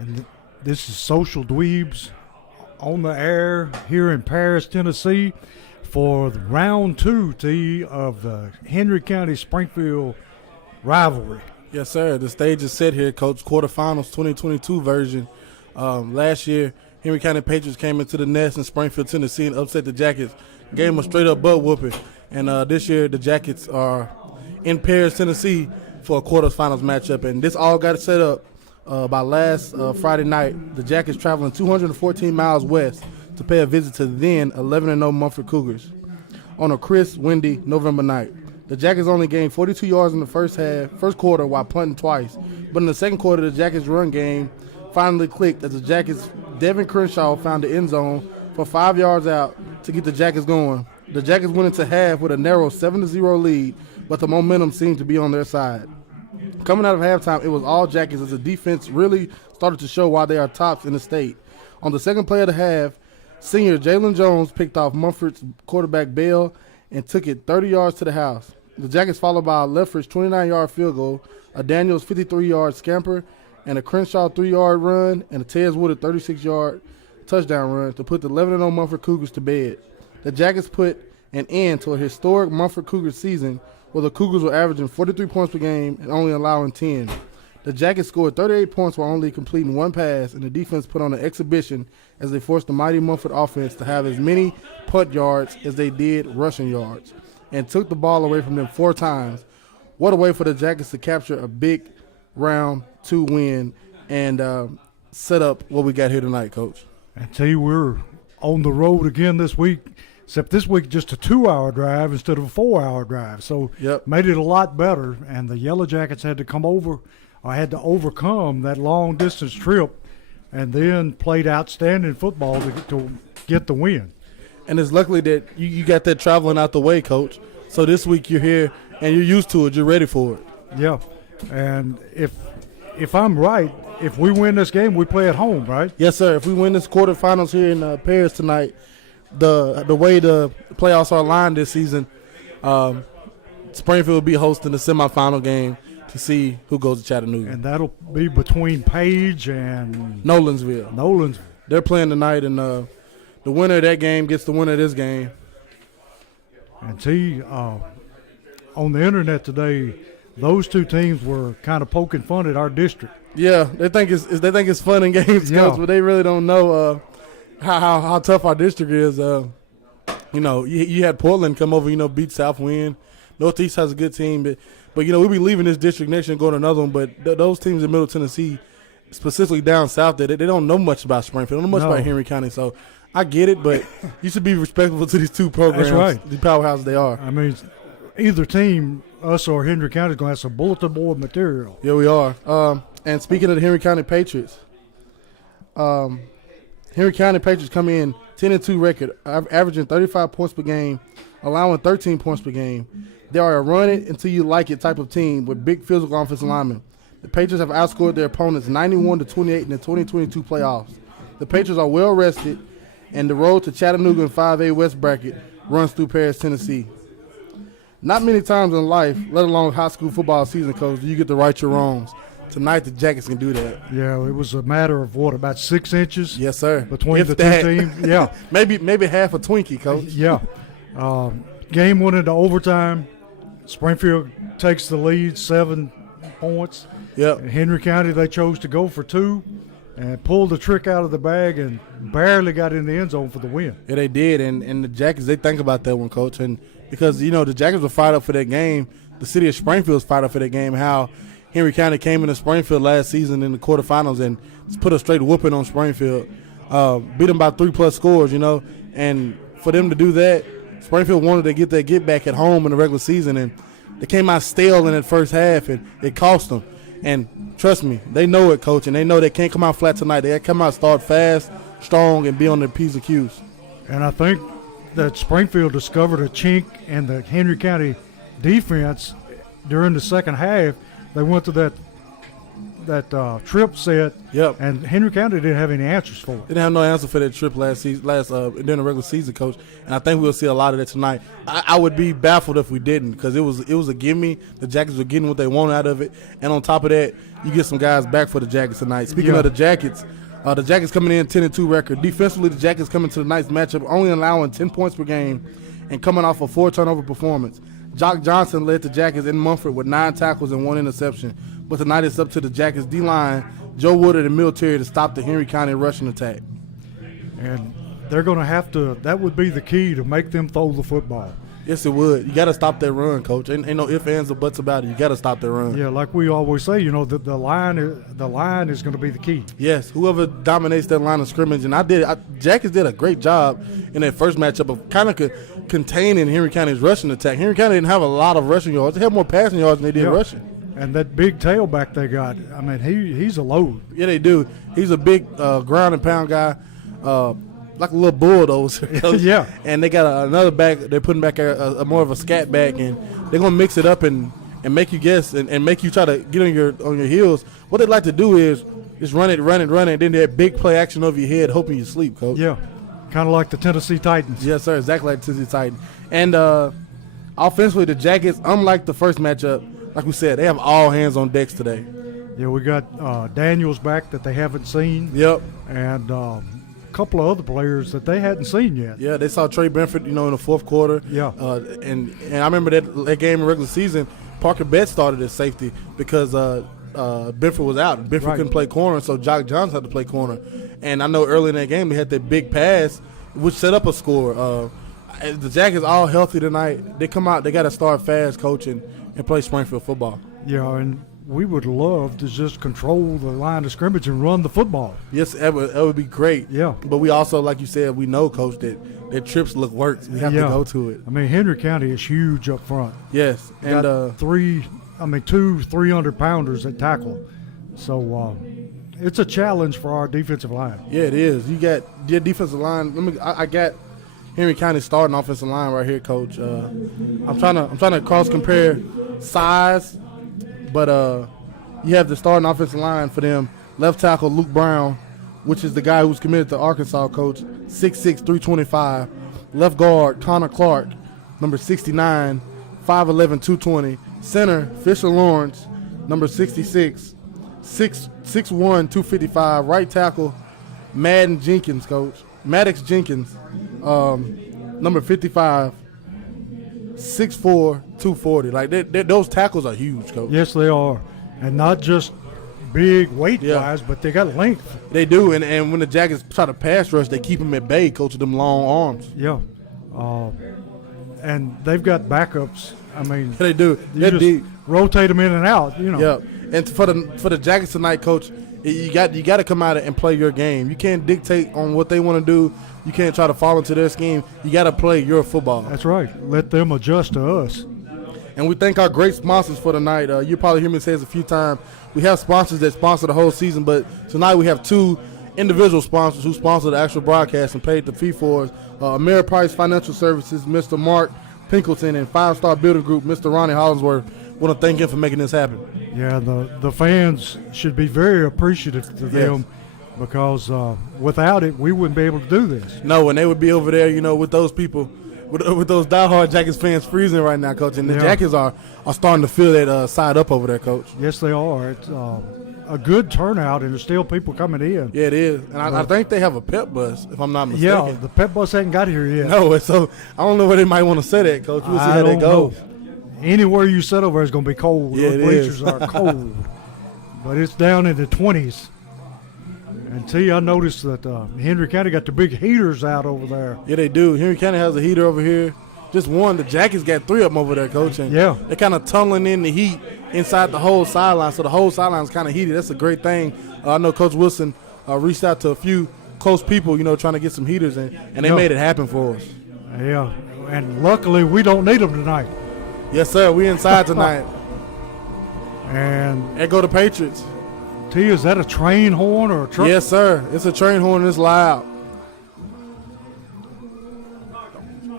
And this is Social Dweebs on the air here in Paris, Tennessee for round 2 of the Henry County Springfield rivalry. Yes, sir. The stage is set here, Coach. Quarterfinals 2022 version. Last year, Henry County Patriots came into the nest in Springfield, Tennessee and upset the Jackets. Gave them a straight-up butt whooping. And this year, the Jackets are in Paris, Tennessee for a quarterfinals matchup. And this all got set up by last Friday night. The Jackets traveling 214 miles west to pay a visit to the then 11-0 Mumford Cougars on a crisp, windy November night. The Jackets only gained 42 yards in the first quarter while punting twice. But in the second quarter, the Jackets' run game finally clicked as the Jackets' Devin Crenshaw found the end zone for 5 yards out to get the Jackets going. The Jackets went into half with a narrow 7-0 lead, but the momentum seemed to be on their side. Coming out of halftime, it was all Jackets as the defense really started to show why they are tops in the state. On the second play of the half, senior Jalen Jones picked off Mumford's quarterback Bell and took it 30 yards to the house. The Jackets followed by a Leffridge 29-yard field goal, a Daniels 53-yard scamper, and a Crenshaw 3-yard run, and a Tez Wood 36-yard touchdown run to put the 11-0 Mumford Cougars to bed. The Jackets put an end to a historic Mumford Cougars season where the Cougars were averaging 43 points per game and only allowing 10. The Jackets scored 38 points while only completing one pass, and the defense put on an exhibition as they forced the mighty Mumford offense to have as many punt yards as they did rushing yards, and took the ball away from them 4 times. What a way for the Jackets to capture a big round 2 win and set up what we got here tonight, Coach. I tell you, we're on the road again this week, except this week just a 2-hour drive instead of a 4-hour drive. So made it a lot better, and the Yellow Jackets had to come over, or had to overcome that long-distance trip and then played outstanding football to get the win. And it's luckily that you got that traveling out the way, Coach. So this week you're here and you're used to it. You're ready for it. Yeah, and if I'm right, if we win this game, we play at home, right? Yes, sir. If we win this quarterfinals here in Paris tonight, the way the playoffs are aligned this season, Springfield will be hosting the semifinal game to see who goes to Chattanooga. And that'll be between Page and Nolensville. They're playing tonight, and the winner of that game gets the winner of this game. And see, on the internet today, those two teams were kind of poking fun at our district. Yeah, they think it's fun and games, Coach, but they really don't know how tough our district is. You had Portland come over, beat Southwind. Northeast has a good team, but we'll be leaving this district next year and going to another one. But those teams in Middle Tennessee, specifically down south, there, they don't know much about Springfield. They don't know much about Henry County. So I get it, but you should be respectful to these two programs. That's right. The powerhouses they are. I mean, either team, us or Henry County, is going to have some bulletin board material. Yeah, we are. And speaking of the Henry County Patriots, Henry County Patriots come in 10-2 record, averaging 35 points per game, allowing 13 points per game. They are a run-it-until-you-like-it type of team with big physical offensive linemen. The Patriots have outscored their opponents 91-28 in the 2022 playoffs. The Patriots are well-rested, and the road to Chattanooga and 5A West bracket runs through Paris, Tennessee. Not many times in life, let alone high school football season, Coach, do you get to right your wrongs. Tonight, the Jackets can do that. Yeah, it was a matter of, about 6 inches? Yes, sir. Between the two teams? Yeah. maybe half a Twinkie, Coach. Yeah. Game went into overtime. Springfield takes the lead, 7 points. Yep. Henry County, they chose to go for 2 and pulled the trick out of the bag and barely got in the end zone for the win. Yeah, they did. And the Jackets, they think about that one, Coach. And because, the Jackets were fired up for that game. The city of Springfield was fired up for that game. How Henry County came into Springfield last season in the quarterfinals and put a straight whooping on Springfield. Beat them by 3+ scores, And for them to do that, Springfield wanted to get that get back at home in the regular season, and they came out stale in that first half, and it cost them. And trust me, they know it, Coach, and they know they can't come out flat tonight. They got to come out, start fast, strong, and be on their P's and Q's. And I think that Springfield discovered a chink in the Henry County defense during the second half. They went to that that trip set. Yep. And Henry County didn't have any answers for it. They didn't have no answer for that trip during the regular season, Coach. And I think we'll see a lot of that tonight. I would be baffled if we didn't, because it was a gimme. The Jackets were getting what they wanted out of it. And on top of that, you get some guys back for the Jackets tonight. Speaking of the Jackets coming in 10-2 record. Defensively, the Jackets coming to the night's matchup, only allowing 10 points per game and coming off a 4-turnover performance. Jock Johnson led the Jackets in Mumford with 9 tackles and 1 interception. But tonight it's up to the Jackets D-line, Joe Woodard and Military, to stop the Henry County rushing attack. And they're going to have to – that would be the key to make them throw the football. Yes, it would. You got to stop that run, Coach. Ain't no ifs, ands, or buts about it. You got to stop that run. Yeah, like we always say, the line is going to be the key. Yes, whoever dominates that line of scrimmage, and Jackets did a great job in that first matchup of kind of containing Henry County's rushing attack. Henry County didn't have a lot of rushing yards. They had more passing yards than they did rushing. And that big tailback they got, I mean, he's a load. Yeah, they do. He's a big ground and pound guy. Like a little bulldozer. Yeah. And they got another back. They're putting back a more of a scat back, and they're gonna mix it up and make you guess and make you try to get on your heels. What they like to do is just run it, and then that big play action over your head, hoping you sleep, Coach. Yeah, kind of like the Tennessee Titans. Yes, sir. Exactly like the Tennessee Titans. And offensively, the Jackets, unlike the first matchup, like we said, they have all hands on decks today. Yeah, we got Daniels back that they haven't seen. Yep. And couple of other players that they hadn't seen yet. Yeah, they saw Trey Benford, in the fourth quarter. Yeah. And I remember that game in regular season, Parker Betts started at safety because Benford was out. Benford couldn't play corner, so Jock Johnson had to play corner. And I know early in that game they had that big pass, which set up a score. The Jackets all healthy tonight. They come out, they got to start fast, Coach, and play Springfield football. Yeah, and we would love to just control the line of scrimmage and run the football. Yes, that would be great. Yeah. But we also, like you said, we know, Coach, that trips look works. We have to go to it. I mean, Henry County is huge up front. Yes. And got 2 300-pounders at tackle. So it's a challenge for our defensive line. Yeah, it is. You got your defensive line. I got Henry County starting offensive line right here, Coach. I'm trying to cross compare size. But you have the starting offensive line for them. Left tackle Luke Brown, which is the guy who's committed to Arkansas, Coach, 6'6", 325. Left guard Connor Clark, number 69, 5'11", 220. Center Fisher Lawrence, number 66, 6'1", 255. Right tackle Maddox Jenkins, number 55. 6'4", 240. Like those tackles are huge, Coach. Yes, they are, and not just big weight-wise, but they got length. They do, and when the Jackets try to pass rush, they keep them at bay, Coach, with them long arms. Yeah, and they've got backups. I mean, they do. You just rotate them in and out. Yeah, and for the Jackets tonight, Coach, you got to come out and play your game. You can't dictate on what they want to do. You can't try to fall into their scheme. You got to play your football. That's right. Let them adjust to us. And we thank our great sponsors for tonight. You probably hear me say this a few times. We have sponsors that sponsor the whole season, but tonight we have 2 individual sponsors who sponsor the actual broadcast and paid the fee for us. Ameriprise Financial Services, Mr. Mark Pinkleton, and 5 Star Building Group, Mr. Ronnie Hollingsworth. Want to thank him for making this happen. Yeah, the fans should be very appreciative to them. Because without it, we wouldn't be able to do this. No, and they would be over there, with those people, with those diehard Jackets fans freezing right now, Coach. And the Jackets are starting to feel that side up over there, Coach. Yes, they are. It's a good turnout, and there's still people coming in. Yeah, it is. And I think they have a pep bus, if I'm not mistaken. Yeah, the pep bus hasn't got here yet. No, so I don't know where they might want to set it, Coach. We'll see how that goes. Anywhere you sit over is going to be cold. Yeah, the bleachers are cold. But it's down in the 20s. And T, I noticed that Henry County got the big heaters out over there. Yeah, they do. Henry County has a heater over here. Just one. The Jackets got 3 of them over there, Coach. And they're kind of tunneling in the heat inside the whole sideline. So the whole sideline is kind of heated. That's a great thing. I know Coach Wilson reached out to a few close people, trying to get some heaters, and they made it happen for us. Yeah, and luckily we don't need them tonight. Yes, sir. We inside tonight. And there go the Patriots. T, is that a train horn or a truck? Yes, sir. It's a train horn and it's loud.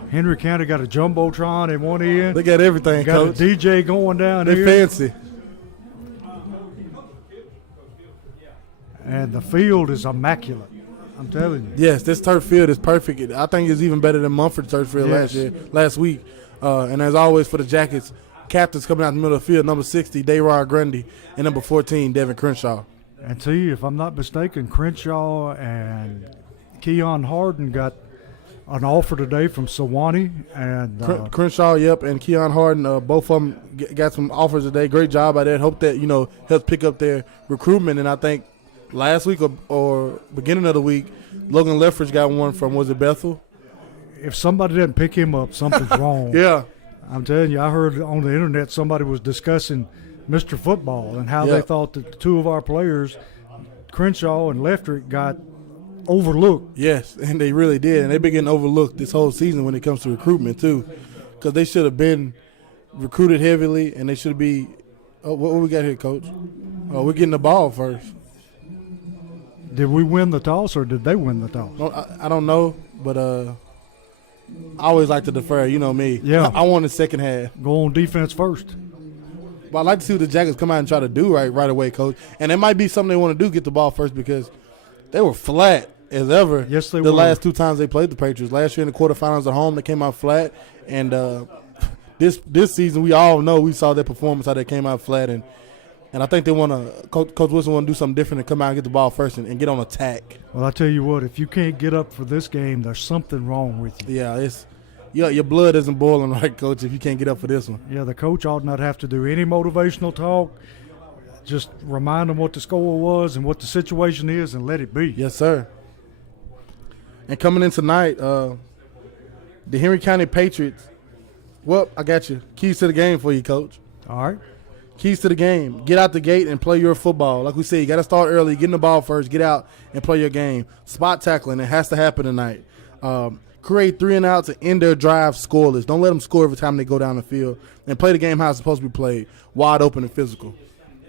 Henry County got a jumbotron in one end. They got everything, got Coach. a DJ going down They're here. fancy. and the field is immaculate. I'm telling you. Yes, this turf field is perfect. I think it's even better than Mumford turf field last week. And as always for the Jackets, captains coming out in the middle of the field, number 60, Dayrod Grundy, and number 14, Devin Crenshaw. And see, if I'm not mistaken, Crenshaw and Keon Harden got an offer today from Sewanee. And Crenshaw, and Keon Harden, both of them got some offers today. Great job by that. Hope that, helps pick up their recruitment. And I think last week or beginning of the week, Logan Leffridge got one from, was it Bethel? If somebody didn't pick him up, something's wrong. Yeah. I'm telling you, I heard on the internet somebody was discussing Mr. Football and how they thought that two of our players, Crenshaw and Leffridge, got overlooked. Yes, and they really did. And they've been getting overlooked this whole season when it comes to recruitment, too, because they should have been recruited heavily, and they should be what we got here, Coach? Oh, we're getting the ball first. Did we win the toss or did they win the toss? No, I don't know, but I always like to defer. You know me. Yeah. I want the second half. Go on defense first. But I'd like to see what the Jackets come out and try to do right away, Coach. And it might be something they want to do, get the ball first, because they were flat as ever. Yes, they were. The last two times they played the Patriots. Last year in the quarterfinals at home, they came out flat. And this season, we all know we saw their performance, how they came out flat. And I think they want to – Coach Wilson want to do something different and come out and get the ball first and get on attack. Well, I tell you what, if you can't get up for this game, there's something wrong with you. Yeah, your blood isn't boiling right, Coach, if you can't get up for this one. Yeah, the coach ought not have to do any motivational talk. Just remind them what the score was and what the situation is and let it be. Yes, sir. And coming in tonight, the Henry County Patriots, well, I got you. Keys to the game for you, Coach. All right. Keys to the game. Get out the gate and play your football. Like we said, you got to start early, get in the ball first, get out and play your game. Spot tackling, it has to happen tonight. Create 3 and outs and end their drive scoreless. Don't let them score every time they go down the field. And play the game how it's supposed to be played, wide open and physical.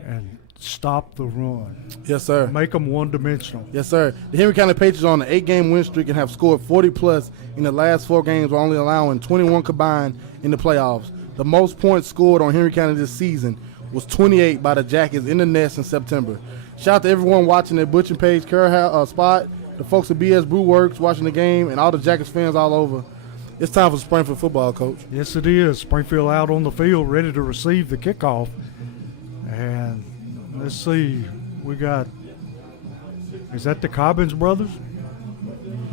And stop the run. Yes, sir. Make them one-dimensional. Yes, sir. The Henry County Patriots are on an 8-game win streak and have scored 40-plus in the last 4 games, while only allowing 21 combined in the playoffs. The most points scored on Henry County this season was 28 by the Jackets in the Nest in September. Shout out to everyone watching at Butch and Page Spot, the folks at BS Brew Works watching the game, and all the Jackets fans all over. It's time for Springfield football, Coach. Yes, it is. Springfield out on the field, ready to receive the kickoff. And let's see, we got, is that the Cobbins brothers?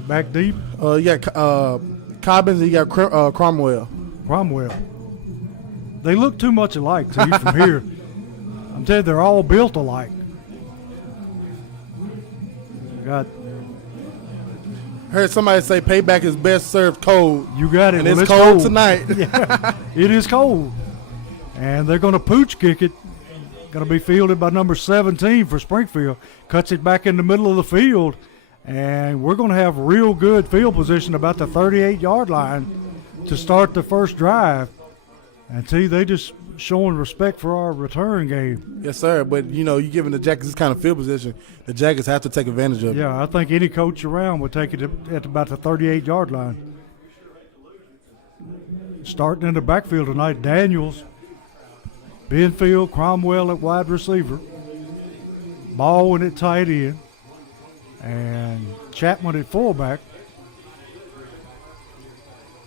Back deep? You got Cobbins and you got Cromwell. Cromwell. They look too much alike to you from here. I'm telling you, they're all built alike. Got. Heard somebody say payback is best served cold. You got it. And well, it's cold tonight. Yeah, it is cold. And they're going to pooch kick it. Going to be fielded by number 17 for Springfield. Cuts it back in the middle of the field. And we're going to have real good field position about the 38-yard line to start the first drive. And see, they just showing respect for our return game. Yes, sir. But, you giving the Jackets this kind of field position, the Jackets have to take advantage of it. Yeah, I think any coach around would take it at about the 38-yard line. Starting in the backfield tonight, Daniels, Benfield, Cromwell at wide receiver, Baldwin at tight end, and Chapman at fullback.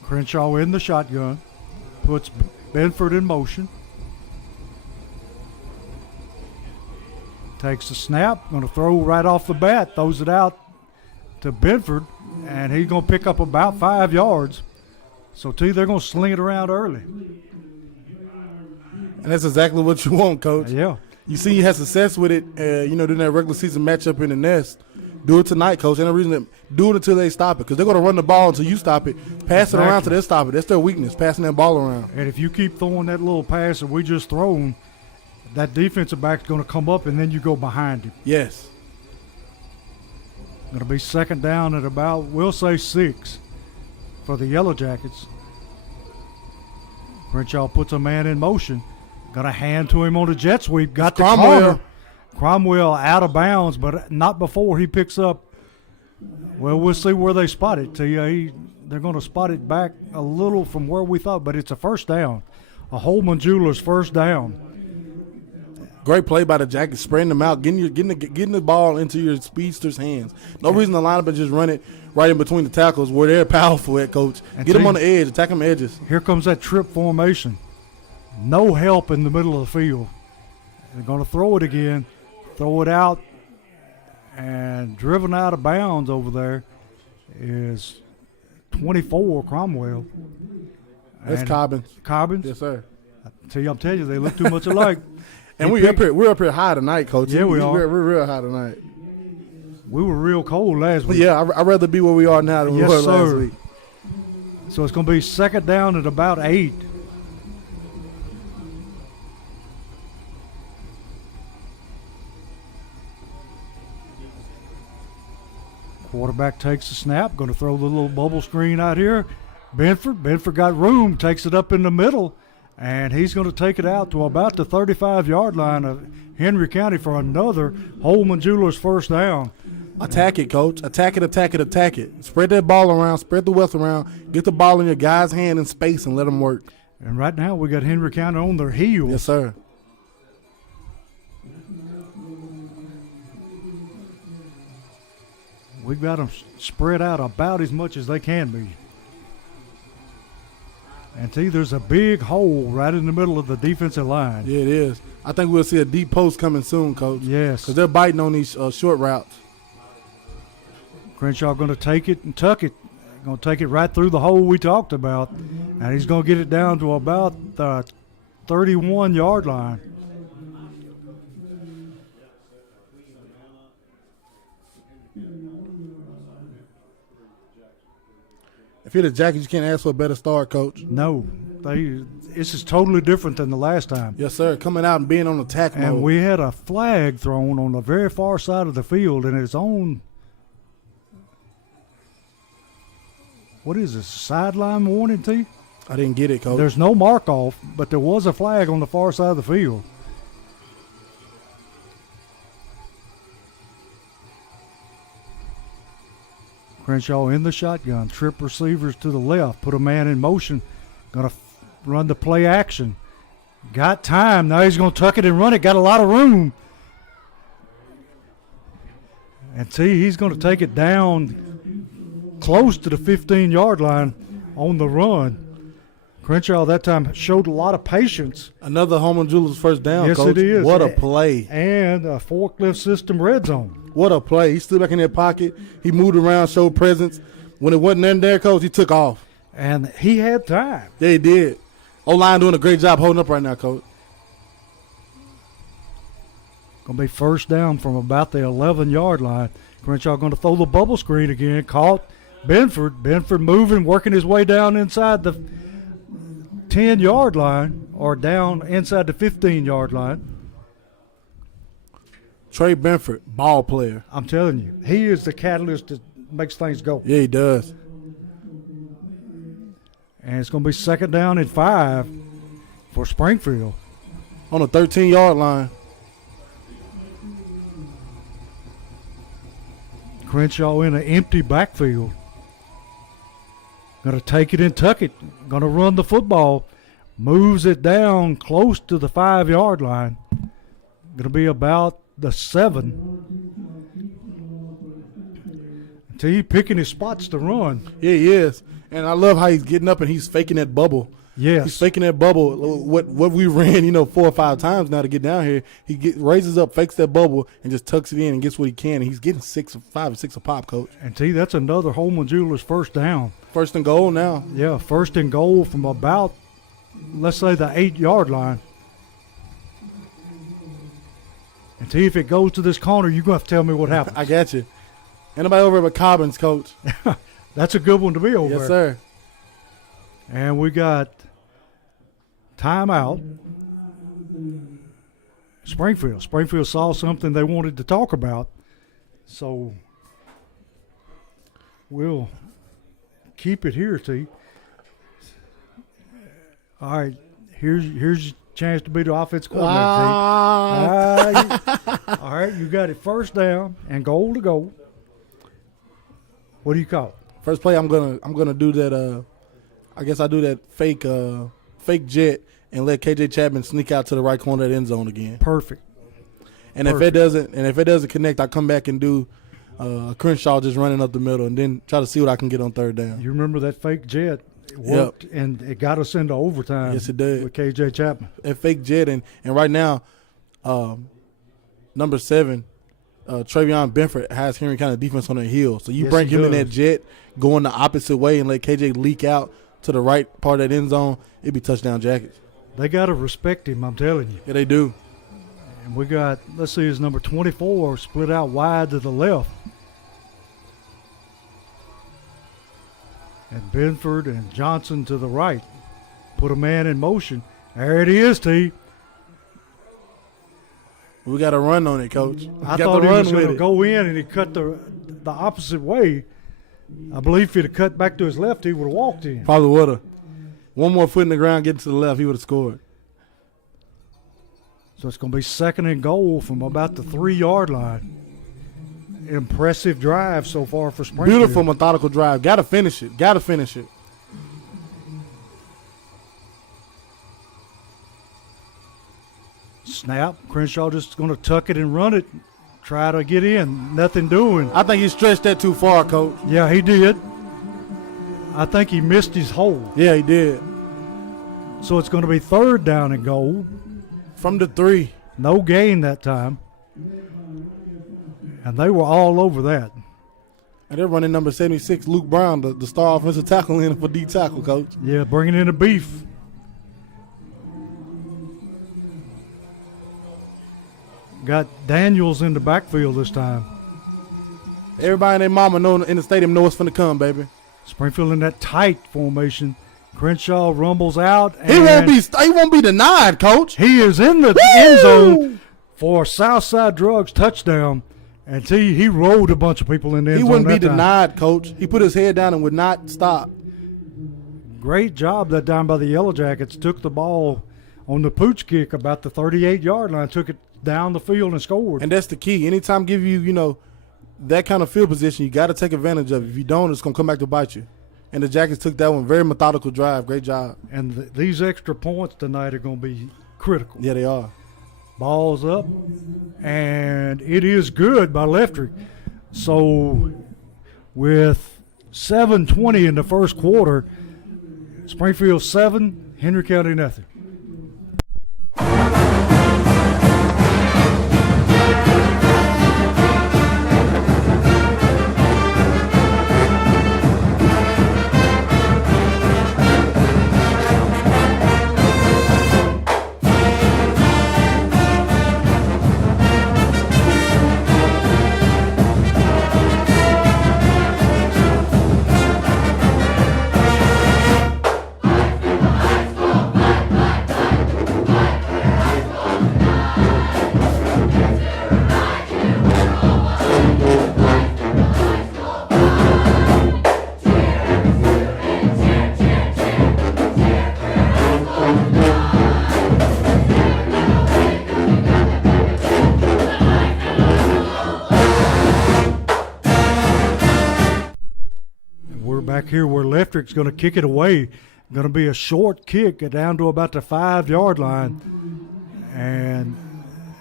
Crenshaw in the shotgun, puts Benford in motion. Takes the snap, going to throw right off the bat, throws it out to Benford, and he's going to pick up about 5 yards. So, they're going to sling it around early. And that's exactly what you want, Coach. Yeah. You see you had success with it, during that regular season matchup in the Nest. Do it tonight, Coach. And the reason that do it until they stop it, because they're going to run the ball until you stop it. Pass it around till they stop it. That's their weakness, passing that ball around. And if you keep throwing that little pass that we just thrown, that defensive back's going to come up, and then you go behind him. Yes. Going to be second down at about, we'll say 6 for the Yellow Jackets. Crenshaw puts a man in motion. Got a hand to him on a jet sweep. Got the corner. Cromwell out of bounds, but not before he picks up. Well, we'll see where they spot it. They're going to spot it back a little from where we thought, but it's a first down. A Holman Jewelers first down. Great play by the Jackets, spreading them out, getting the ball into your speedster's hands. No reason to line up and just run it right in between the tackles where they're powerful at, Coach. Get them on the edge, attack them edges. Here comes that trip formation. No help in the middle of the field. They're going to throw it again, throw it out, and driven out of bounds over there is 24, Cromwell. That's Cobbins. Cobbins? Yes, sir. I'm telling you, they look too much alike. And we're up here high tonight, Coach. Yeah, we are. We're real high tonight. We were real cold last week. Yeah, I'd rather be where we are now than we were last week. So it's going to be second down at about 8. Quarterback takes the snap, going to throw the little bubble screen out here. Benford got room, takes it up in the middle, and he's going to take it out to about the 35-yard line of Henry County for another Holman Jewelers first down. Attack it, Coach. Attack it. Spread that ball around, spread the wealth around, get the ball in your guy's hand in space and let them work. And right now we got Henry County on their heels. Yes, sir. We've got them spread out about as much as they can be. And see, there's a big hole right in the middle of the defensive line. Yeah, it is. I think we'll see a deep post coming soon, Coach. Yes. Because they're biting on these short routes. Crenshaw going to take it and tuck it. Going to take it right through the hole we talked about. And he's going to get it down to about the 31-yard line. If you're the Jackets, you can't ask for a better start, Coach. No. This is totally different than the last time. Yes, sir. Coming out and being on attack mode. And we had a flag thrown on the very far side of the field in its own, what is this, sideline warning, T? I didn't get it, Coach. There's no mark off, but there was a flag on the far side of the field. Crenshaw in the shotgun, trip receivers to the left, put a man in motion, going to run the play action. Got time, now he's going to tuck it and run it, got a lot of room. And see, he's going to take it down close to the 15-yard line on the run. Crenshaw that time showed a lot of patience. Another Holman Jewelers first down, yes, Coach. It is. What a play. And a forklift system red zone. What a play. He stood back in that pocket. He moved around, showed presence. When it wasn't in there, Coach, he took off. And he had time. Yeah, he did. O-line doing a great job holding up right now, Coach. Going to be first down from about the 11-yard line. Crenshaw going to throw the bubble screen again. Caught Benford. Benford moving, working his way down inside the 10-yard line or down inside the 15-yard line. Trey Benford, ball player. I'm telling you, he is the catalyst that makes things go. Yeah, he does. And it's going to be second down and 5 for Springfield. On the 13-yard line. Crenshaw in an empty backfield. Going to take it and tuck it. Going to run the football. Moves it down close to the 5-yard line. Going to be about the 7. Until he picking his spots to run. Yeah, he is. And I love how he's getting up and he's faking that bubble. Yes. He's faking that bubble. What we ran, 4 or 5 times now to get down here. He raises up, fakes that bubble, and just tucks it in and gets what he can. And he's getting 5 or 6 a pop, Coach. And see, that's another Holman Jewelers first down. First and goal now. Yeah, first and goal from about, let's say, the 8-yard line. And see, if it goes to this corner, you're going to have to tell me what happens. I got you. Anybody over at Cobbins, Coach? That's a good one to be over. Yes, sir. And we got timeout. Springfield saw something they wanted to talk about. So we'll keep it here, T. All right, here's your chance to be the offensive coordinator, T. All right, you got it first down and goal to go. What do you call it? First play, I'm gonna do that. I guess I do that fake jet and let KJ Chapman sneak out to the right corner of that end zone again. Perfect. And if it doesn't connect, I come back and do Crenshaw just running up the middle, and then try to see what I can get on third down. You remember that fake jet? It worked, and it got us into overtime. Yes, it did. With KJ Chapman. That fake jet, and right now, number 7, Travion Benford has Henry County defense on their heels. So you bring him in that jet, going the opposite way, and let KJ leak out to the right part of that end zone, it'd be touchdown Jackets. They got to respect him, I'm telling you. Yeah, they do. And we got, let's see, his number 24 split out wide to the left. And Benford and Johnson to the right. Put a man in motion. There it is, T. We got to run on it, Coach. I thought he was going to go in and he cut the opposite way. I believe if he'd have cut back to his left, he would have walked in. Probably would have. One more foot in the ground, getting to the left, he would have scored. So it's going to be 2nd and goal from about the 3-yard line. Impressive drive so far for Springfield. Beautiful, methodical drive. Got to finish it. Got to finish it. Snap. Crenshaw just going to tuck it and run it. Try to get in. Nothing doing. I think he stretched that too far, Coach. Yeah, he did. I think he missed his hole. Yeah, he did. So it's going to be 3rd down and goal. From the 3. No gain that time. And they were all over that. And they're running number 76, Luke Brown, the star offensive tackle in for D tackle, Coach. Yeah, bringing in the beef. Got Daniels in the backfield this time. Everybody and their mama in the stadium know what's finna come, baby. Springfield in that tight formation. Crenshaw rumbles out. He won't be denied, Coach. He is in the end zone for Southside Drugs touchdown. And he rolled a bunch of people in the end zone. He wouldn't be denied, Coach. He put his head down and would not stop. Great job that time by the Yellow Jackets. Took the ball on the pooch kick about the 38-yard line. Took it down the field and scored. And that's the key. Anytime give you, that kind of field position, you got to take advantage of it. If you don't, it's going to come back to bite you. And the Jackets took that one. Very methodical drive. Great job. And these extra points tonight are going to be critical. Yeah, they are. Ball's up, and it is good by Leftrick. So with 7:20 in the first quarter, Springfield 7, Henry County nothing. Back here where Leftrick's going to kick it away. Going to be a short kick down to about the 5-yard line. And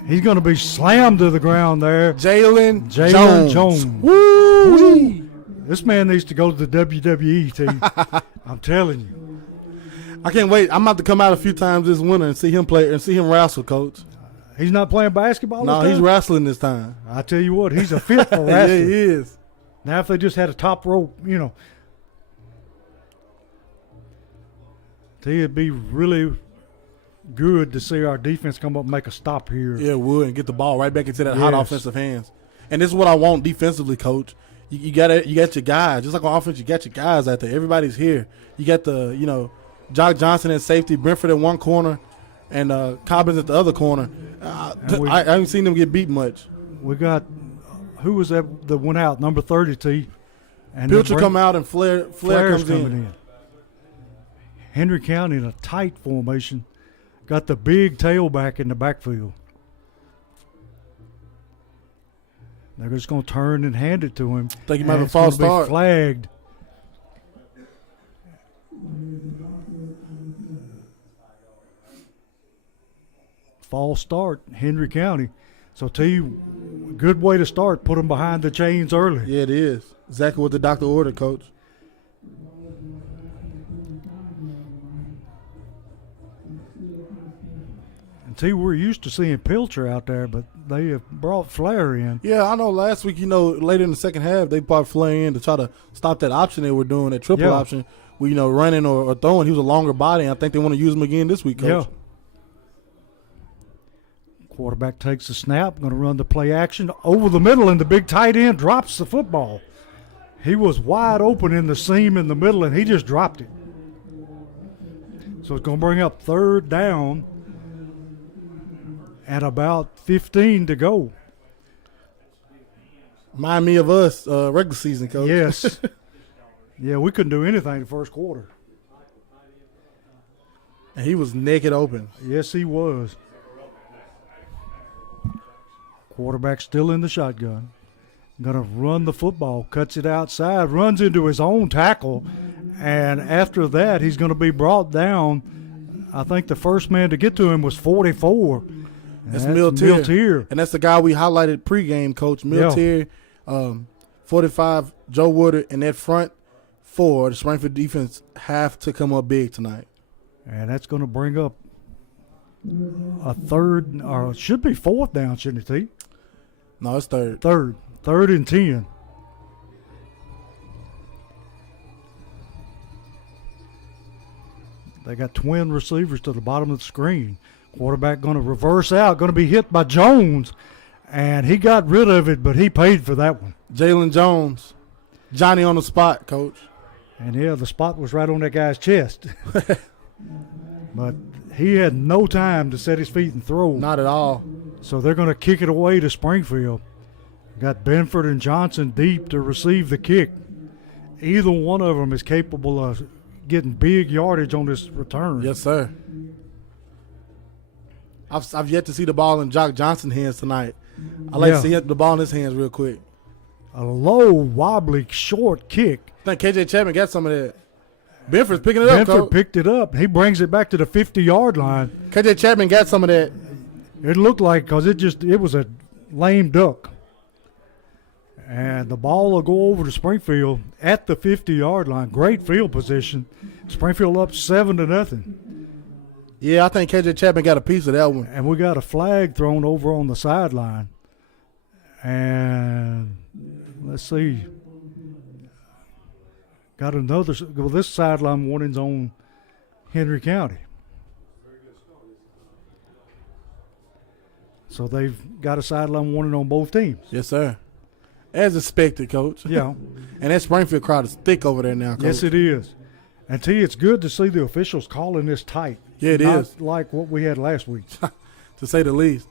he's going to be slammed to the ground there. Jalen Jones. Woo! This man needs to go to the WWE team. I'm telling you. I can't wait. I'm about to come out a few times this winter and see him play and see him wrestle, Coach. He's not playing basketball this time? No, he's wrestling this time. I tell you what, he's a fit for wrestling. Yeah, he is. Now if they just had a top rope, it'd be really good to see our defense come up and make a stop here. Yeah, it would, and get the ball right back into that hot offensive hands. And this is what I want defensively, Coach. You got your guys. Just like on offense, you got your guys out there. Everybody's here. You got Jock Johnson at safety, Brentford at one corner, and Cobbins at the other corner. I haven't seen them get beat much. We got, who was that went out, number 30, T? And Pilcher come out and Flair comes in. Henry County in a tight formation. Got the big tailback in the backfield. They're just going to turn and hand it to him. I think he might have a false start. Flagged. False start, Henry County. So, T, good way to start. Put them behind the chains early. Yeah, it is. Exactly what the doctor ordered, Coach. And T, we're used to seeing Pilcher out there, but they have brought Flair in. Yeah, I know last week, later in the second half, they brought Flair in to try to stop that option they were doing, that triple option, where, running or throwing. He was a longer body, and I think they want to use him again this week, Coach. Yeah. Quarterback takes the snap, going to run the play action over the middle, and the big tight end drops the football. He was wide open in the seam in the middle, and he just dropped it. So it's going to bring up 3rd down and about 15 to go. Remind me of us regular season, Coach. Yes. Yeah, we couldn't do anything the first quarter. And he was naked open. Yes, he was. Quarterback still in the shotgun. Going to run the football, cuts it outside, runs into his own tackle, and after that he's going to be brought down. I think the first man to get to him was 44. That's Miltier. And that's the guy we highlighted pregame, Coach. Miltier, 45, Joe Woodard, and that front 4, the Springfield defense have to come up big tonight. And that's going to bring up a 3rd, or it should be 4th down, shouldn't it, T? No, it's 3rd. 3rd and 10. They got twin receivers to the bottom of the screen. Quarterback going to reverse out, going to be hit by Jones, and he got rid of it, but he paid for that one. Jalen Jones, Johnny on the spot, Coach. And yeah, the spot was right on that guy's chest. But he had no time to set his feet and throw. Not at all. So they're going to kick it away to Springfield. Got Benford and Johnson deep to receive the kick. Either one of them is capable of getting big yardage on this return. Yes, sir. I've yet to see the ball in Jock Johnson's hands tonight. I'd like to see the ball in his hands real quick. A low, wobbly, short kick. I think KJ Chapman got some of that. Benford's picking it up, Benford picked it up. He brings it back to the 50-yard line. KJ Chapman got some of that. It looked like, because it was a lame duck. And the ball will go over to Springfield at the 50-yard line. Great field position. Springfield up 7-0. Yeah, I think KJ Chapman got a piece of that one. And we got a flag thrown over on the sideline. And let's see. Got another. Well, this sideline warning's on Henry County. So they've got a sideline warning on both teams. Yes, sir. As expected, Coach. Yeah. And that Springfield crowd is thick over there now, Coach. Yes, it is. And, T, it's good to see the officials calling this tight. Yeah, it is. Not like what we had last week. To say the least.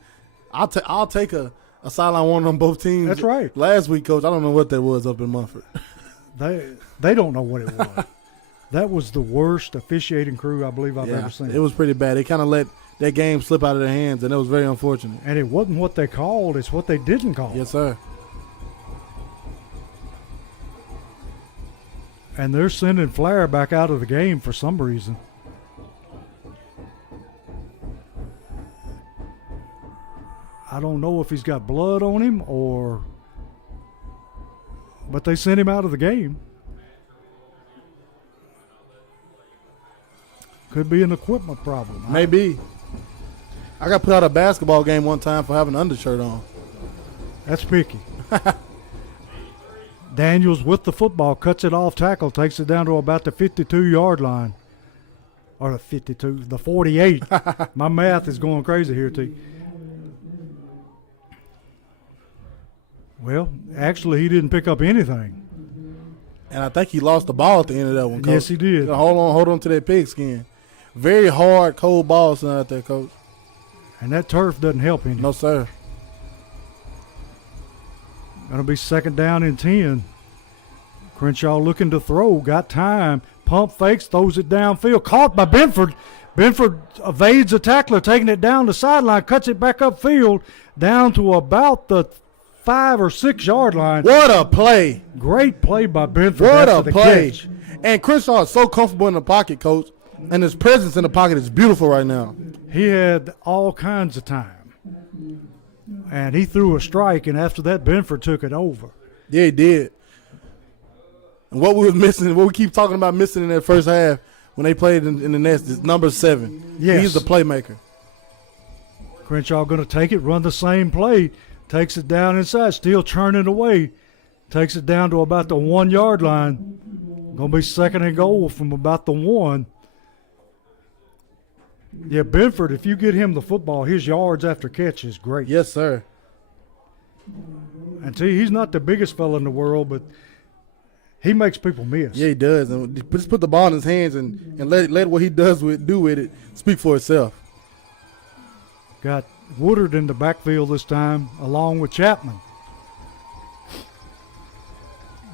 I'll take a sideline warning on both teams. That's right. Last week, Coach, I don't know what that was up in Munford. They don't know what it was. That was the worst officiating crew I believe I've ever seen. It was pretty bad. They kind of let that game slip out of their hands, and it was very unfortunate. And it wasn't what they called, it's what they didn't call. Yes, sir. And they're sending Flair back out of the game for some reason. I don't know if he's got blood on him but they sent him out of the game. Could be an equipment problem. Maybe. I got put out a basketball game one time for having an undershirt on. That's picky. Daniels with the football, cuts it off tackle, takes it down to about the 52-yard line. Or the 52, the 48. My math is going crazy here, T. Well, actually, he didn't pick up anything. And I think he lost the ball at the end of that one, Coach. Yes, he did. Hold on to that pigskin. Very hard, cold balls out there, Coach. And that turf doesn't help any. No, sir. Going to be 2nd down and 10. Crenshaw looking to throw. Got time. Pump fakes. Throws it downfield. Caught by Benford. Benford evades a tackler. Taking it down the sideline. Cuts it back upfield. Down to about the 5 or 6 yard line. What a play. Great play by Benford. What a play. Catch. And Crenshaw is so comfortable in the pocket, Coach. And his presence in the pocket is beautiful right now. He had all kinds of time. and he threw a strike, and after that, Benford took it over. Yeah, he did. And what we was missing, what we keep talking about missing in that first half when they played in the nest is number 7. Yes. He's the playmaker. Crenshaw going to take it, run the same play, takes it down inside, still churning away, takes it down to about the 1 yard line. Going to be second and goal from about the 1. Yeah, Benford, if you get him the football, his yards after catch is great. Yes, sir. And see, he's not the biggest fella in the world, but he makes people miss. Yeah, he does. And just put the ball in his hands and let what he does do with it speak for itself. Got Woodard in the backfield this time, along with Chapman.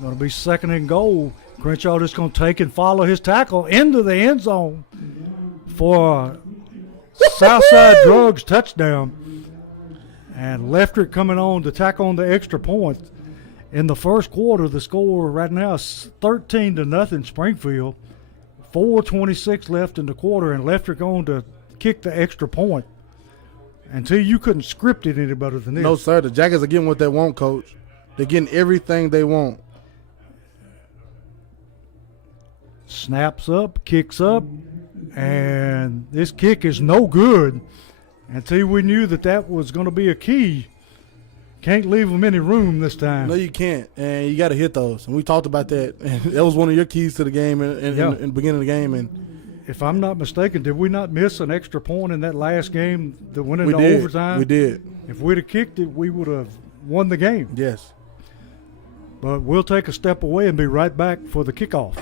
Going to be second and goal. Crenshaw just going to take and follow his tackle into the end zone for a Southside Drugs touchdown. And Leftrick coming on to tack on the extra point. In the first quarter, the score right now is 13-0 Springfield. 4:26 left in the quarter, and Leftrick on to kick the extra point. Until you couldn't script it any better than this. No, sir. The Jackets are getting what they want, Coach. They're getting everything they want. Snaps up, kicks up, and this kick is no good. Until we knew that was going to be a key. Can't leave them any room this time. No, you can't, and you got to hit those. And we talked about that. And that was one of your keys to the game in the beginning of the game. And if I'm not mistaken, did we not miss an extra point in that last game that went into overtime? We did. If we'd have kicked it, we would have won the game. Yes. But we'll take a step away and be right back for the kickoff.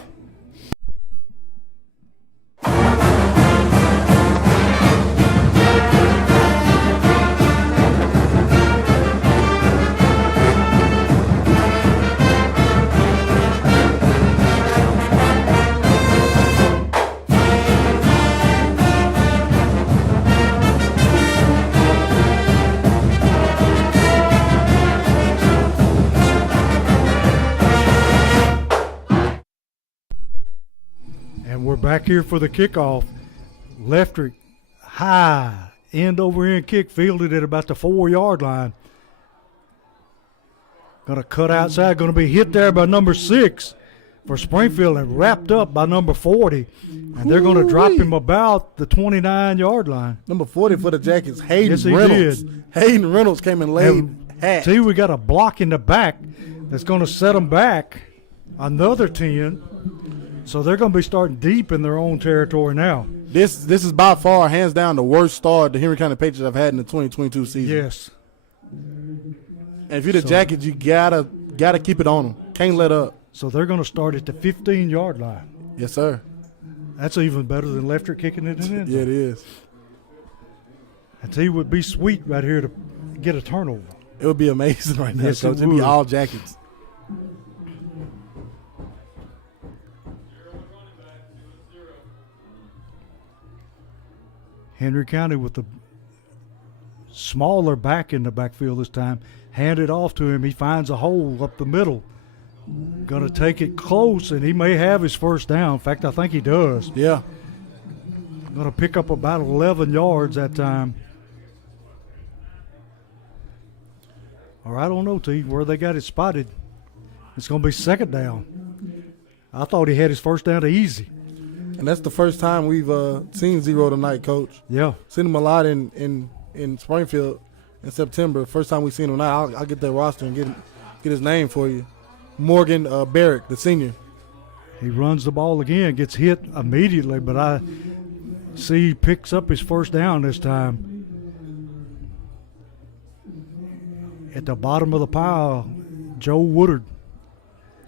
Back here for the kickoff. Leftrick high end over end kick fielded at about the 4 yard line. Going to cut outside. Going to be hit there by number 6 for Springfield and wrapped up by number 40. And they're going to drop him about the 29 yard line. Number 40 for the Jackets, Hayden yes, he Reynolds. Did. Hayden Reynolds came and laid hat. See, we got a block in the back that's going to set them back another 10. So they're going to be starting deep in their own territory now. This is by far, hands down, the worst start the Henry County Patriots have had in the 2022 season. Yes. And if you're the Jackets, you gotta keep it on them. Can't let up. So they're going to start at the 15 yard line. Yes, sir. That's even better than Leftrick kicking it in. Yeah, it is. I tell you, it would be sweet right here to get a turnover. It would be amazing right now, yes, Coach. It'd be all Jackets. Henry County with the smaller back in the backfield this time. Hand it off to him. He finds a hole up the middle. Going to take it close, and he may have his first down. In fact, I think he does. Yeah. Going to pick up about 11 yards that time. Or I don't know, T, where they got it spotted. It's going to be second down. I thought he had his first down to easy. And that's the first time we've seen Zero tonight, Coach. Yeah. Seen him a lot in Springfield in September. First time we've seen him tonight. I'll get that roster and get his name for you. Morgan Barrick, the senior. He runs the ball again, gets hit immediately, but I see he picks up his first down this time. At the bottom of the pile, Joe Woodard.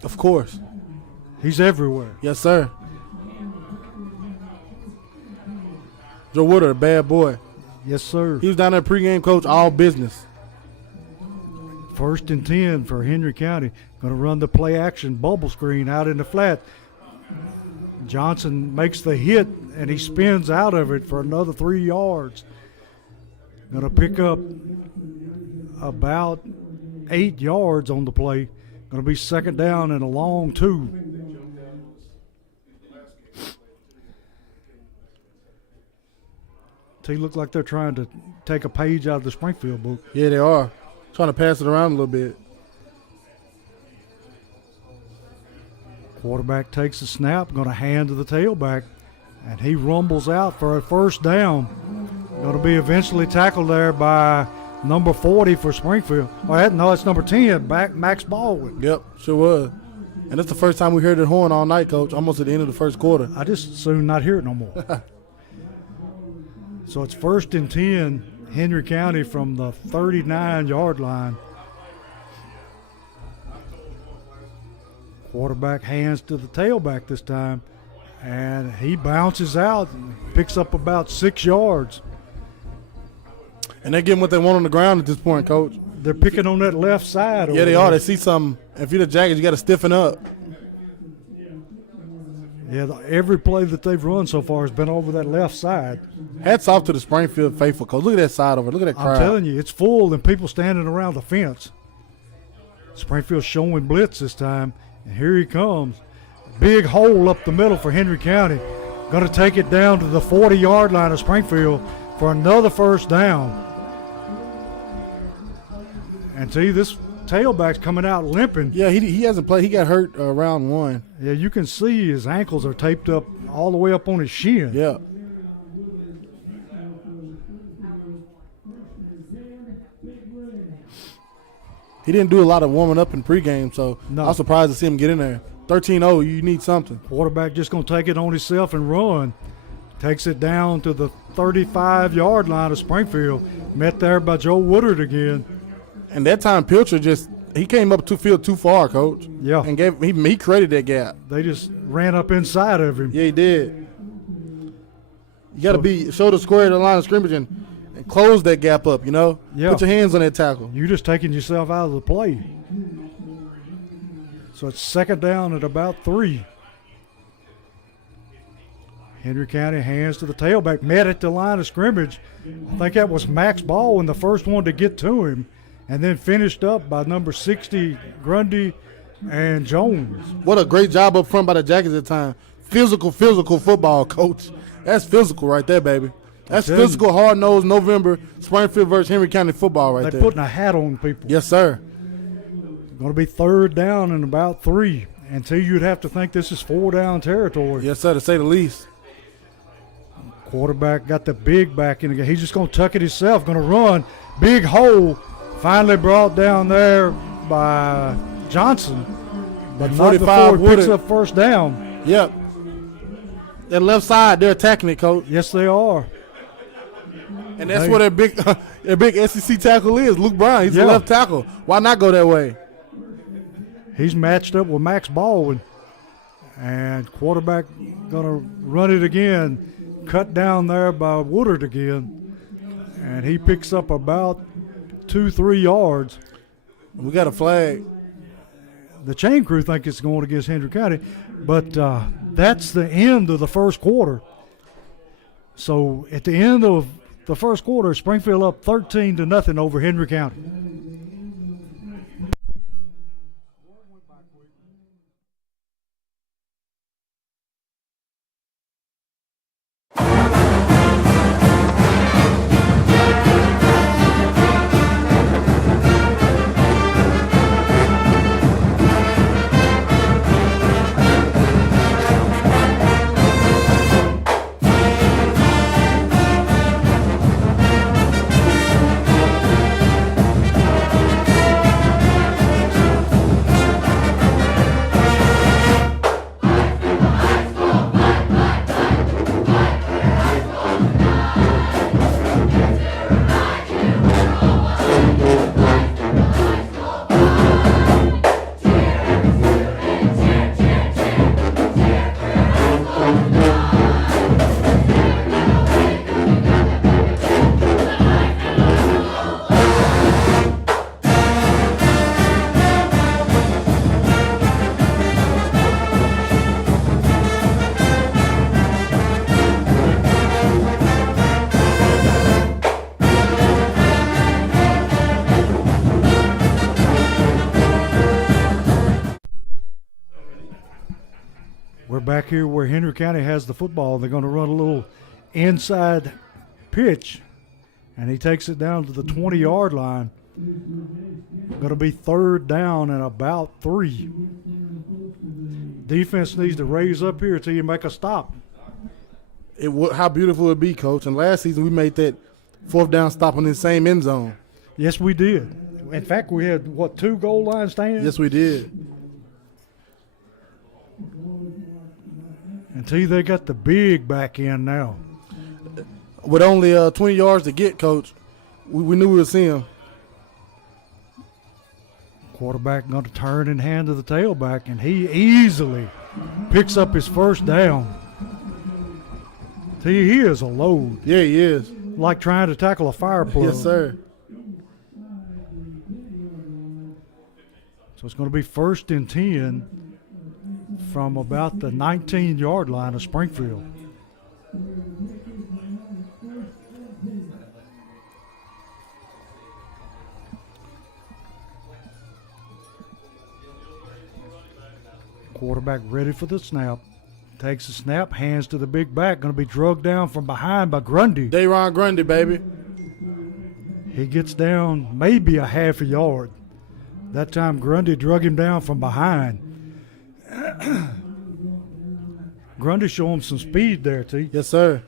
Of course. He's everywhere. Yes, sir. Joe Woodard, a bad boy. Yes, sir. He was down there pregame, Coach, all business. First and 10 for Henry County. Going to run the play action bubble screen out in the flat. Johnson makes the hit, and he spins out of it for another 3 yards. Going to pick up about 8 yards on the play. Going to be second down and a long 2. They look like they're trying to take a page out of the Springfield book. Yeah, they are. Trying to pass it around a little bit. Quarterback takes the snap, going to hand to the tailback, and he rumbles out for a first down. Going to be eventually tackled there by number 40 for Springfield. No, it's number 10, Max Baldwin. Yep, sure was. And that's the first time we heard the horn all night, Coach, almost at the end of the first quarter. I just soon not hear it no more. So it's 1st and 10, Henry County from the 39-yard line. Quarterback hands to the tailback this time, and he bounces out and picks up about 6 yards. And they're getting what they want on the ground at this point, Coach. They're picking on that left side. Yeah, they are. They see something. If you're the Jackets, you got to stiffen up. Yeah, every play that they've run so far has been over that left side. Hats off to the Springfield faithful, Coach. Look at that side over. Look at that crowd. I'm telling you, it's full and people standing around the fence. Springfield's showing blitz this time, and here he comes. Big hole up the middle for Henry County. Going to take it down to the 40-yard line of Springfield for another first down. And see, this tailback's coming out limping. Yeah, he hasn't played. He got hurt round 1. Yeah, you can see his ankles are taped up all the way up on his shin. Yeah. He didn't do a lot of warming up in pregame, so No. I was surprised to see him get in there. 13-0, you need something. Quarterback just going to take it on himself and run. Takes it down to the 35-yard line of Springfield. Met there by Joe Woodard again. And that time, Pilcher he came up field too far, Coach. Yeah. And he created that gap. They just ran up inside of him. Yeah, he did. You got to shoulder square to the line of scrimmage and close that gap up, you know? Yeah. Put your hands on that tackle. You're just taking yourself out of the play. So it's 2nd down at about 3. Henry County hands to the tailback. Met at the line of scrimmage. I think that was Max Baldwin, the first one to get to him. And then finished up by number 60, Grundy and Jones. What a great job up front by the Jackets at the time. Physical football, Coach. That's physical right there, baby. That's physical, hard-nosed November Springfield versus Henry County football right there. They're putting a hat on people. Yes, sir. Going to be 3rd down and about 3. Until you'd have to think this is 4-down territory. Yes, sir, to say the least. Quarterback got the big back in again. He's just going to tuck it himself. Going to run. Big hole. Finally brought down there by Johnson. But not before he picks up first down. Yep. That left side, they're attacking it, Coach. Yes, they are. And that's where their big SEC tackle is. Luke Brown, he's the left tackle. Why not go that way? He's matched up with Max Baldwin. And quarterback going to run it again. Cut down there by Woodard again. And he picks up about 2-3 yards. We got a flag. The chain crew think it's going against Henry County, but that's the end of the first quarter. So at the end of the first quarter, Springfield up 13-0 over Henry County. We're back here where Henry County has the football. They're going to run a little inside pitch, and he takes it down to the 20-yard line. Going to be 3rd down and about 3. Defense needs to raise up here until you make a stop. How beautiful it would be, Coach. And last season we made that 4th down stop in the same end zone. Yes, we did. In fact, we had, 2 goal line stands? Yes, we did. Until they got the big back in now. With only 20 yards to get, Coach, we knew we would see him. Quarterback going to turn and hand to the tailback, and he easily picks up his 1st down. See, he is a load. Yeah, he is. Like trying to tackle a fire plug. Yes, sir. So it's going to be 1st and 10 from about the 19-yard line of Springfield. Quarterback ready for the snap. Takes the snap, hands to the big back. Going to be drugged down from behind by Grundy. Dayron Grundy, baby. He gets down maybe a half a yard. That time Grundy drug him down from behind. Grundy showed him some speed there, T. Yes, sir.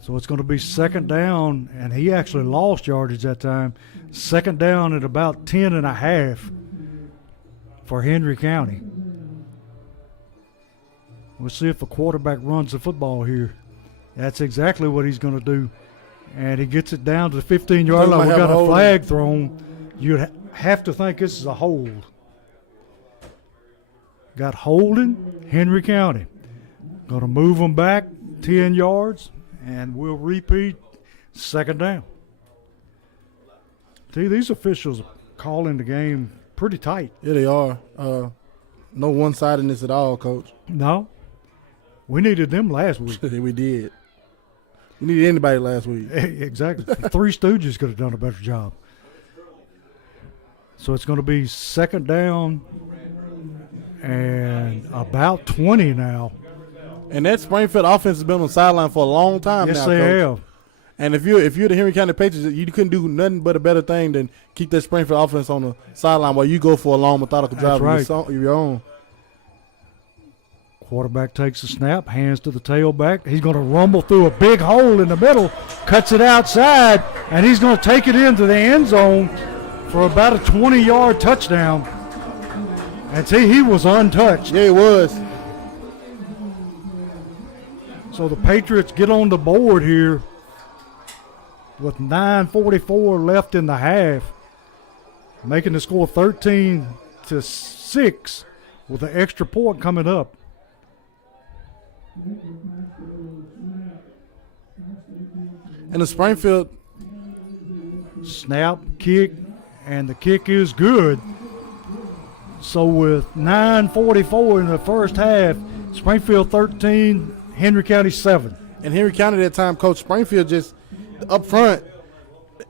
So it's going to be 2nd down, and he actually lost yardage that time. 2nd down at about 10 and a half for Henry County. We'll see if the quarterback runs the football here. That's exactly what he's going to do. And he gets it down to the 15-yard line. We got a flag thrown. You'd have to think this is a hold. Got holding, Henry County. Going to move them back 10 yards, and we'll repeat 2nd down. See, these officials are calling the game pretty tight. Yeah, they are. No one-sidedness at all, Coach. No. We needed them last week. We did. We needed anybody last week. Exactly. The Three Stooges could have done a better job. So it's going to be 2nd down and about 20 now. And that Springfield offense has been on the sideline for a long time now, Yes, they Coach. have. And if you're the Henry County Patriots, you couldn't do nothing but a better thing than keep that Springfield offense on the sideline while you go for a long, methodical drive of your own. Quarterback takes the snap, hands to the tailback. He's going to rumble through a big hole in the middle, cuts it outside, and he's going to take it into the end zone for about a 20-yard touchdown. And see, he was untouched. Yeah, he was. So the Patriots get on the board here with 9:44 left in the half, making the score 13-6 with an extra point coming up. And the Springfield Snap, kick, and the kick is good. So with 9:44 in the first half, Springfield 13, Henry County 7. And Henry County at that time, Coach, Springfield just up front,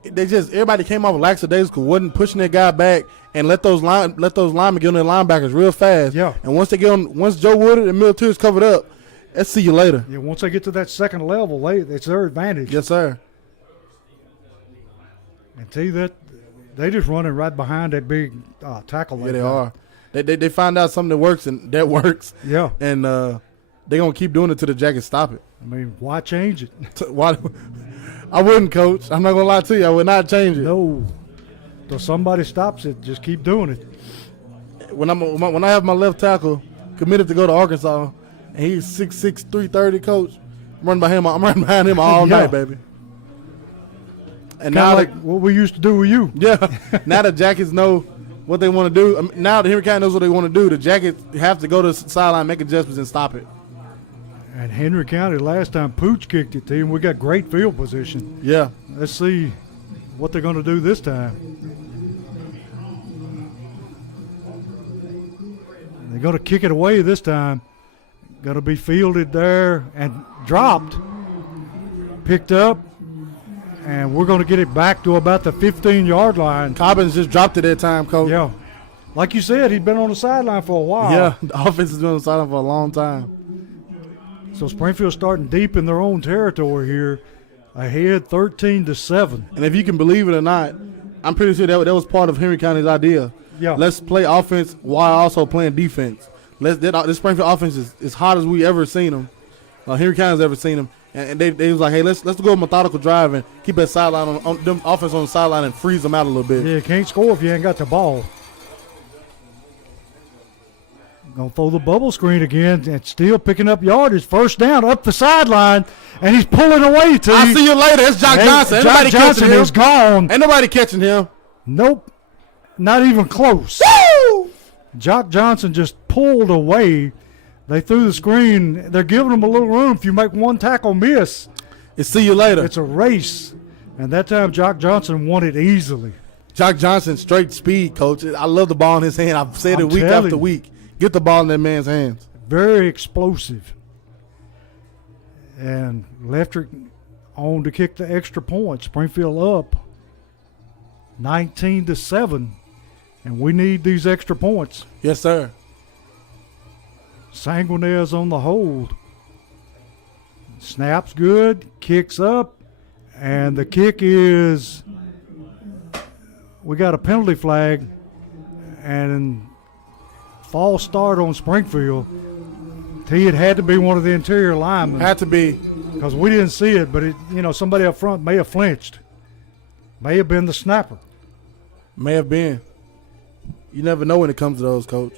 everybody came off lackadaisical, wasn't pushing their guy back and let those linemen get on their linebackers real fast. Yeah. And once Joe Woodard and Military is covered up, let's see you later. Yeah, once they get to that second level, it's their advantage. Yes, sir. And see that they just running right behind that big tackle. Yeah, they are. They find out something that works, and that works. Yeah. And they're going to keep doing it till the Jackets stop it. I mean, why change it? Why? I wouldn't, Coach. I'm not going to lie to you. I would not change it. No. Till somebody stops it, just keep doing it. When I have my left tackle committed to go to Arkansas, and he's 6'6", 330, Coach, I'm running behind him all night, baby. And Kind now of like what we used to do with you. yeah, now the Jackets know what they want to do. Now the Henry County knows what they want to do. The Jackets have to go to the sideline, make adjustments, and stop it. And Henry County, last time Pooch kicked it to him, we got great field position. Yeah. Let's see what they're going to do this time. They're going to kick it away this time. Going to be fielded there and dropped. Picked up. And we're going to get it back to about the 15-yard line. Cobbins just dropped it that time, Coach. Yeah. Like you said, he'd been on the sideline for a while. Yeah, the offense has been on the sideline for a long time. So Springfield starting deep in their own territory here, ahead 13-7. And if you can believe it or not, I'm pretty sure that was part of Henry County's idea. Yeah. Let's play offense while also playing defense. This Springfield offense is as hot as we ever seen them. Henry County's ever seen them. And they was like, hey, let's go a methodical drive and keep that sideline on them offense on the sideline and freeze them out a little bit. Yeah, can't score if you ain't got the ball. Gonna throw the bubble screen again and still picking up yardage. First down up the sideline, and he's pulling away to I'll see you later. It's Jock Johnson. Jock Johnson is gone. Ain't nobody catching him. Nope. Not even close. Woo! Jock Johnson just pulled away. They threw the screen. They're giving him a little room. If you make one tackle miss, it's see you later. It's a race. And that time Jock Johnson won it easily. Jock Johnson, straight speed, coach. I love the ball in his hand. I've said it week after week. Get the ball in that man's hands. Very explosive. And Leftrick on to kick the extra point. Springfield up 19-7. And we need these extra points. Yes, sir. Sanguinaire's on the hold. Snaps good. Kicks up. And the kick is, we got a penalty flag. And false start on Springfield. It had to be one of the interior linemen. Had to be. Because we didn't see it, but somebody up front may have flinched. May have been the snapper. May have been. You never know when it comes to those, coach.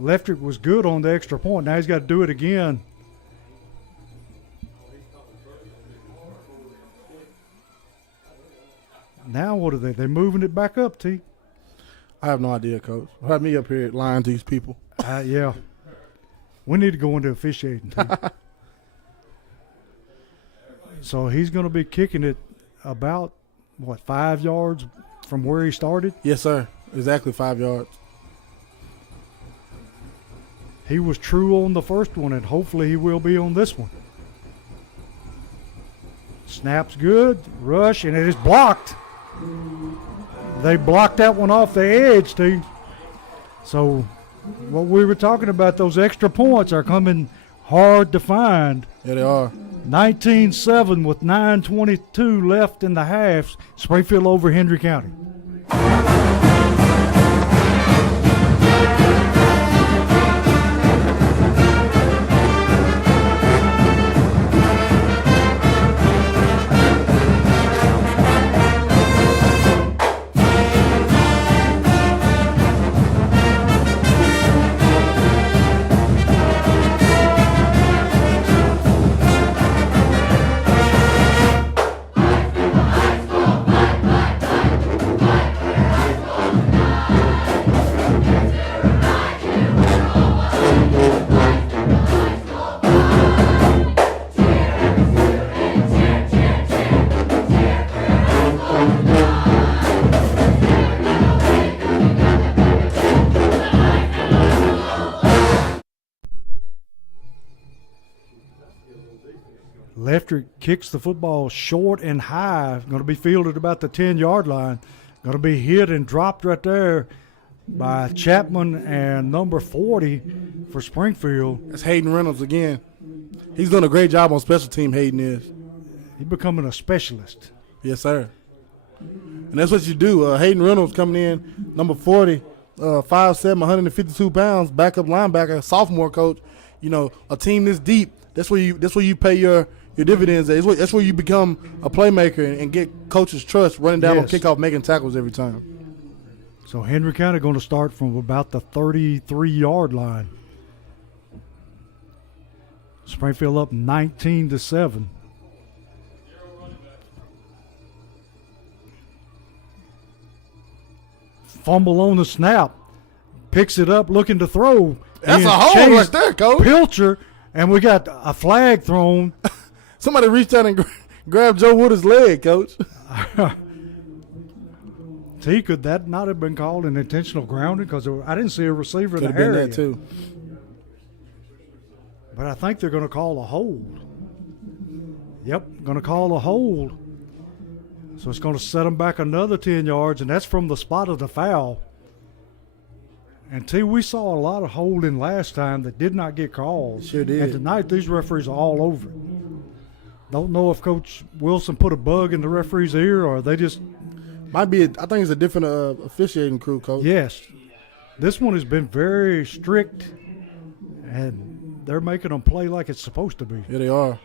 Leftrick was good on the extra point. Now he's got to do it again. Now what are they? They're moving it back up, T. I have no idea, coach. Have me up here lying to these people. Yeah. We need to go into officiating, T. So he's going to be kicking it about, 5 yards from where he started? Yes, sir. Exactly 5 yards. He was true on the first one, and hopefully he will be on this one. Snaps good, rush, and it is blocked. They blocked that one off the edge, Steve. So what we were talking about, those extra points are coming hard to find. Yeah, they are. 19-7 with 9:22 left in the half. Springfield over Henry County. Leftrick kicks the football short and high. Going to be fielded about the 10-yard line. Going to be hit and dropped right there by Chapman and number 40 for Springfield. That's Hayden Reynolds again. He's doing a great job on special team, Hayden is. He's becoming a specialist. Yes, sir. And that's what you do. Hayden Reynolds coming in, number 40, 5'7", 152 pounds, backup linebacker, sophomore coach. A team this deep, that's where you pay your dividends. That's where you become a playmaker and get coach's trust running down on kickoff, making tackles every time. So Henry County going to start from about the 33-yard line. Springfield up 19-7. Fumble on the snap. Picks it up, looking to throw. That's a hole right there, coach. Pilcher, and we got a flag thrown. Somebody reached out and grabbed Joe Wood's leg, coach. See, could that not have been called an intentional grounding? Because I didn't see a receiver in the area. Could have been that too. But I think they're going to call a hold. Yep, going to call a hold. So it's going to set them back another 10 yards, and that's from the spot of the foul. Until we saw a lot of holding last time that did not get called. Sure did. And tonight these referees are all over it. Don't know if Coach Wilson put a bug in the referee's ear or they just might be. I think it's a different officiating crew, Coach. Yes, this one has been very strict, and they're making them play like it's supposed to be. Yeah, they are.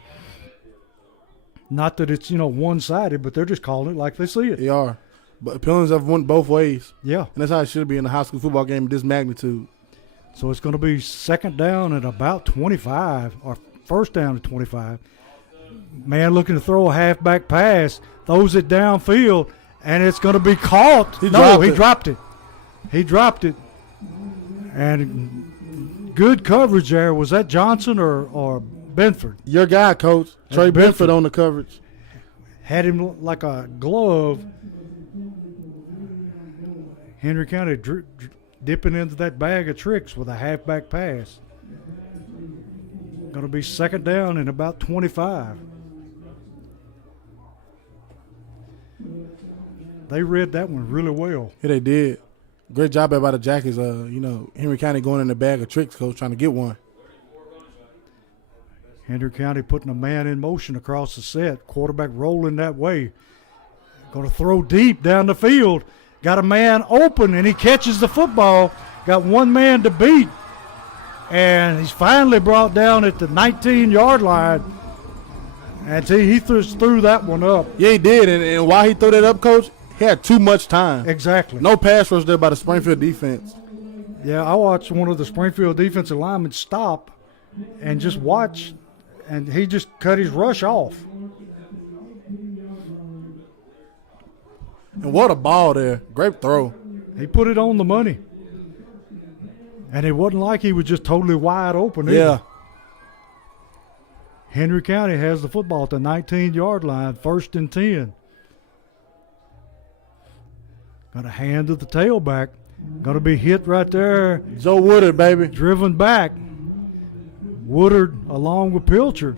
Not that it's one-sided, but they're just calling it like they see it. They are. But penalties have went both ways. Yeah. And that's how it should be in a high school football game of this magnitude. So it's going to be second down at about 25, or first down at 25. Man looking to throw a halfback pass, throws it downfield, and it's going to be caught. He dropped it. He dropped it. And good coverage there. Was that Johnson or Benford? Your guy, Coach. Trey Benford on the coverage. Had him like a glove. Henry County dipping into that bag of tricks with a halfback pass. Going to be second down in about 25. They read that one really well. Yeah, they did. Great job by the Jackets. Henry County going in the bag of tricks, Coach, trying to get one. Henry County putting a man in motion across the set. Quarterback rolling that way. Going to throw deep down the field. Got a man open, and he catches the football. Got one man to beat. And he's finally brought down at the 19-yard line. And he threw that one up. Yeah, he did. And while he threw that up, Coach, he had too much time. Exactly. No pass rush there by the Springfield defense. Yeah, I watched one of the Springfield defensive linemen stop and just watch, and he just cut his rush off. And what a ball there. Great throw. He put it on the money. And it wasn't like he was just totally wide open either. Yeah. Henry County has the football at the 19-yard line, 1st and 10. Got a hand to the tailback. Going to be hit right there. Joe Woodard, baby. Driven back. Woodard along with Pilcher.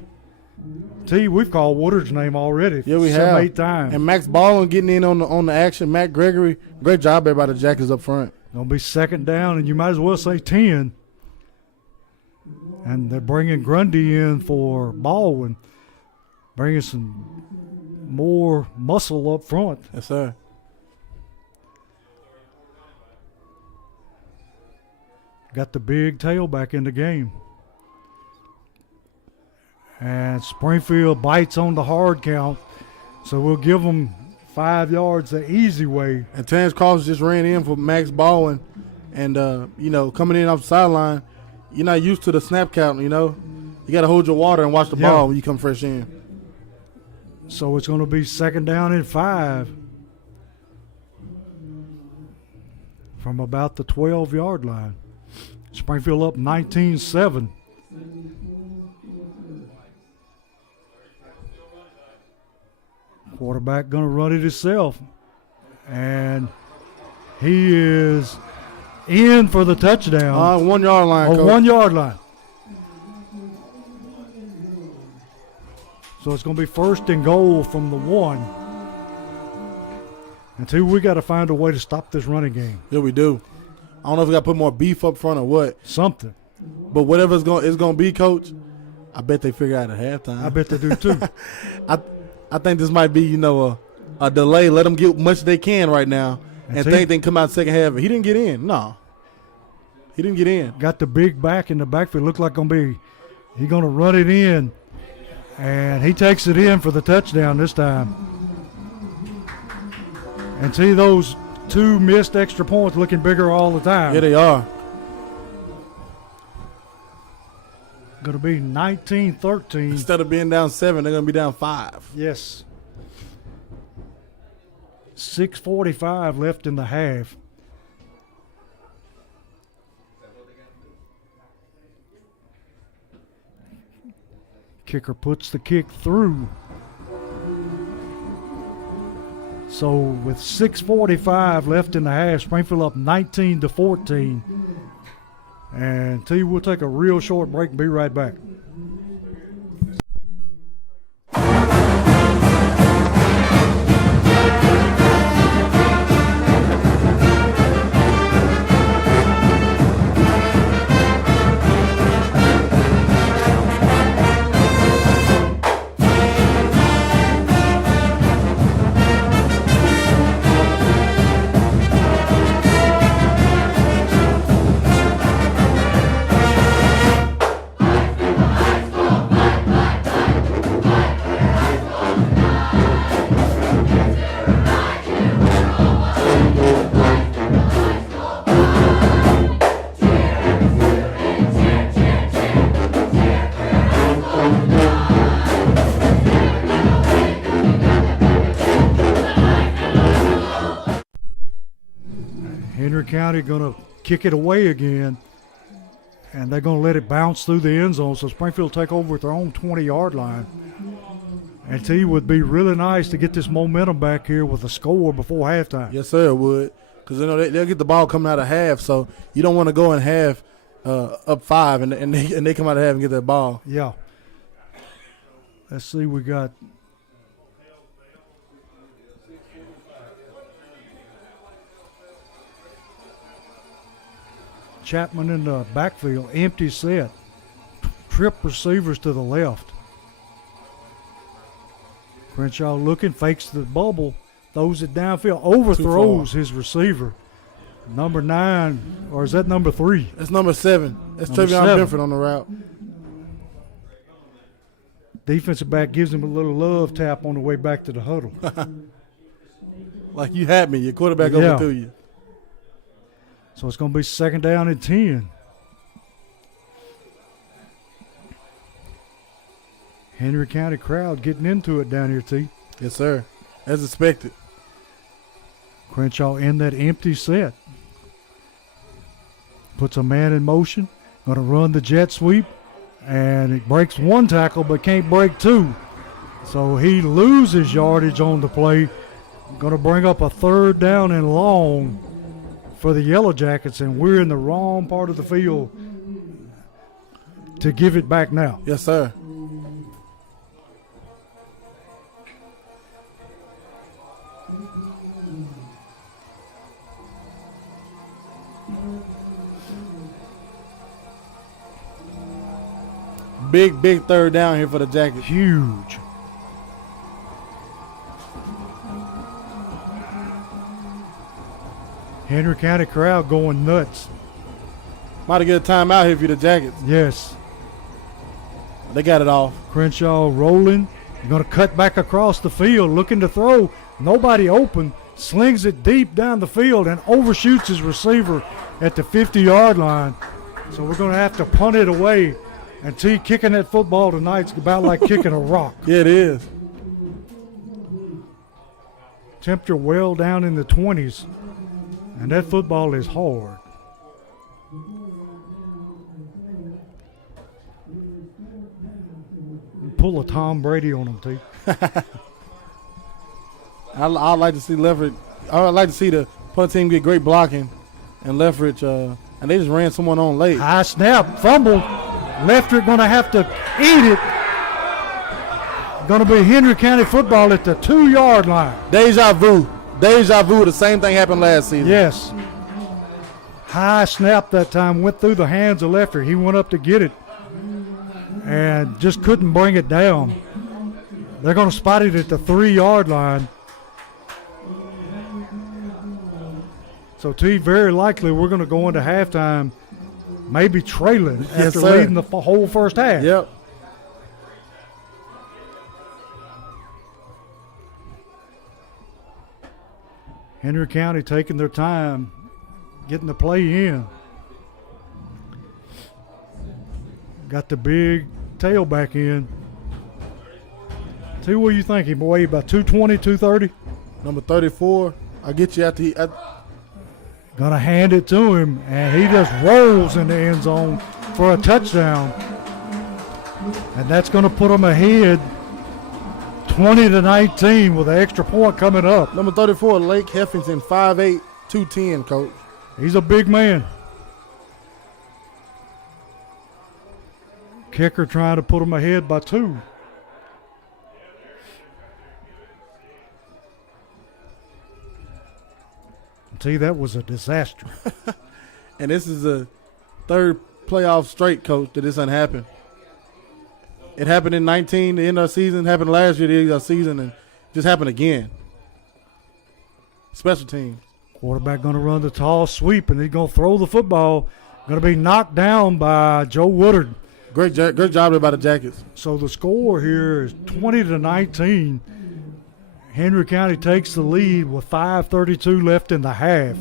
We've called Woodard's name already. Yeah, we 7, have. 8 times. And Max Baldwin getting in on the action. Matt Gregory, great job there by the Jackets up front. Going to be second down, and you might as well say 10. And they're bringing Grundy in for Baldwin, bringing some more muscle up front. Yes, sir. Got the big tailback in the game. And Springfield bites on the hard count, so we'll give them 5 yards the easy way. And Terrence Cross just ran in for Max Baldwin. And, coming in off the sideline, you're not used to the snap count, You got to hold your water and watch the ball when you come fresh in. So it's going to be second down and 5 from about the 12-yard line. Springfield up 19-7. Quarterback going to run it himself. And he is in for the touchdown. 1 yard line, Coach. 1 yard line. So it's going to be 1st and goal from the 1. And 2, we got to find a way to stop this running game. Yeah, we do. I don't know if we got to put more beef up front or what. Something. But whatever it's going to be, Coach, I bet they figure out at halftime. I bet they do too. I think this might be, a delay. Let them get much they can right now and think they can come out second half. He didn't get in. No. He didn't get in. Got the big back in the backfield. Looked like he's going to run it in. And he takes it in for the touchdown this time. And see those 2 missed extra points looking bigger all the time. Yeah, they are. Going to be 19-13. Instead of being down 7, they're going to be down 5. Yes. 6:45 left in the half. Kicker puts the kick through. So with 6:45 left in the half, Springfield up 19-14. And we'll take a real short break and be right back. Henry County going to kick it away again, and they're going to let it bounce through the end zone. So Springfield take over at their own 20-yard line. And it would be really nice to get this momentum back here with a score before halftime. Yes, sir, it would. Because they'll get the ball coming out of half, so you don't want to go in half up 5 and they come out of half and get that ball. Yeah. Let's see, we got Chapman in the backfield, empty set, trip receivers to the left. Crenshaw looking, fakes the bubble, throws it downfield, overthrows his receiver. Number 9, or is that number 3? That's number 7. That's Travion Benford on the route. Defensive back gives him a little love tap on the way back to the huddle. Like you had me, your quarterback overthrew you. So it's going to be 2nd down and 10. Henry County crowd getting into it down here, T. Yes, sir. As expected. Crenshaw in that empty set. Puts a man in motion. Going to run the jet sweep. And it breaks 1 tackle but can't break 2. So he loses yardage on the play. Going to bring up a 3rd down and long for the Yellow Jackets, and we're in the wrong part of the field to give it back now. Yes, sir. Big 3rd down here for the Jackets. Huge. Henry County crowd going nuts. Might have get a timeout here for the Jackets. Yes. They got it off. Crenshaw rolling. You're going to cut back across the field, looking to throw. Nobody open. Slings it deep down the field and overshoots his receiver at the 50-yard line. So we're going to have to punt it away. And T, kicking that football tonight's about like kicking a rock. Yeah, it is. Temperature well down in the 20s. And that football is hard. Pull a Tom Brady on him, T. I'd like to see Lefford. I'd like to see the punt team get great blocking, and Leffridge, and they just ran someone on late. High snap, fumble. Lefford going to have to eat it. Going to be Henry County football at the 2-yard line. Deja vu. The same thing happened last season. Yes. High snap that time, went through the hands of Lefford. He went up to get it and just couldn't bring it down. They're going to spot it at the 3-yard line. So, T, very likely we're going to go into halftime maybe trailing after leading the whole first half. Yep. Henry County taking their time, getting the play in. Got the big tailback in. T, what do you think? He weighed about 220, 230? Number 34. I'll get you at the. Gonna hand it to him, and he just rolls in the end zone for a touchdown. And that's gonna put him ahead 20-19 with an extra point coming up. Number 34, Lake Heffington, 5'8", 210, coach. He's a big man. Kicker trying to put him ahead by 2. See, that was a disaster. And this is the 3rd playoff straight, coach, that this done happened. It happened in 19, the end of the season. It happened last year, the end of the season, and just happened again. Special teams. Quarterback going to run the tall sweep, and he's going to throw the football. Going to be knocked down by Joe Woodard. Great job there by the Jackets. So the score here is 20-19. Henry County takes the lead with 5:32 left in the half.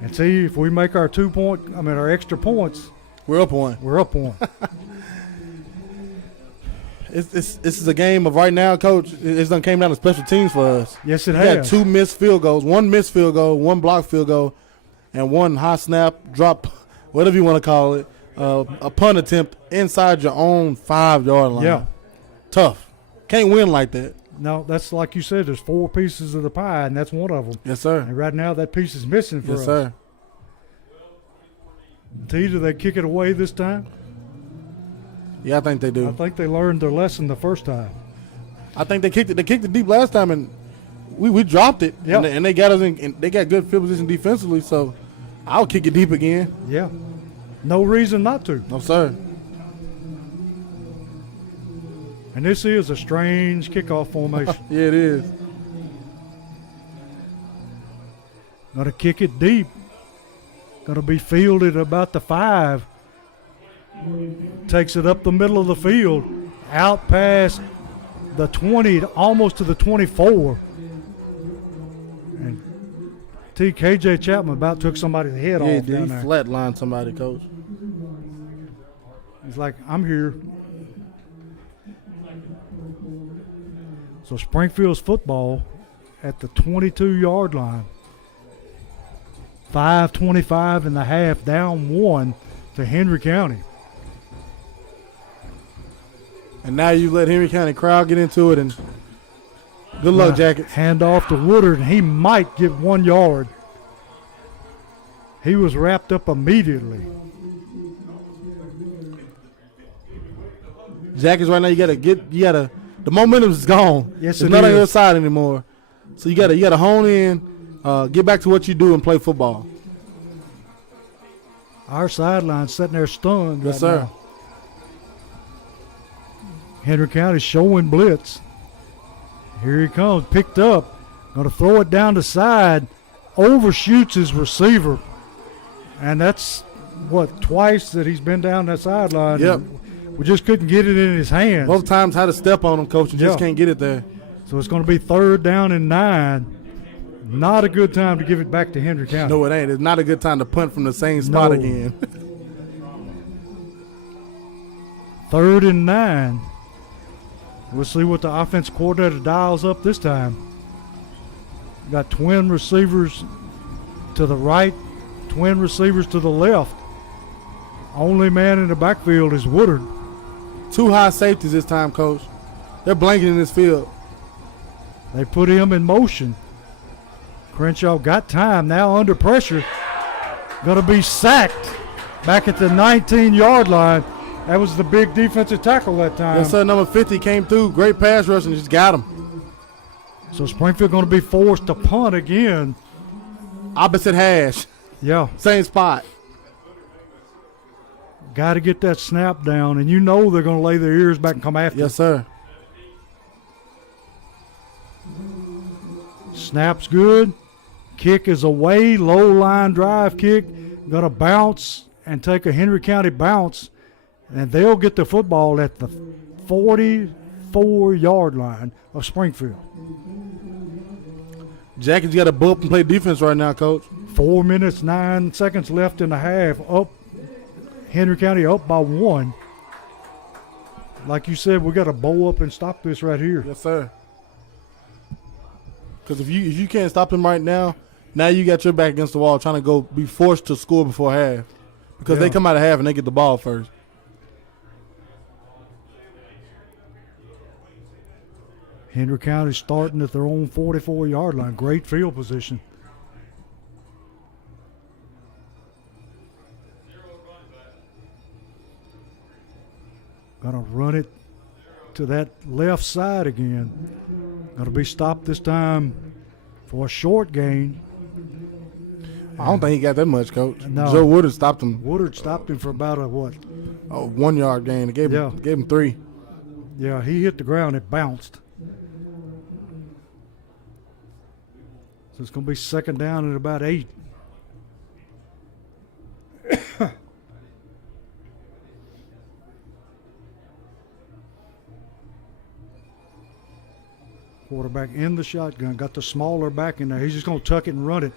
And see, if we make our our extra points, we're up one. We're up one. This is a game of right now, Coach. It's done came down to special teams for us. Yes, it We has. had 2 missed field goals, 1 missed field goal, 1 blocked field goal, and 1 high snap, drop, whatever you want to call it, a punt attempt inside your own 5-yard line. Yeah. Tough. Can't win like that. No, that's like you said. There's 4 pieces of the pie, and that's one of them. Yes, sir. And right now, that piece is missing for us. Yes, sir. T, do they kick it away this time? Yeah, I think they do. I think they learned their lesson the first time. I think they kicked it. They kicked it deep last time, and we dropped it. Yep. And they got us in. And they got good field position defensively. So I'll kick it deep again. Yeah. No reason not to. No, sir. And this is a strange kickoff formation. Yeah, it is. Going to kick it deep. Going to be fielded about the 5. Takes it up the middle of the field, out past the 20, almost to the 24. And KJ Chapman about took somebody's head Yeah, off down he there. flatlined somebody, Coach. He's like, I'm here. So Springfield's football at the 22-yard line. 5:25 in the half, down 1 to Henry County. And now you let Henry County crowd get into it, and good luck, Jackets. Hand off to Woodard, and he might get 1 yard. He was wrapped up immediately. Jackets right now, the momentum's gone. Yes, it's it not on is. your side anymore. So you gotta hone in, get back to what you do and play football. Our sideline sitting there stunned. Yes, right sir. now. Henry County showing blitz. Here he comes, picked up. Going to throw it down the side. Overshoots his receiver. And that's, twice that he's been down that sideline. Yep. We just couldn't get it in his hands. Both times had to step on him, Coach, and just can't get it there. So it's going to be 3rd down and 9. Not a good time to give it back to Henry County. No, it ain't. It's not a good time to punt from the same spot No. again. 3rd and 9. We'll see what the offense coordinator dials up this time. Got twin receivers to the right, twin receivers to the left. Only man in the backfield is Woodard. 2 high safeties this time, Coach. They're blanketing this field. They put him in motion. Crenshaw got time, now under pressure. Going to be sacked back at the 19-yard line. That was the big defensive tackle that time. Yes, sir. Number 50 came through. Great pass rush and just got him. So Springfield going to be forced to punt again. Opposite hash. Yeah. Same spot. Got to get that snap down, and you know they're going to lay their ears back and come after. Yes, sir. Snap's good. Kick is away. Low line drive kick. Going to bounce and take a Henry County bounce, and they'll get the football at the 44-yard line of Springfield. Jackets got to bull up and play defense right now, Coach. 4 minutes, 9 seconds left in the half. Up, Henry County up by 1. Like you said, we got to bow up and stop this right here. Yes, sir. Because if you can't stop them right now you got your back against the wall trying to go be forced to score before half. Because they come out of half and they get the ball first. Henry County starting at their own 44-yard line. Great field position. Gonna run it to that left side again. Gonna be stopped this time for a short gain. I don't think he got that much, Coach. No. Joe Woodard stopped him. Woodard stopped him for about a 1 yard gain. They gave him 3. Yeah, he hit the ground. It bounced. So it's going to be 2nd down at about 8. Quarterback in the shotgun. Got the smaller back in there. He's just going to tuck it and run it.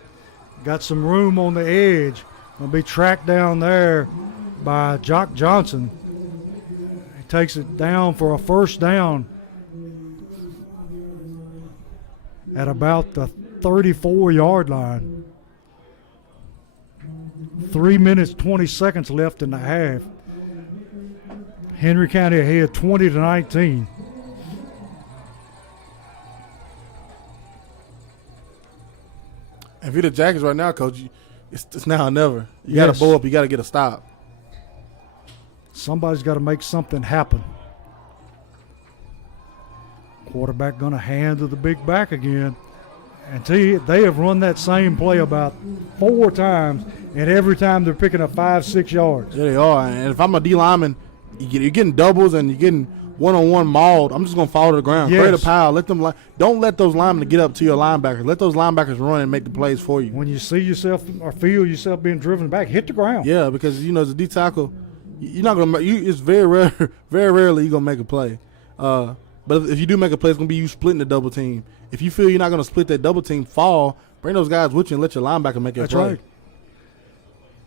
Got some room on the edge. Going to be tracked down there by Jock Johnson. He takes it down for a first down at about the 34-yard line. 3 minutes, 20 seconds left in the half. Henry County ahead 20-19. If you're the Jackets right now, Coach, it's now or never. You got to blow up. You got to get a stop. Somebody's got to make something happen. Quarterback going to hand to the big back again. And they have run that same play about 4 times, and every time they're picking up 5-6 yards. Yeah, they are. And if I'm a D lineman, you're getting doubles and you're getting one-on-one mauled. I'm just going to fall to the ground. Yes. Create a pile. Don't let those linemen get up to your linebackers. Let those linebackers run and make the plays for you. When you see yourself or feel yourself being driven back, hit the ground. Yeah, because, as a D tackle, you're not going to – it's very rare, very rarely you're going to make a play. But if you do make a play, it's going to be you splitting the double team. If you feel you're not going to split that double team, bring those guys with you and let your linebacker make that play. That's right.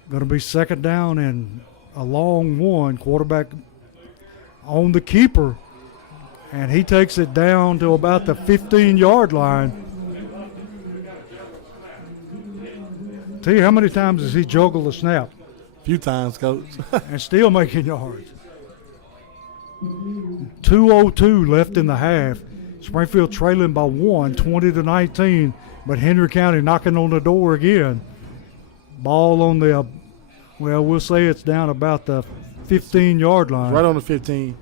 Going to be second down and a long one. Quarterback on the keeper, and he takes it down to about the 15-yard line. Tell you how many times has he juggled the snap? A few times, Coach. And still making yards. 2:02 left in the half. Springfield trailing by 1, 20-19, but Henry County knocking on the door again. Ball on the, we'll say it's down about the 15-yard line. Right on the 15.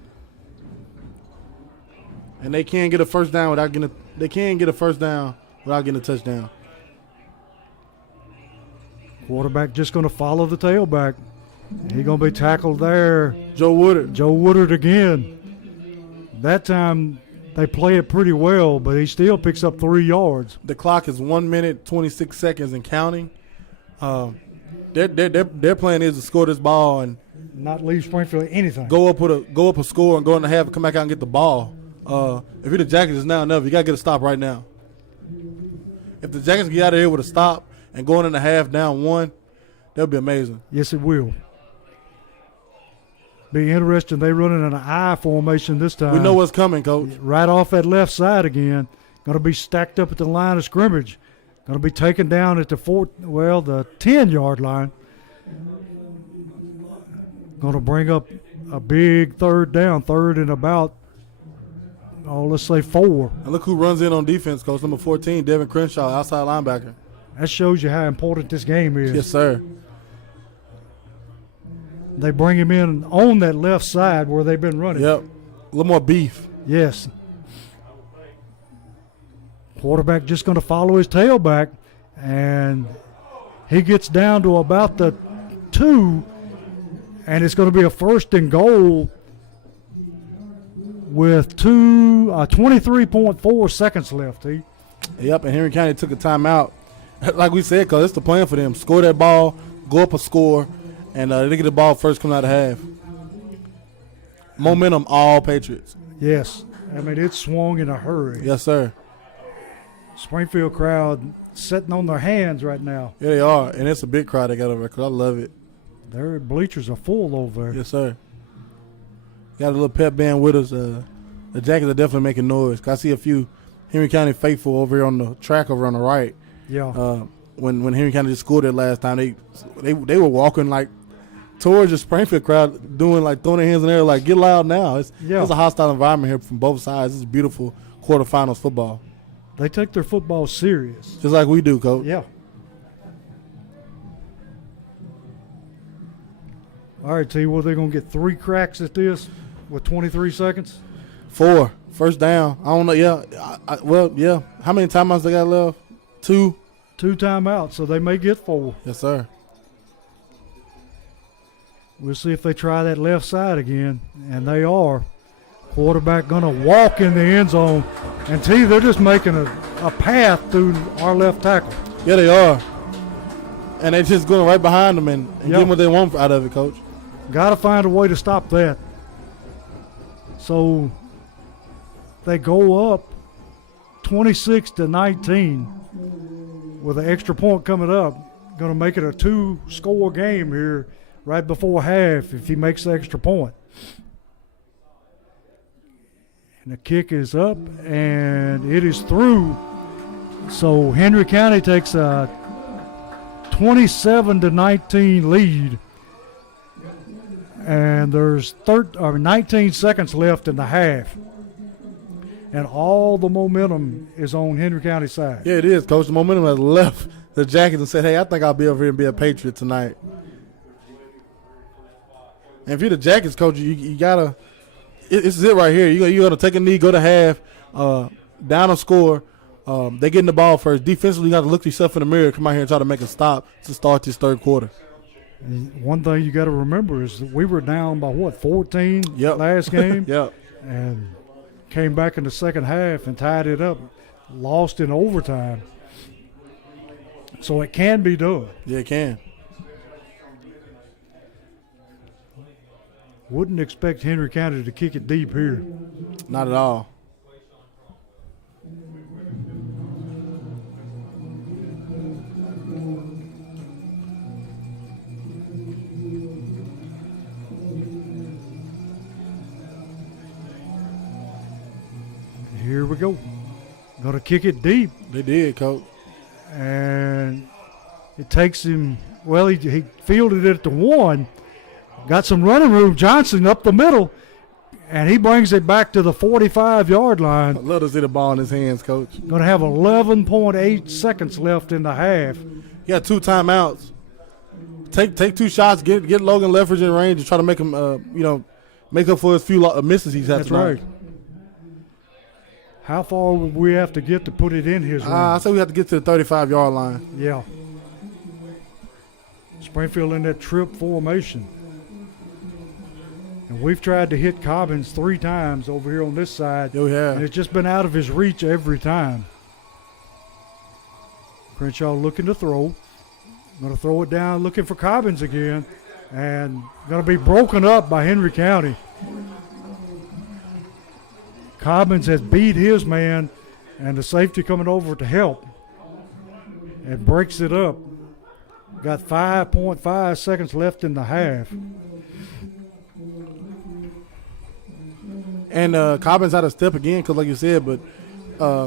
And they can't get a first down without getting a touchdown. Quarterback just going to follow the tailback. He's going to be tackled there. Joe Woodard again. That time they play it pretty well, but he still picks up 3 yards. The clock is 1 minute, 26 seconds and counting. Their plan is to score this ball and not leave Springfield anything. Go up a score and go in the half and come back out and get the ball. If you're the Jackets, it's now enough. You got to get a stop right now. If the Jackets get out of here with a stop and going in the half down 1, that'll be amazing. Yes, it will. Be interesting. They running an I formation this time. We know what's coming, Coach. Right off that left side again. Going to be stacked up at the line of scrimmage. Going to be taken down at the 10-yard line. Going to bring up a big third down, third and about, let's say 4. And look who runs in on defense, Coach. Number 14, Devin Crenshaw, outside linebacker. That shows you how important this game is. Yes, sir. They bring him in on that left side where they've been running. Yep. A little more beef. Yes. Quarterback just going to follow his tailback, and he gets down to about the 2, and it's going to be a first and goal with 23.4 seconds left. Yep, and Henry County took a timeout. Like we said, because it's the plan for them. Score that ball, go up a score, and they get the ball first coming out of half. Momentum, all Patriots. Yes. I mean, it swung in a hurry. Yes, sir. Springfield crowd sitting on their hands right now. Yeah, they are, and it's a big crowd they got over there because I love it. Their bleachers are full over there. Yes, sir. Got a little pep band with us. The Jackets are definitely making noise. I see a few Henry County faithful over here on the track over on the right. Yeah. When Henry County just scored it last time, they were walking like towards the Springfield crowd, doing like throwing their hands in the air like get loud now. It's a hostile environment here from both sides. It's beautiful quarterfinals football. They take their football serious. Just like we do, Coach. Yeah. All right, T, they're going to get 3 cracks at this with 23 seconds? 4. First down. I don't know. Yeah. Yeah. How many timeouts they got left? 2. 2 timeouts, so they may get 4. Yes, sir. We'll see if they try that left side again, and they are. Quarterback going to walk in the end zone. And, T, they're just making a path through our left tackle. Yeah, they are. And they're just going right behind them and get them what they want out of it, Coach. Got to find a way to stop that. So they go up 26-19 with an extra point coming up. Going to make it a 2-score game here right before half if he makes the extra point. And the kick is up, and it is through. So Henry County takes a 27-19 lead. And there's 19 seconds left in the half. And all the momentum is on Henry County's side. Yeah, it is, Coach. The momentum has left the Jackets and said, hey, I think I'll be over here and be a Patriot tonight. And if you're the Jackets, Coach, you got to – this is it right here. You're going to take a knee, go to half, down a score. They getting the ball first. Defensively, you got to look yourself in the mirror, come out here and try to make a stop to start this third quarter. One thing you got to remember is that we were down by, 14 last game? Yep. And came back in the second half and tied it up, lost in overtime. So it can be done. Yeah, it can. Wouldn't expect Henry County to kick it deep here. Not at all. Here we go. Going to kick it deep. They did, Coach. And it takes him, well, he fielded it at the 1. Got some running room. Johnson up the middle. And he brings it back to the 45-yard line. I'd love to see the ball in his hands, Coach. Going to have 11.8 seconds left in the half. You got 2 timeouts. Take 2 shots. Get Logan Leffridge in range and try to make him, make up for his few misses he's had That's tonight. right. How far would we have to get to put it in his range? I say we have to get to the 35-yard line. Yeah. Springfield in that trip formation. And we've tried to hit Cobbins 3 times over here on this side. Yeah, we have. And it's just been out of his reach every time. Crenshaw looking to throw. Going to throw it down, looking for Cobbins again. And going to be broken up by Henry County. Cobbins has beat his man, and the safety coming over to help. And breaks it up. Got 5.5 seconds left in the half. And Cobbins had a step again because, like you said, but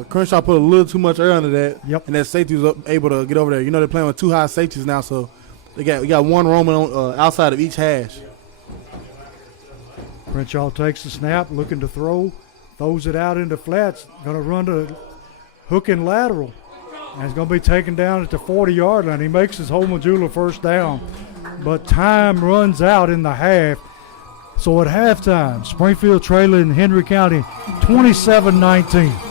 Crenshaw put a little too much air under that. Yep. And that safety was able to get over there. You know they're playing with 2 high safeties now, so we got one roaming on, outside of each hash. Crenshaw takes the snap, looking to throw. Throws it out into flats. Going to run to hook and lateral. And it's going to be taken down at the 40-yard line. He makes his Holman-Jula first down. But time runs out in the half. So at halftime, Springfield trailing Henry County 27-19.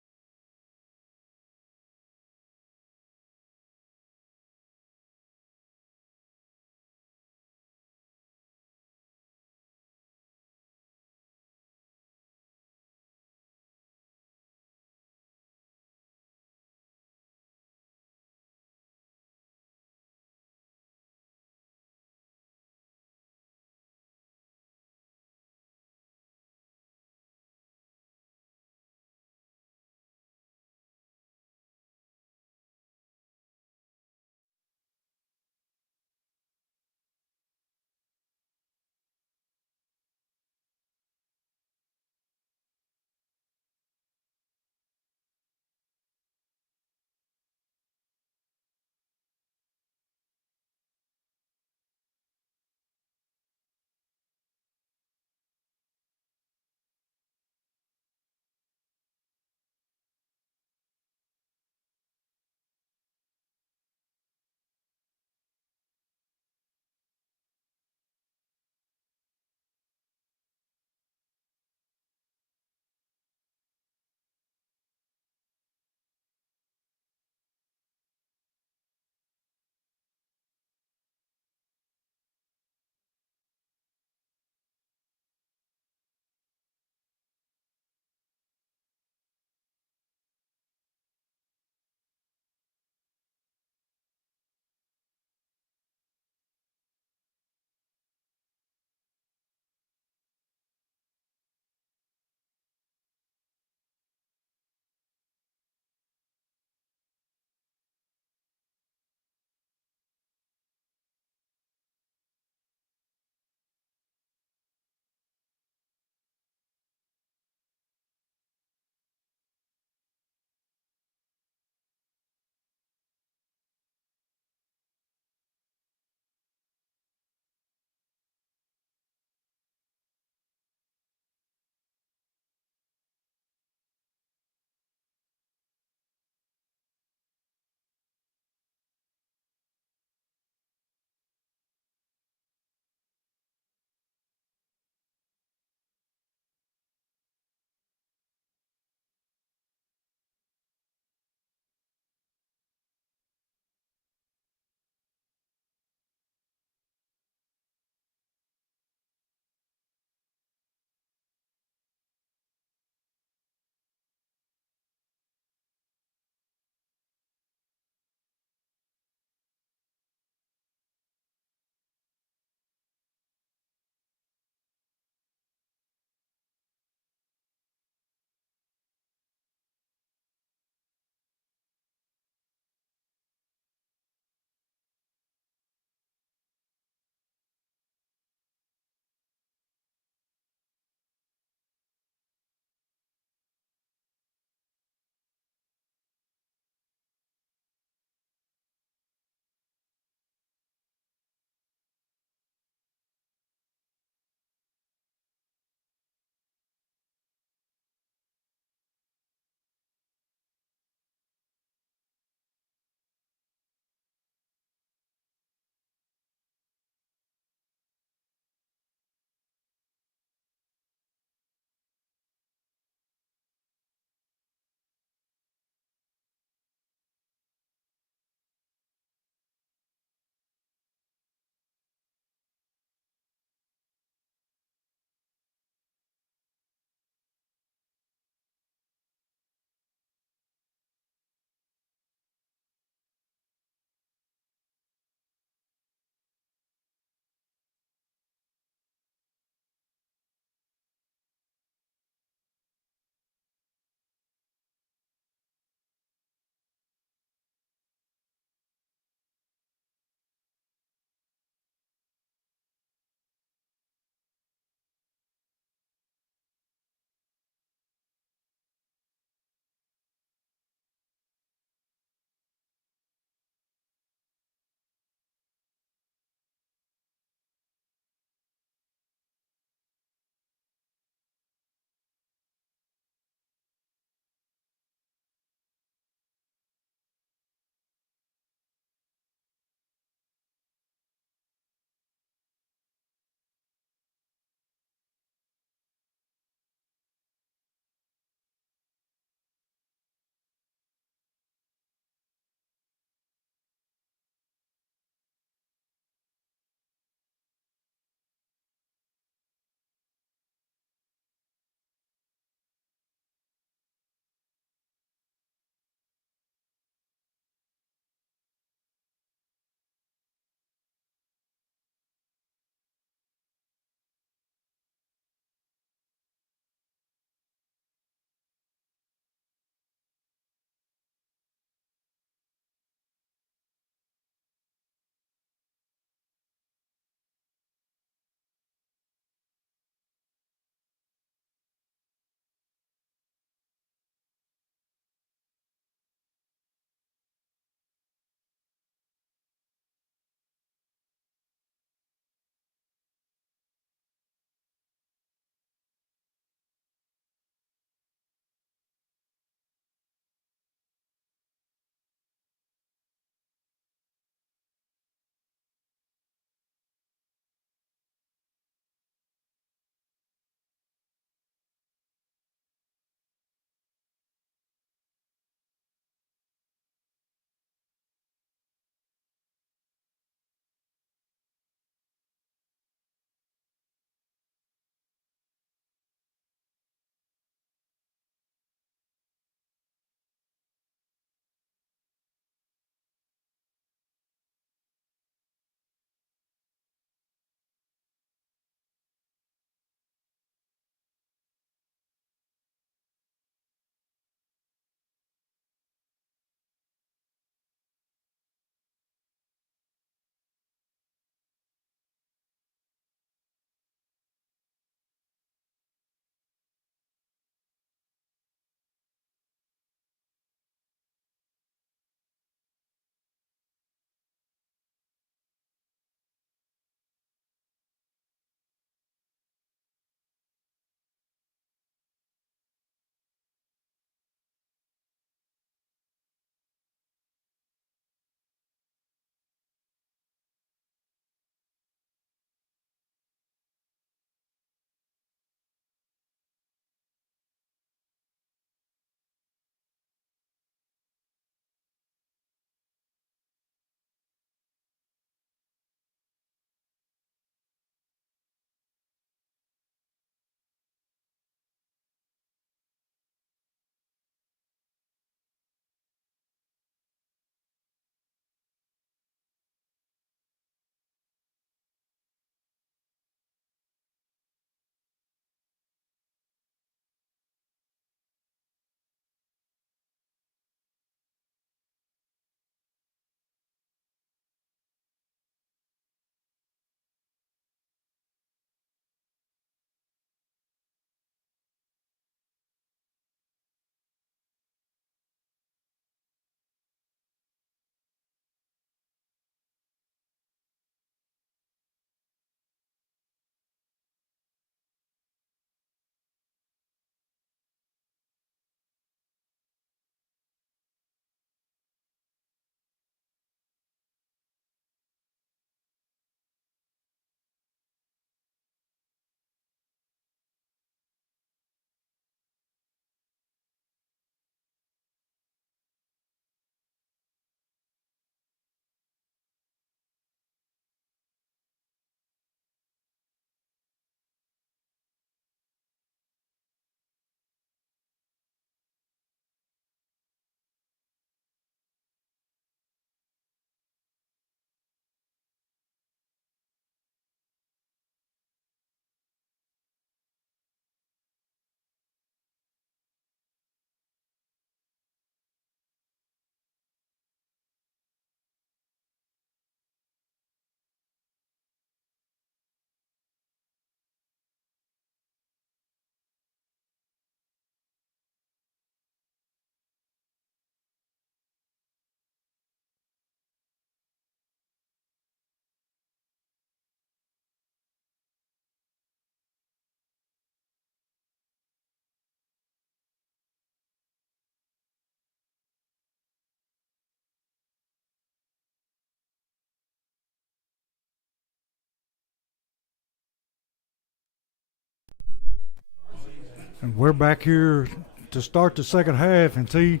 And we're back here to start the second half, and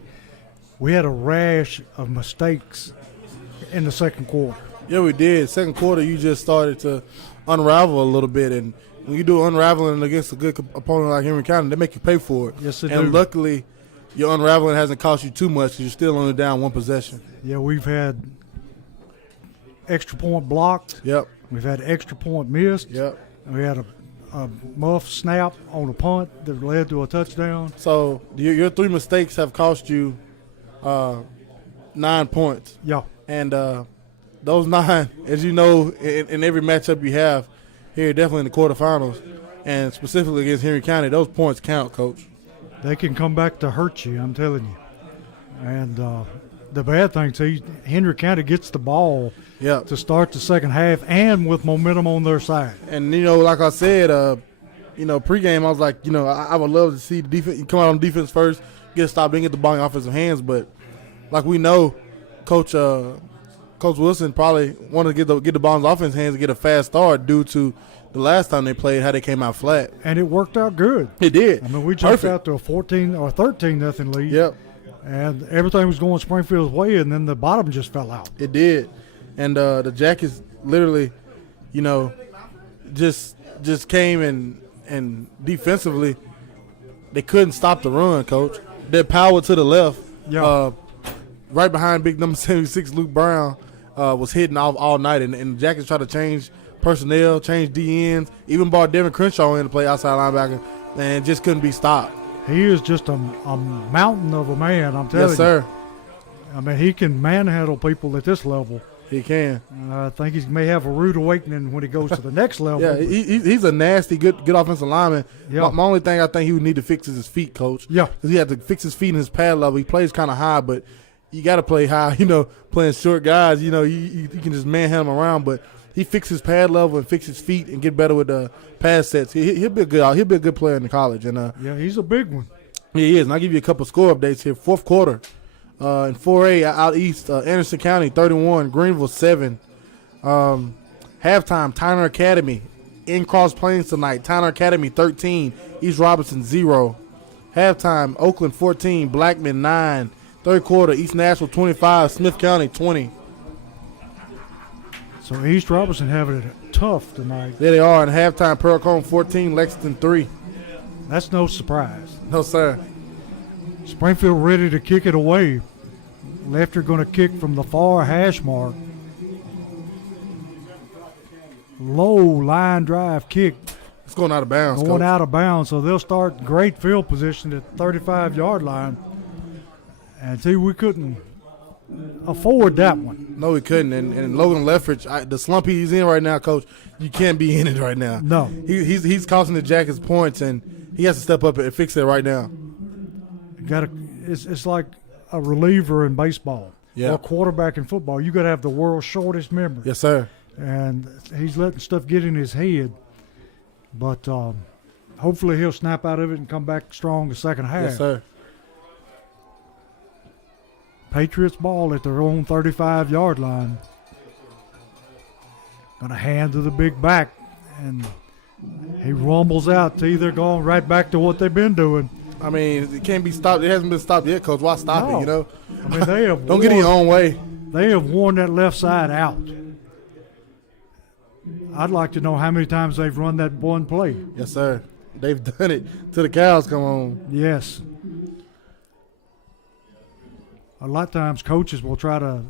we had a rash of mistakes in the second quarter. Yeah, we did. Second quarter, you just started to unravel a little bit, and when you do unraveling against a good opponent like Henry County, they make you pay for it. Yes, they and do. Luckily, your unraveling hasn't cost you too much because you're still only down one possession. Yeah, we've had extra point blocked. Yep. We've had extra point missed. Yep. We had a muff snap on a punt that led to a touchdown. So your 3 mistakes have cost you 9 points. Yeah. And those 9, as you know, in every matchup you have here, definitely in the quarterfinals, and specifically against Henry County, those points count, Coach. They can come back to hurt you, I'm telling you. And the bad thing, Henry County gets the ball to start the second half and with momentum on their side. And, like I said, pregame, I was like, I would love to see the defense come out on defense first, get a stop, then get the ball in offensive hands. But like we know, Coach Wilson probably wanted to get the ball in offense hands and get a fast start due to the last time they played, how they came out flat. And it worked out good. It did. I mean, we jumped out to a 14 or 13-0 lead. Yep. And everything was going Springfield's way, and then the bottom just fell out. It did. And the Jackets literally, just came and defensively, they couldn't stop the run, Coach. Their power to the left, right behind big number 76, Luke Brown, was hitting all night. And the Jackets tried to change personnel, change DNs, even brought Devin Crenshaw in to play outside linebacker, and just couldn't be stopped. He is just a mountain of a man, I'm telling you. Yes, sir. I mean, he can manhandle people at this level. He can. I think he may have a rude awakening when he goes to the next level. Yeah, he's a nasty, good offensive lineman. Yeah. My only thing I think he would need to fix is his feet, Coach. Yeah. Because he had to fix his feet and his pad level. He plays kind of high, but you got to play high. Playing short guys, you can just manhandle him around. But he fixed his pad level and fixed his feet and get better with the pass sets. He'll be a good player in college. And he's a big one. He is. And I'll give you a couple score updates here. Fourth quarter, in 4A out east, Anderson County 31, Greenville 7. Halftime, Tyner Academy in Cross Plains tonight. Tyner Academy 13, East Robinson 0. Halftime, Oakland 14, Blackman 9. Third quarter, East Nashville 25, Smith County 20. So East Robinson having it tough tonight. There they are. And halftime, Pearl-Cohn 14, Lexington 3. That's no surprise. No, sir. Springfield ready to kick it away. Lefter going to kick from the far hash mark. Low line drive kick. It's going out of bounds, Going Coach. out of bounds, so they'll start great field position at the 35-yard line. And we couldn't afford that one. No, we couldn't. And Logan Leffridge, the slump he's in right now, Coach, you can't be in it right now. No. He's costing the Jackets points, and he has to step up and fix it right now. It's like a reliever in baseball or a quarterback in football. You got to have the world's shortest memory. Yes, sir. And he's letting stuff get in his head. But hopefully he'll snap out of it and come back strong the second half. Yes, sir. Patriots ball at their own 35-yard line. Going to hand to the big back, and he rumbles out. They're going right back to what they've been doing. I mean, it can't be stopped. It hasn't been stopped yet, Coach. Why stop it, I mean, they have Don't get in your own way. They have worn that left side out. I'd like to know how many times they've run that one play. Yes, sir. They've done it till the cows come home. Yes. A lot of times coaches will try to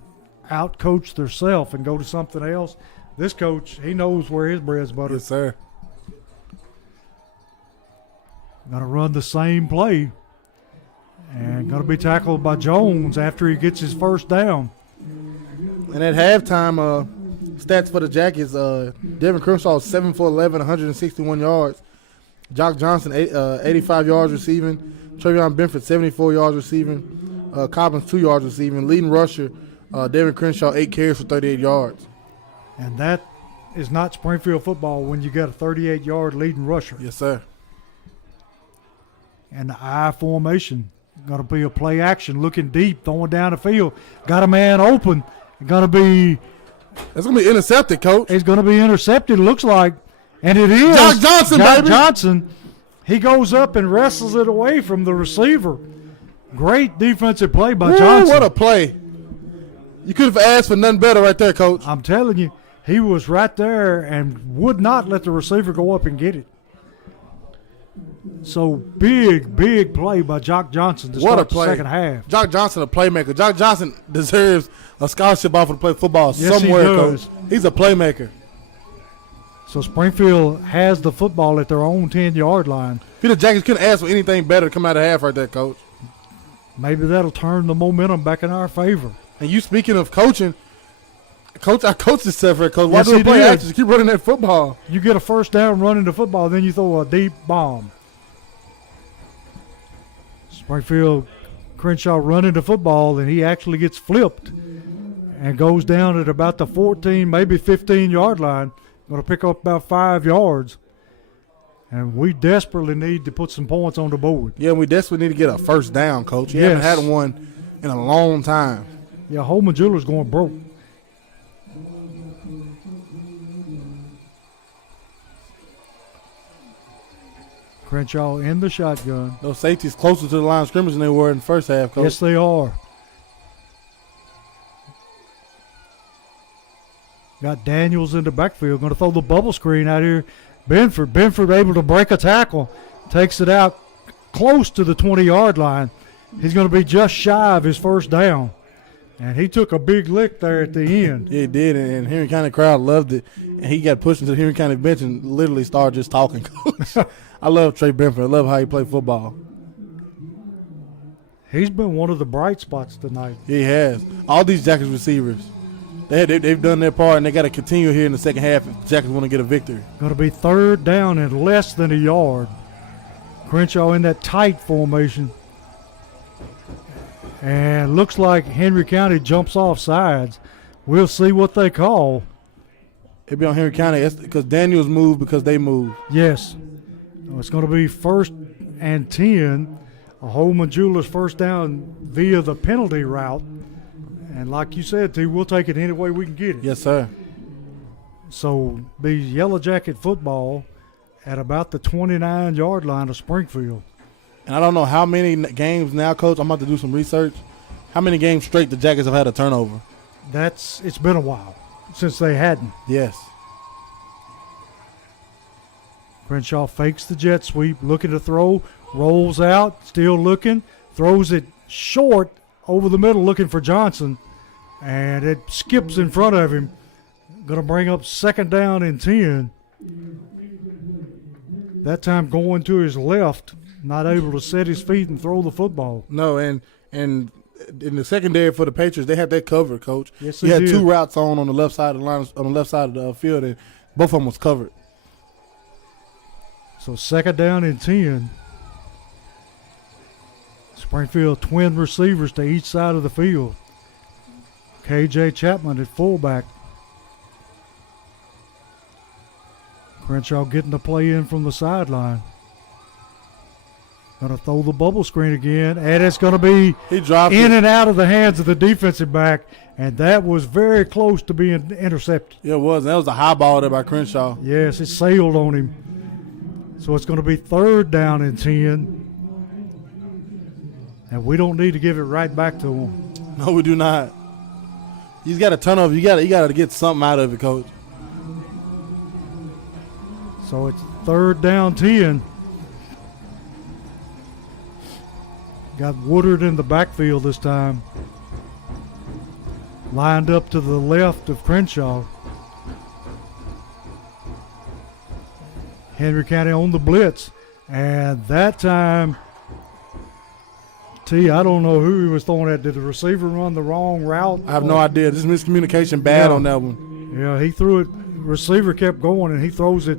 out-coach themselves and go to something else. This coach, he knows where his bread's buttered. Yes, sir. Going to run the same play and going to be tackled by Jones after he gets his first down. And at halftime, stats for the Jackets, Devin Crenshaw 7 for 11, 161 yards. Jock Johnson 85 yards receiving. Travion Benford 74 yards receiving. Cobbins 2 yards receiving. Leading rusher, Devin Crenshaw 8 carries for 38 yards. And that is not Springfield football when you got a 38-yard leading rusher. Yes, sir. And the I formation, going to be a play action, looking deep, throwing down the field. Got a man open. Going to be. It's going to be intercepted, Coach. It's going to be intercepted, looks like. And it is. Jock Johnson, Jock baby. Johnson. He goes up and wrestles it away from the receiver. Great defensive play by Johnson. What a play. You could have asked for nothing better right there, Coach. I'm telling you, he was right there and would not let the receiver go up and get it. So big play by Jock Johnson to start the second half. Jock Johnson, a playmaker. Jock Johnson deserves a scholarship offer to play football somewhere, he does. Coach. He's a playmaker. So Springfield has the football at their own 10-yard line. The Jackets couldn't ask for anything better to come out of half right there, Coach. Maybe that'll turn the momentum back in our favor. And you speaking of coaching, Coach, I coached this stuff here, Coach. Why Yes, do he a play did. actions? Keep running that football. You get a first down running the football, then you throw a deep bomb. Springfield, Crenshaw running the football, and he actually gets flipped and goes down at about the 14, maybe 15-yard line. Going to pick up about 5 yards. And we desperately need to put some points on the board. Yeah, we desperately need to get a first down, Coach. You haven't had one in a long time. Yeah, Holman Jewelers going broke. Crenshaw in the shotgun. Those safeties closer to the line of scrimmage than they were in the first half, Coach. Yes, they are. Got Daniels in the backfield. Going to throw the bubble screen out here. Benford able to break a tackle. Takes it out close to the 20-yard line. He's going to be just shy of his first down. And he took a big lick there at the end. Yeah, he did, and Henry County crowd loved it. And he got pushed into the Henry County bench and literally started just talking, Coach. I love Trey Benford. I love how he played football. He's been one of the bright spots tonight. He has. All these Jackets receivers, they've done their part, and they got to continue here in the second half if the Jackets want to get a victory. Going to be third down and less than a yard. Crenshaw in that tight formation. And looks like Henry County jumps off sides. We'll see what they call. It'll be on Henry County because Daniels moved because they moved. Yes. It's going to be 1st and 10. A Holman Jewelers first down via the penalty route. And like you said, T, we'll take it any way we can get it. Yes, sir. So be Yellow Jacket football at about the 29-yard line of Springfield. And I don't know how many games now, Coach. I'm about to do some research. How many games straight the Jackets have had a turnover? It's been a while since they hadn't. Yes. Crenshaw fakes the jet sweep, looking to throw, rolls out, still looking, throws it short over the middle looking for Johnson, and it skips in front of him. Going to bring up 2nd down and 10. That time going to his left, not able to set his feet and throw the football. No, and in the secondary for the Patriots, they had that covered, Coach. Yes, he they had did. 2 routes on the left side of the line, on the left side of the field, and both of them was covered. So 2nd down and 10. Springfield twin receivers to each side of the field. KJ Chapman at fullback. Crenshaw getting the play in from the sideline. Going to throw the bubble screen again, and it's going to be in and out of the hands of the defensive back, and that was very close to being intercepted. Yeah, it was. That was a high ball there by Crenshaw. Yes, it sailed on him. So it's going to be 3rd down and 10. And we don't need to give it right back to him. No, we do not. He's got a ton of. You got to get something out of it, Coach. So it's 3rd down 10. Got Woodard in the backfield this time. Lined up to the left of Crenshaw. Henry County on the blitz. And that time, I don't know who he was throwing at. Did the receiver run the wrong route? I have no idea. This miscommunication bad on that one. Yeah, he threw it. Receiver kept going, and he throws it.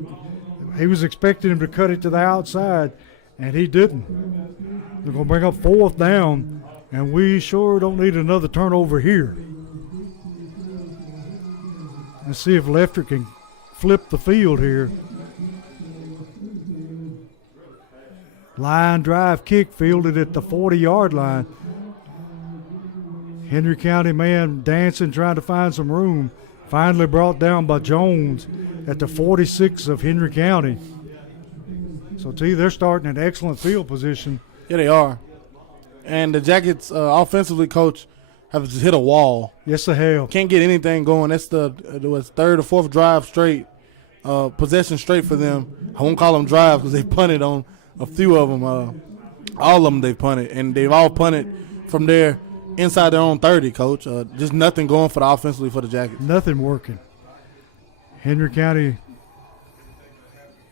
He was expecting him to cut it to the outside, and he didn't. They're going to bring up 4th down, and we sure don't need another turnover here. Let's see if Lefter can flip the field here. Line drive kick fielded at the 40-yard line. Henry County man dancing, trying to find some room. Finally brought down by Jones at the 46 of Henry County. So, T, they're starting in excellent field position. Yeah, they are. And the Jackets offensively, Coach, have just hit a wall. Yes, they have. Can't get anything going. That's the third or fourth drive straight, possession straight for them. I won't call them drives because they punted on a few of them. All of them they've punted, and they've all punted from there inside their own 30, Coach. Just nothing going for the offensively for the Jackets. Nothing working. Henry County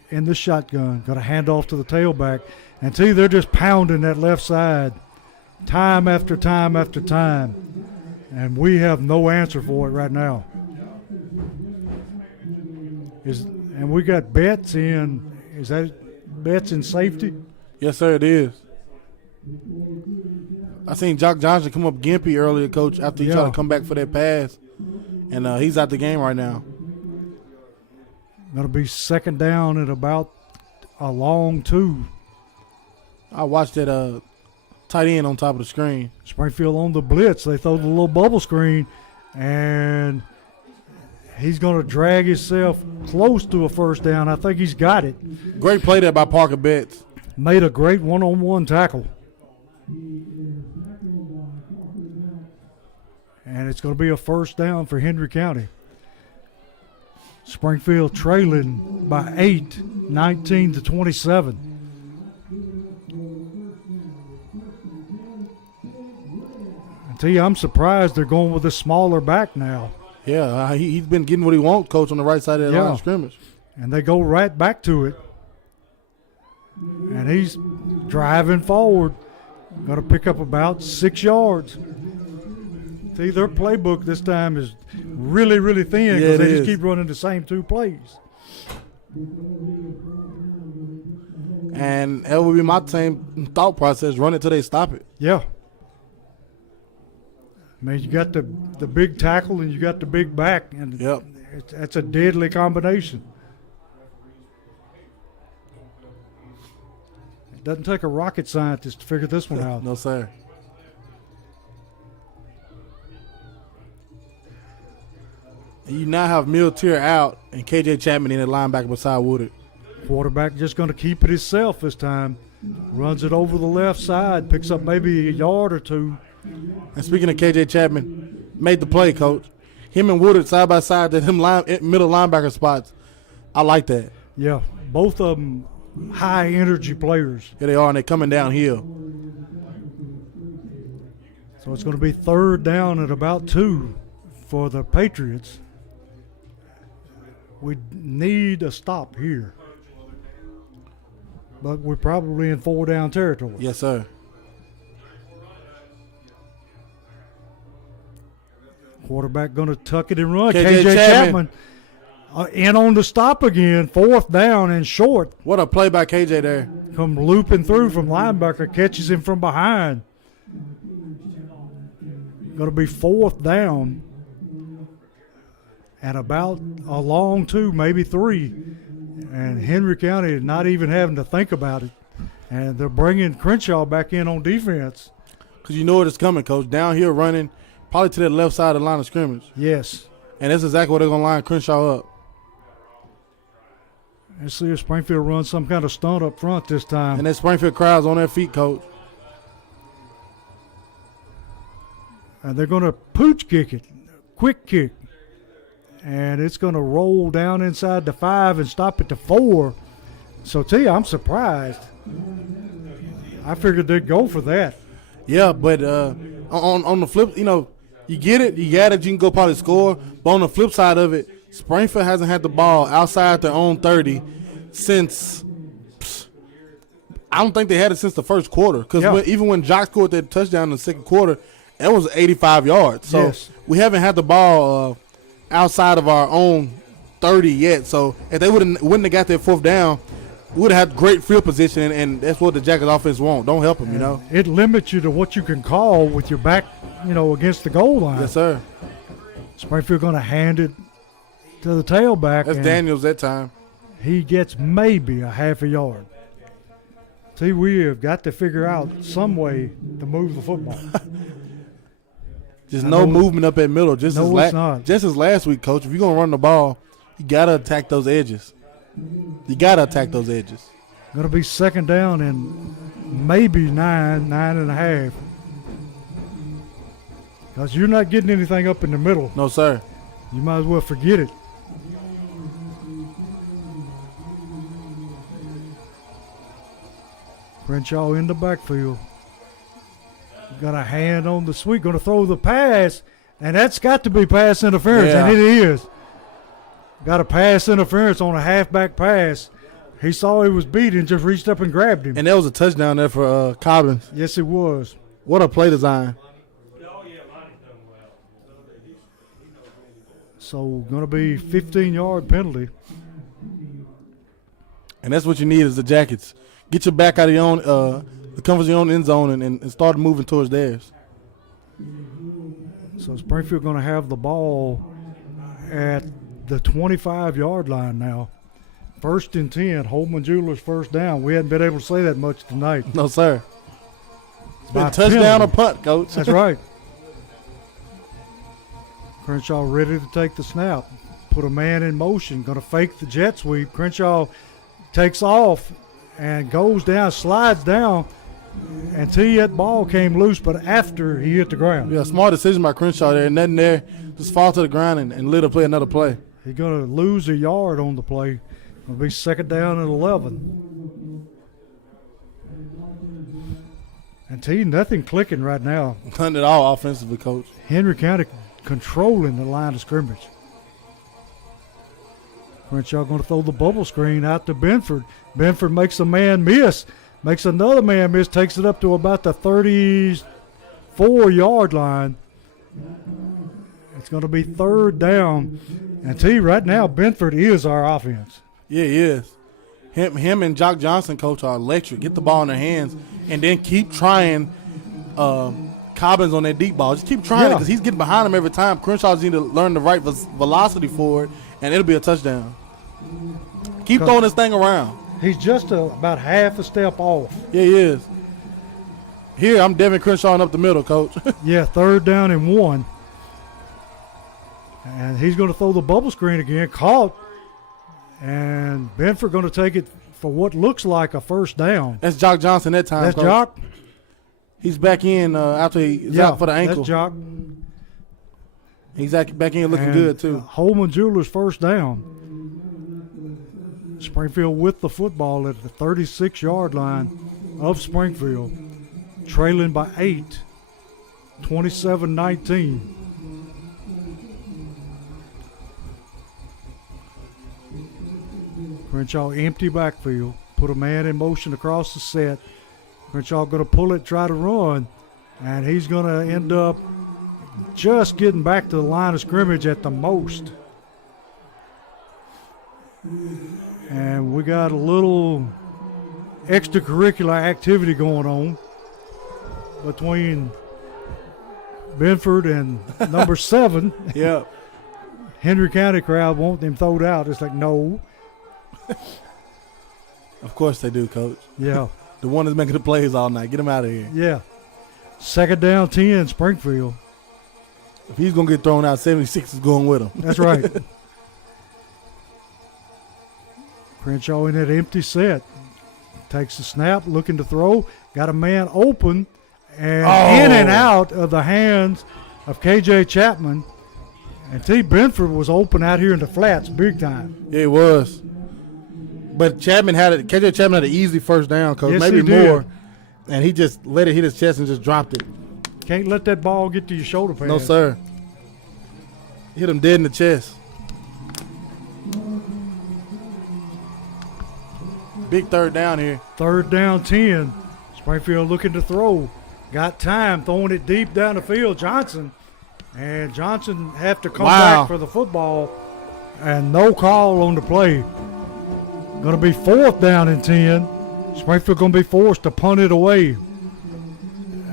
in the shotgun, going to hand off to the tailback. And T, they're just pounding that left side time after time after time. And we have no answer for it right now. And we got Betts in. Is that Betts in safety? Yes, sir, it is. I seen Jock Johnson come up gimpy earlier, Coach, after he tried to come back for that pass. And he's out the game right now. Going to be second down at about a long 2. I watched that tight end on top of the screen. Springfield on the blitz. They throw the little bubble screen, and he's going to drag himself close to a first down. I think he's got it. Great play there by Parker Betts. Made a great one-on-one tackle. And it's going to be a first down for Henry County. Springfield trailing by 8, 19-27. T, I'm surprised they're going with a smaller back now. Yeah, he's been getting what he wants, Coach, on the right side of the line of scrimmage. And they go right back to it. And he's driving forward. Going to pick up about 6 yards. See, their playbook this time is really, really thin because they just keep running the same 2 plays. And that would be my same thought process. Run it till they stop it. Yeah. I mean, you got the big tackle and you got the big back. And that's a deadly combination. It doesn't take a rocket scientist to figure this one out. No, sir. And you now have Miltier out and KJ Chapman in at linebacker beside Woodard. Quarterback just going to keep it himself this time. Runs it over the left side, picks up maybe a yard or 2. And speaking of KJ Chapman, made the play, Coach. Him and Woodard side by side at him middle linebacker spots. I like that. Yeah, both of them high energy players. Yeah, they are, and they're coming downhill. So it's going to be third down at about 2 for the Patriots. We need a stop here. But we're probably in 4 down territory. Yes, sir. Quarterback going to tuck it and run. KJ Chapman in on the stop again. 4th down and short. What a play by KJ there. Come looping through from linebacker. Catches him from behind. Going to be 4th down. And about a long 2, maybe 3. And Henry County is not even having to think about it. And they're bringing Crenshaw back in on defense. Because you know what is coming, Coach. Downhill running, probably to the left side of the line of scrimmage. Yes. And that's exactly what they're going to line Crenshaw up. Let's see if Springfield runs some kind of stunt up front this time. And that Springfield crowd's on their feet, Coach. And they're going to pooch kick it. Quick kick. And it's going to roll down inside the 5 and stop at the 4. So, T, I'm surprised. I figured they'd go for that. Yeah, but on the flip, you get it, you got it, you can go probably score. But on the flip side of it, Springfield hasn't had the ball outside their own 30 since I don't think they had it since the first quarter. Because even when Jock scored that touchdown in the second quarter, it was 85 yards. So we haven't had the ball outside of our own 30 yet. So if they wouldn't have got that 4th down, we would have had great field position, and that's what the Jackets offense want. Don't help them, It limits you to what you can call with your back, against the goal line. Yes, sir. Springfield going to hand it to the tailback. That's Daniels that time. He gets maybe a half a yard. See, we have got to figure out some way to move the football. Just no movement up at middle. Just as last week, Coach. If you're going to run the ball, you got to attack those edges. Going Going to be second down and maybe 9.5. Because you're not getting anything up in the middle. No, sir. You might as well forget it. Crenshaw in the backfield. Got a hand on the sweep. Going to throw the pass. And that's got to be pass interference. Yeah. And it is. Got a pass interference on a halfback pass. He saw he was beat and just reached up and grabbed him. And there was a touchdown there for Cobbins. Yes, it was. What a play design. So going to be 15-yard penalty. And that's what you need is the Jackets. Get your back out of your own, the comfort of your own end zone and start moving towards theirs. So Springfield going to have the ball at the 25-yard line now. 1st and 10, Holman Jewelers first down. We hadn't been able to say that much tonight. No, sir. It's been By touchdown penalty. or punt, Coach. That's right. Crenshaw ready to take the snap. Put a man in motion. Going to fake the jet sweep. Crenshaw takes off and goes down, slides down. And that ball came loose, but after he hit the ground. Yeah, smart decision by Crenshaw there. Nothing there. Just fall to the ground and let her play another play. He's going to lose a yard on the play. It'll be second down at 11. And nothing clicking right now. Nothing at all offensively, Coach. Henry County controlling the line of scrimmage. Crenshaw going to throw the bubble screen out to Benford. Benford makes a man miss. Makes another man miss. Takes it up to about the 34-yard line. It's going to be third down. And right now, Benford is our offense. Yeah, he is. Him and Jock Johnson, Coach, are electric. Get the ball in their hands and then keep trying Cobbins on that deep ball. Just keep trying it because he's getting behind him every time. Crenshaw's need to learn the right velocity for it, and it'll be a touchdown. Keep throwing this thing around. He's just about half a step off. Yeah, he is. Here, I'm Devin Crenshaw up the middle, Coach. Yeah, third down and 1. And he's going to throw the bubble screen again. Caught. And Benford going to take it for what looks like a first down. That's Jock Johnson that time, That's Coach. Jock. He's back in after he's out for the ankle. That's Jock. He's back in looking And good, too. Holman Jewelers first down. Springfield with the football at the 36-yard line of Springfield. Trailing by 8. 27-19. Crenshaw empty backfield. Put a man in motion across the set. Crenshaw going to pull it, try to run. And he's going to end up just getting back to the line of scrimmage at the most. And we got a little extracurricular activity going on between Benford and number 7. Yeah. Henry County crowd want them throwed out. It's like, no. Of course they do, Coach. Yeah. The one that's making the plays all night. Get him out of here. Yeah. Second down 10, Springfield. If he's going to get thrown out, 76 is going with him. That's right. Crenshaw in that empty set. Takes the snap, looking to throw. Got a man open. And in and out of the hands of K.J. Chapman. And T. Benford was open out here in the flats big time. Yeah, it was. But KJ Chapman had an easy first down, Coach. Yes, maybe he did. more. And he just let it hit his chest and just dropped it. Can't let that ball get to your shoulder pads. No, sir. Hit him dead in the chest. Big third down here. Third down 10. Springfield looking to throw. Got time, throwing it deep down the field. Johnson. And Johnson have to come back for the football. And no call on the play. Going to be fourth down and 10. Springfield going to be forced to punt it away.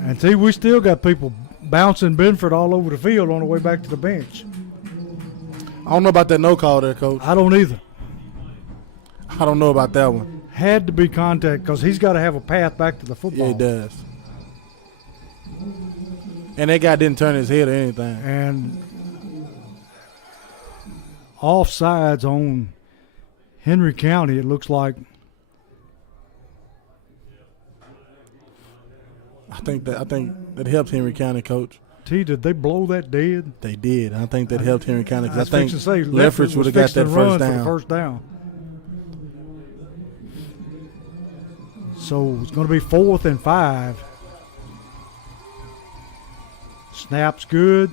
And see, we still got people bouncing Benford all over the field on the way back to the bench. I don't know about that no call there, Coach. I don't either. I don't know about that one. Had to be contact because he's got to have a path back to the football. Yeah, he does. And that guy didn't turn his head or anything. And offsides on Henry County, it looks like. think that helped Henry County, Coach. Did they blow that dead? They did. I think that helped Henry County because I think Leffridge would have got that first down. So it's going to be 4th and 5. Snap's good.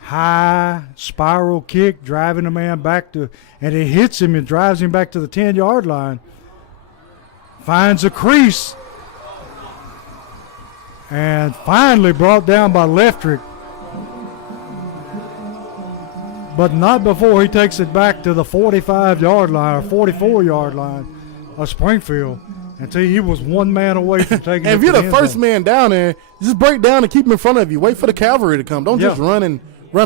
High spiral kick, driving the man back to, and it hits him and drives him back to the 10-yard line. Finds a crease. And finally brought down by Leftrick. But not before he takes it back to the 45-yard line or 44-yard line of Springfield. Until he was one man away from taking it. And if you're the first man down there, just break down and keep him in front of you. Wait for the cavalry to come. Don't just run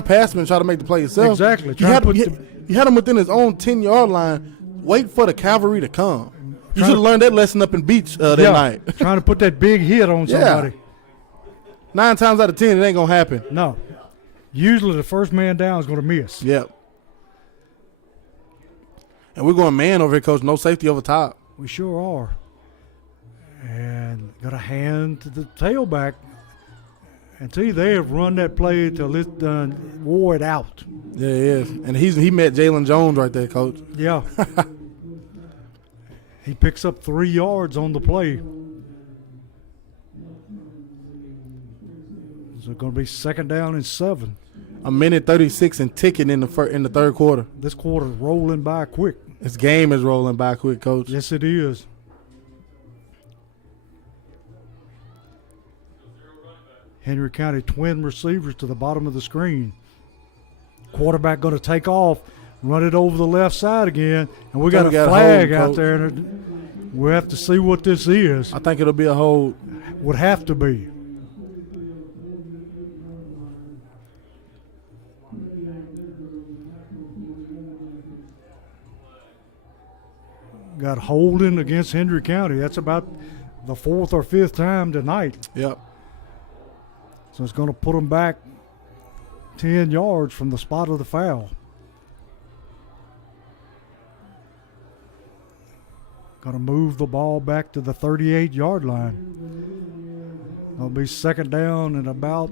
past him and try to make the play yourself. Exactly. You had him within his own 10-yard line. Wait for the cavalry to come. You should have learned that lesson up in Beach that night. Trying to put that big hit on somebody. 9 times out of 10, it ain't going to happen. No. Usually the first man down is going to miss. Yep. And we're going man over here, Coach. No safety over top. We sure are. And got a hand to the tailback. And see, they have run that play till it wore it out. Yeah, he is. And he met Jalen Jones right there, Coach. Yeah. He picks up 3 yards on the play. So it's going to be 2nd down and 7. 1:36 and ticking in the third quarter. This quarter's rolling by quick. This game is rolling by quick, Coach. Yes, it is. Henry County twin receivers to the bottom of the screen. Quarterback going to take off, run it over the left side again, and we got a flag out there. And we have to see what this is. I think it'll be a hold. Would have to be. Got holding against Henry County. That's about the 4th or 5th time tonight. Yep. So it's going to put them back 10 yards from the spot of the foul. Going to move the ball back to the 38-yard line. It'll be 2nd down and about,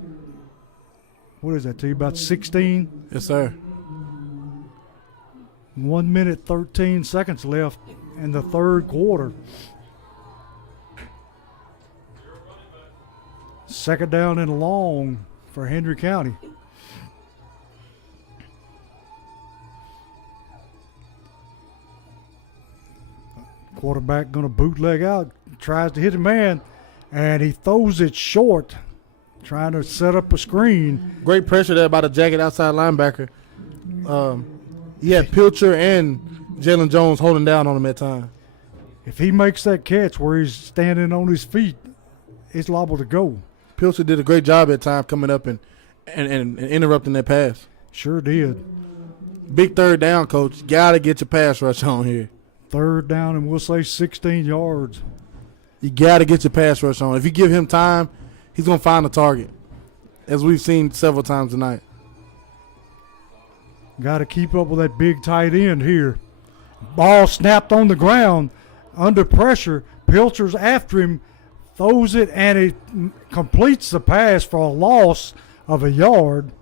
what is that, T? About 16? Yes, sir. 1 minute, 13 seconds left in the third quarter. 2nd down and long for Henry County. Quarterback going to bootleg out, tries to hit a man, and he throws it short, trying to set up a screen. Great pressure there by the jacket outside linebacker. He had Pilcher and Jalen Jones holding down on him at time. If he makes that catch where he's standing on his feet, it's liable to go. Pilcher did a great job at time coming up and interrupting that pass. Sure did. Big 3rd down, Coach. Got to get your pass rush on here. 3rd down and we'll say 16 yards. You got to get your pass rush on. If you give him time, he's going to find a target, as we've seen several times tonight. Got to keep up with that big tight end here. Ball snapped on the ground under pressure. Pilcher's after him, throws it, and it completes the pass for a loss of a yard.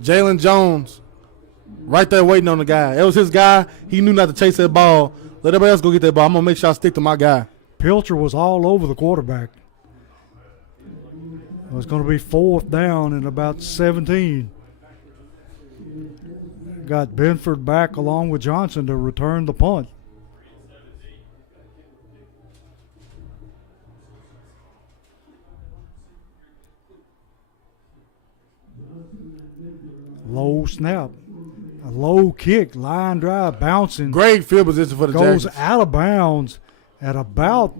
Jalen Jones right there waiting on the guy. That was his guy. He knew not to chase that ball. Let everybody else go get that ball. I'm going to make sure I stick to my guy. Pilcher was all over the quarterback. It was going to be 4th down and about 17. Got Benford back along with Johnson to return the punt. Low snap. A low kick, line drive, bouncing. Great field position for the Jackets. Goes out of bounds at about,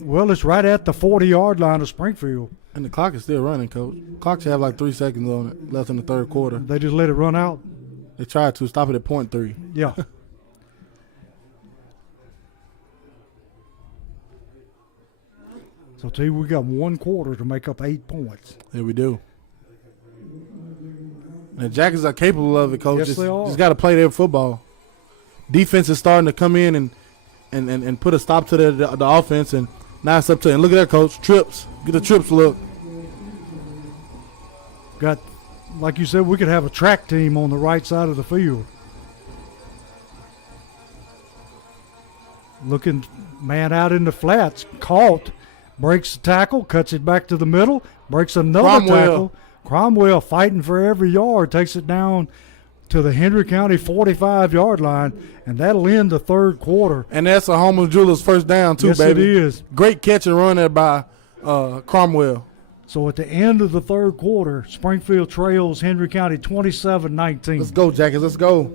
well, it's right at the 40-yard line of Springfield. And the clock is still running, Coach. Clock should have like 3 seconds on it left in the third quarter. They just let it run out. They tried to stop it at .3. Yeah. So, T, we got 1 quarter to make up 8 points. Yeah, we do. And the Jackets are capable of it, Coach. Yes, they are. Just got to play their football. Defense is starting to come in and put a stop to the offense, and Now it's up to him. Look at that, Coach. Trips. Get the trips look. Got, like you said, we could have a track team on the right side of the field. Looking man out in the flats, caught, breaks the tackle, cuts it back to the middle, breaks another tackle. Cromwell fighting for every yard, takes it down to the Henry County 45-yard line, and that'll end the third quarter. And that's a Homer Jewelers first down too, yes, baby. Yes, it is. Great catch and run there by Cromwell. So at the end of the third quarter, Springfield trails Henry County 27-19. Let's go, Jackets. Let's go.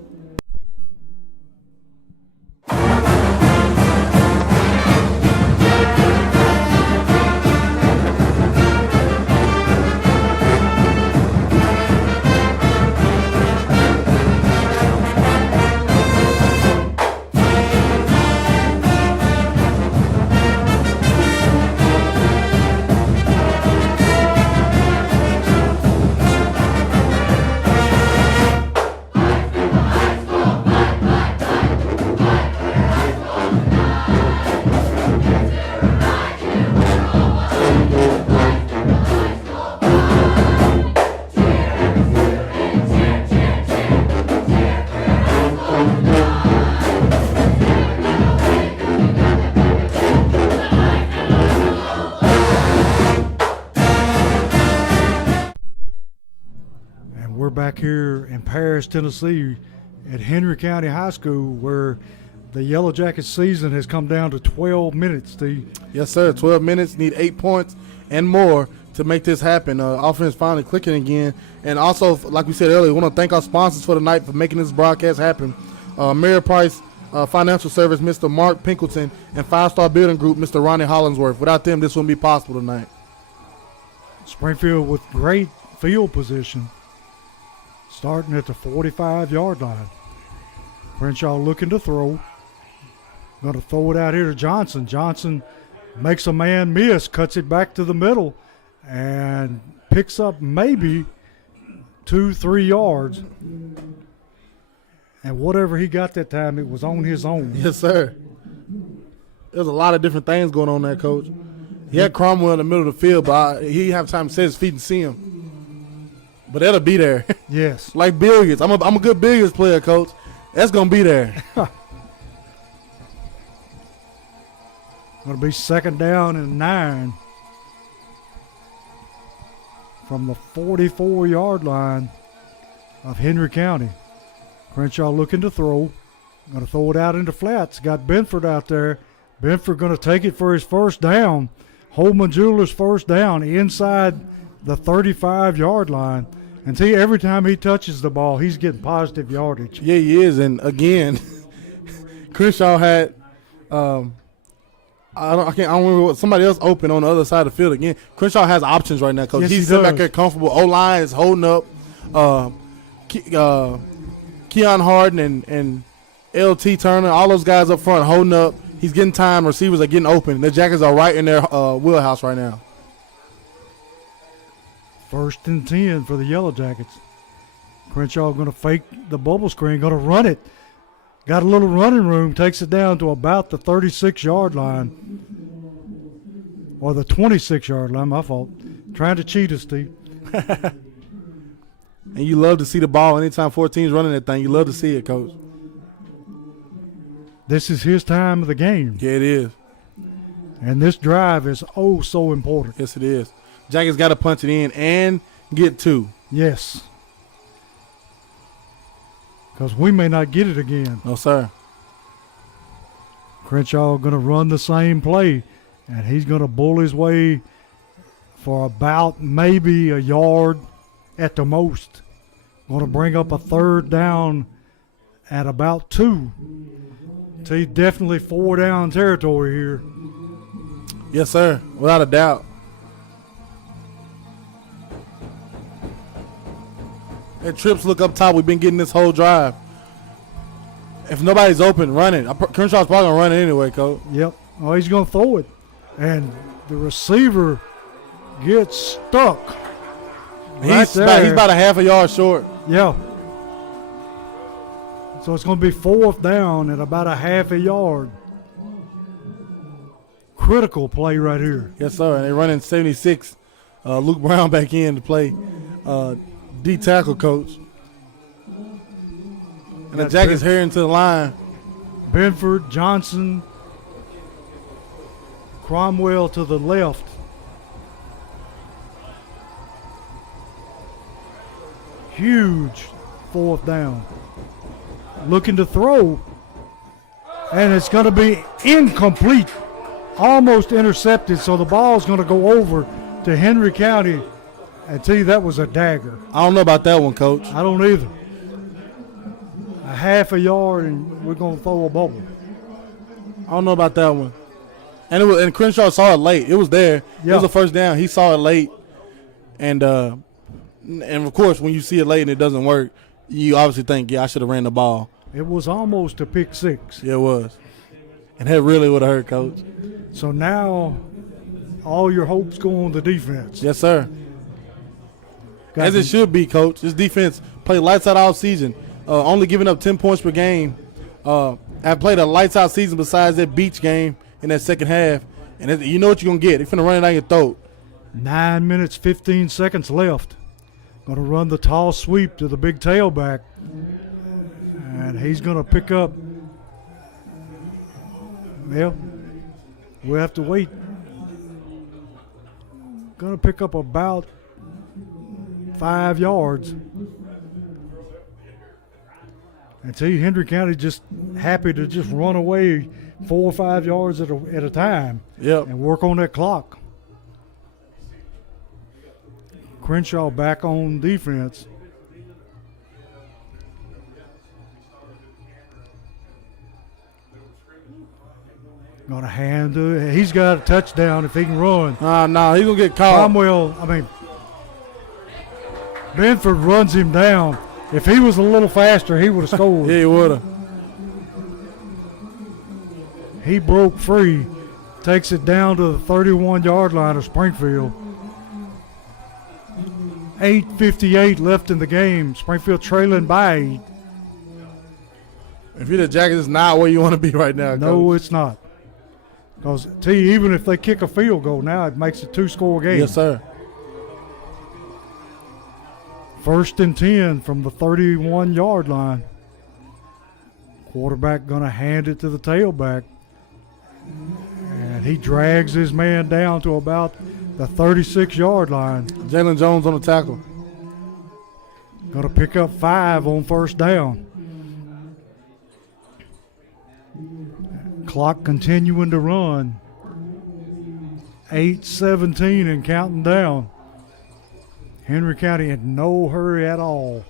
Back here in Paris, Tennessee at Henry County High School, where the Yellow Jackets season has come down to 12 minutes, Steve. Yes, sir. 12 minutes, need 8 points and more to make this happen. Offense finally clicking again. And also, like we said earlier, we want to thank our sponsors for the night for making this broadcast happen. Mary Price Financial Service, Mr. Mark Pinkleton, and 5 Star Building Group, Mr. Ronnie Hollingsworth. Without them, this wouldn't be possible tonight. Springfield with great field position. Starting at the 45-yard line. Crenshaw looking to throw. Going to throw it out here to Johnson. Johnson makes a man miss, cuts it back to the middle, and picks up maybe 2-3 yards. And whatever he got that time, it was on his own. Yes, sir. There's a lot of different things going on there, Coach. He had Cromwell in the middle of the field, but he didn't have time to set his feet and see him. But that'll be there. Yes. Like billiards. I'm a good billiards player, Coach. That's going to be there. Going to be second down and 9 from the 44-yard line of Henry County. Crenshaw looking to throw. Going to throw it out into flats. Got Benford out there. Benford going to take it for his first down. Holman Jewelers first down inside the 35-yard line. And see, every time he touches the ball, he's getting positive yardage. Yeah, he is. And again, Crenshaw had I don't remember what, somebody else open on the other side of the field again. Crenshaw has options right now because yes, he's sitting back there comfortable. O-line is holding up. Keon Harden and LT Turner, all those guys up front holding up. He's getting time. Receivers are getting open. The Jackets are right in their wheelhouse right now. 1st and 10 for the Yellow Jackets. Crenshaw going to fake the bubble screen, going to run it. Got a little running room, takes it down to about the 36-yard line. Or the 26-yard line, my fault. Trying to cheat us, Steve. And you love to see the ball anytime 14's running that thing. You love to see it, Coach. This is his time of the game. Yeah, it is. And this drive is oh so important. Yes, it is. Jackets got to punch it in and get 2. Yes. Because we may not get it again. No, sir. Crenshaw going to run the same play, and he's going to bull his way for about maybe a yard at the most. Going to bring up a 3rd down at about 2. See, definitely 4 down territory here. Yes, sir. Without a doubt. And trips look up top. We've been getting this whole drive. If nobody's open, run it. Crenshaw's probably going to run it anyway, Coach. Yep. Oh, he's going to throw it. And the receiver gets stuck. He's about a half a yard short. Yeah. So it's going to be 4th down at about a half a yard. critical play right here. Yes, sir. And they're running 76. Luke Brown back in to play D tackle, coach. And the Jackets heading to the line. Benford, Johnson, Cromwell to the left. Huge fourth down. Looking to throw. And it's going to be incomplete. Almost intercepted, so the ball's going to go over to Henry County. I tell you, that was a dagger. I don't know about that one, Coach. I don't either. A half a yard, and we're going to throw a bubble. I don't know about that one. And Crenshaw saw it late. It was there. Yeah. It was a first down. He saw it late. And of course, when you see it late and it doesn't work, you obviously think, yeah, I should have ran the ball. It was almost a pick six. Yeah, it was. And that really would have hurt, Coach. So now all your hopes go on the defense. Yes, sir. As it should be, Coach. This defense played lights out all season, only giving up 10 points per game. I've played a lights out season besides that beach game in that second half. And you know what you're going to get. They're going to run it down your throat. 9 minutes, 15 seconds left. Going to run the tall sweep to the big tailback. And he's going to pick up. Well, we'll have to wait. Going to pick up about 5 yards. And tell you, Henry County just happy to just run away 4 or 5 yards at a time. Yep. And work on that clock. Crenshaw back on defense. Going to hand to, he's got a touchdown if he can run. No, he's going to get caught. Benford runs him down. If he was a little faster, he would have scored. Yeah, he would have. He broke free, takes it down to the 31-yard line of Springfield. 8:58 left in the game. Springfield trailing by 8. If you're the Jackets, it's not where you want to be right now, Coach. No, it's not. Because, even if they kick a field goal now, it makes a 2-score game. Yes, sir. 1st and 10 from the 31-yard line. Quarterback going to hand it to the tailback. And he drags his man down to about the 36-yard line. Jalen Jones on the tackle. Going to pick up 5 on first down. Clock continuing to run. 8:17 and counting down. Henry County in no hurry at all.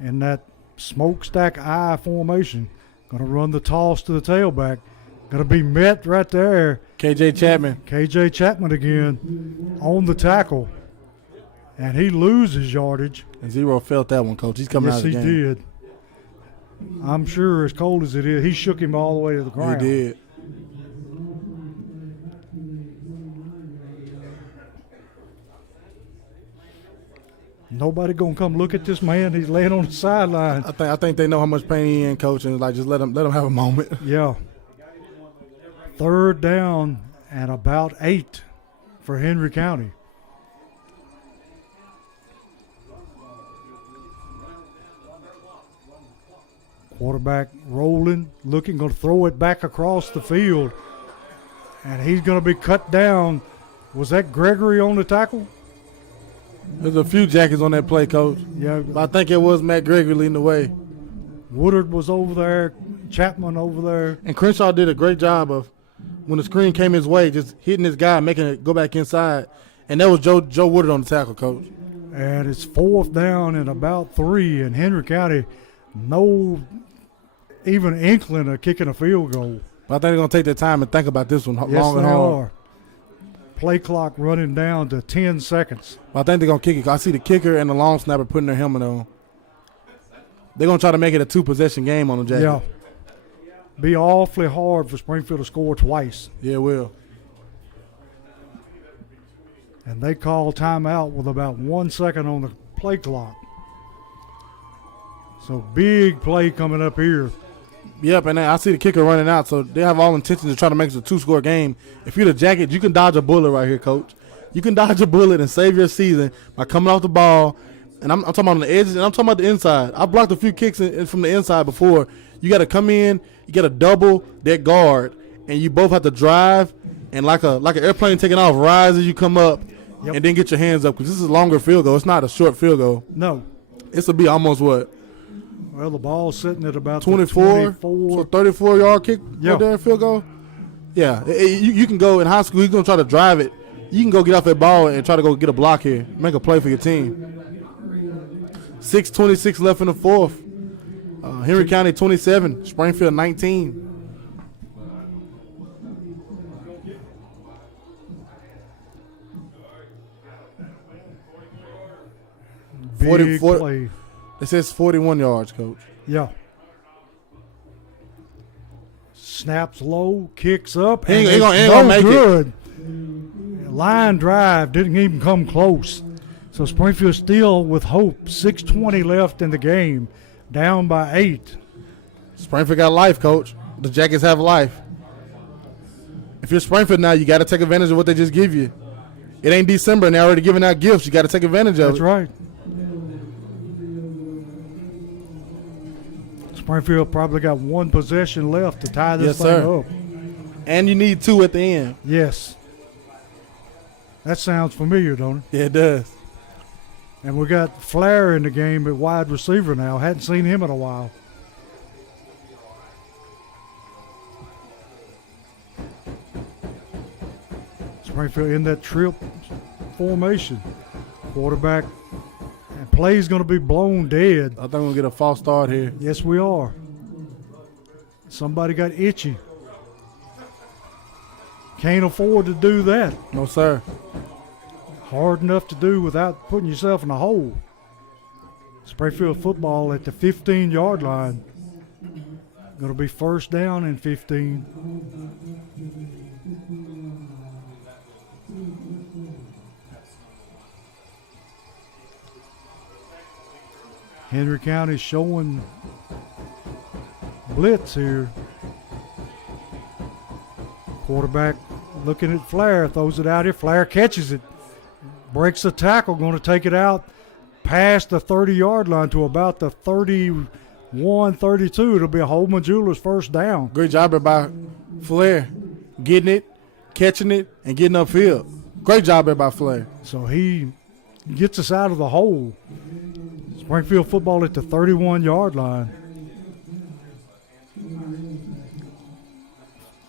In that smokestack I formation, going to run the toss to the tailback. Going to be met right there. KJ Chapman. KJ Chapman again on the tackle. And he loses yardage. And Zero felt that one, Coach. He's coming out of the game. Yes, he did. I'm sure as cold as it is, he shook him all the way to the ground. He did. Nobody gonna come look at this man. He's laying on the sideline. I think they know how much pain he in, Coach, and just let him have a moment. Yeah. 3rd down and about 8 for Henry County. Quarterback rolling, looking, going to throw it back across the field. And he's going to be cut down. Was that Gregory on the tackle? There's a few Jackets on that play, Coach. Yeah. But I think it was Matt Gregory leading the way. Woodard was over there, Chapman over there. And Crenshaw did a great job of, when the screen came his way, just hitting his guy, making it go back inside. And that was Joe Woodard on the tackle, Coach. And it's 4th down and about 3, and Henry County, no even inkling of kicking a field goal. But I think they're going to take their time and think about this one long Yes, and they hard. are. Play clock running down to 10 seconds. But I think they're going to kick it. I see the kicker and the long snapper putting their helmet on. They're going to try to make it a 2-possession game on the Jackets. Yeah. Be awfully hard for Springfield to score twice. Yeah, it will. And they call timeout with about 1 second on the play clock. So big play coming up here. Yep, and I see the kicker running out, so they have all intentions to try to make it a 2-score game. If you're the Jackets, you can dodge a bullet right here, Coach. You can dodge a bullet and save your season by coming off the ball. And I'm talking about on the edges, and I'm talking about the inside. I blocked a few kicks from the inside before. You got to come in, you got to double that guard, and you both have to drive and like an airplane taking off, rise as you come up, and then get your hands up, because this is a longer field goal. It's not a short field goal. No. This will be almost what? Well, the ball's sitting at about 24. So 34-yard kick right there, field goal? Yeah. You can go in high school, you're going to try to drive it. You can go get off that ball and try to go get a block here. Make a play for your team. 6:26 left in the fourth. Henry County 27, Springfield 19. Big play. It says 41 yards, Coach. Yeah. Snaps low, kicks up, He and ain't it's gonna no make good. Line drive didn't even come close. So Springfield still with hope. 6:20 left in the game, down by 8. Springfield got life, Coach. The Jackets have life. If you're Springfield now, you got to take advantage of what they just give you. It ain't December and they're already giving out gifts. You got to take advantage of That's it. right. Springfield probably got one possession left to tie this thing up. And you need 2 at the end. Yes. That sounds familiar, don't it? Yeah, it does. And we got Flair in the game at wide receiver now. Hadn't seen him in a while. Springfield in that trip formation. Quarterback and play's going to be blown dead. I think we're going to get a false start here. Yes, we are. Somebody got itchy. Can't afford to do that. No, sir. Hard enough to do without putting yourself in a hole. Springfield football at the 15-yard line. Going to be first down and 15. Henry County showing blitz here. Quarterback looking at Flair, throws it out here. Flair catches it. Breaks the tackle, going to take it out past the 30-yard line to about the 31, 32. It'll be a Holman Jewelers first down. Great job there by Flair. Getting it, catching it, and getting upfield. Great job there by Flair. So he gets us out of the hole. Springfield football at the 31-yard line.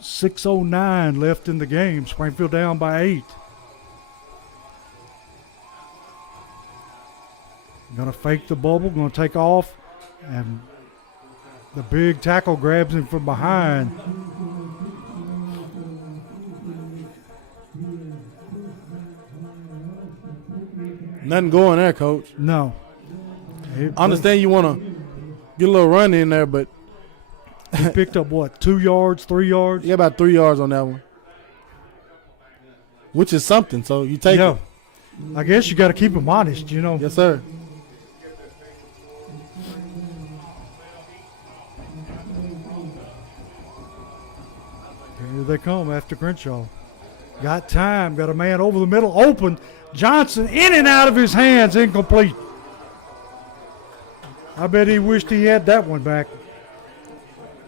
6:09 left in the game. Springfield down by 8. Going to fake the bubble, going to take off, and the big tackle grabs him from behind. Nothing going there, Coach. No. I understand you want to get a little run in there, but he picked up what, 2 yards, 3 yards? Yeah, about 3 yards on that one, which is something. So you take it. I guess you got to keep him honest, you know. Yes, sir. Here they come after Crenshaw. Got time, got a man over the middle, open. Johnson in and out of his hands, incomplete. I bet he wished he had that one back.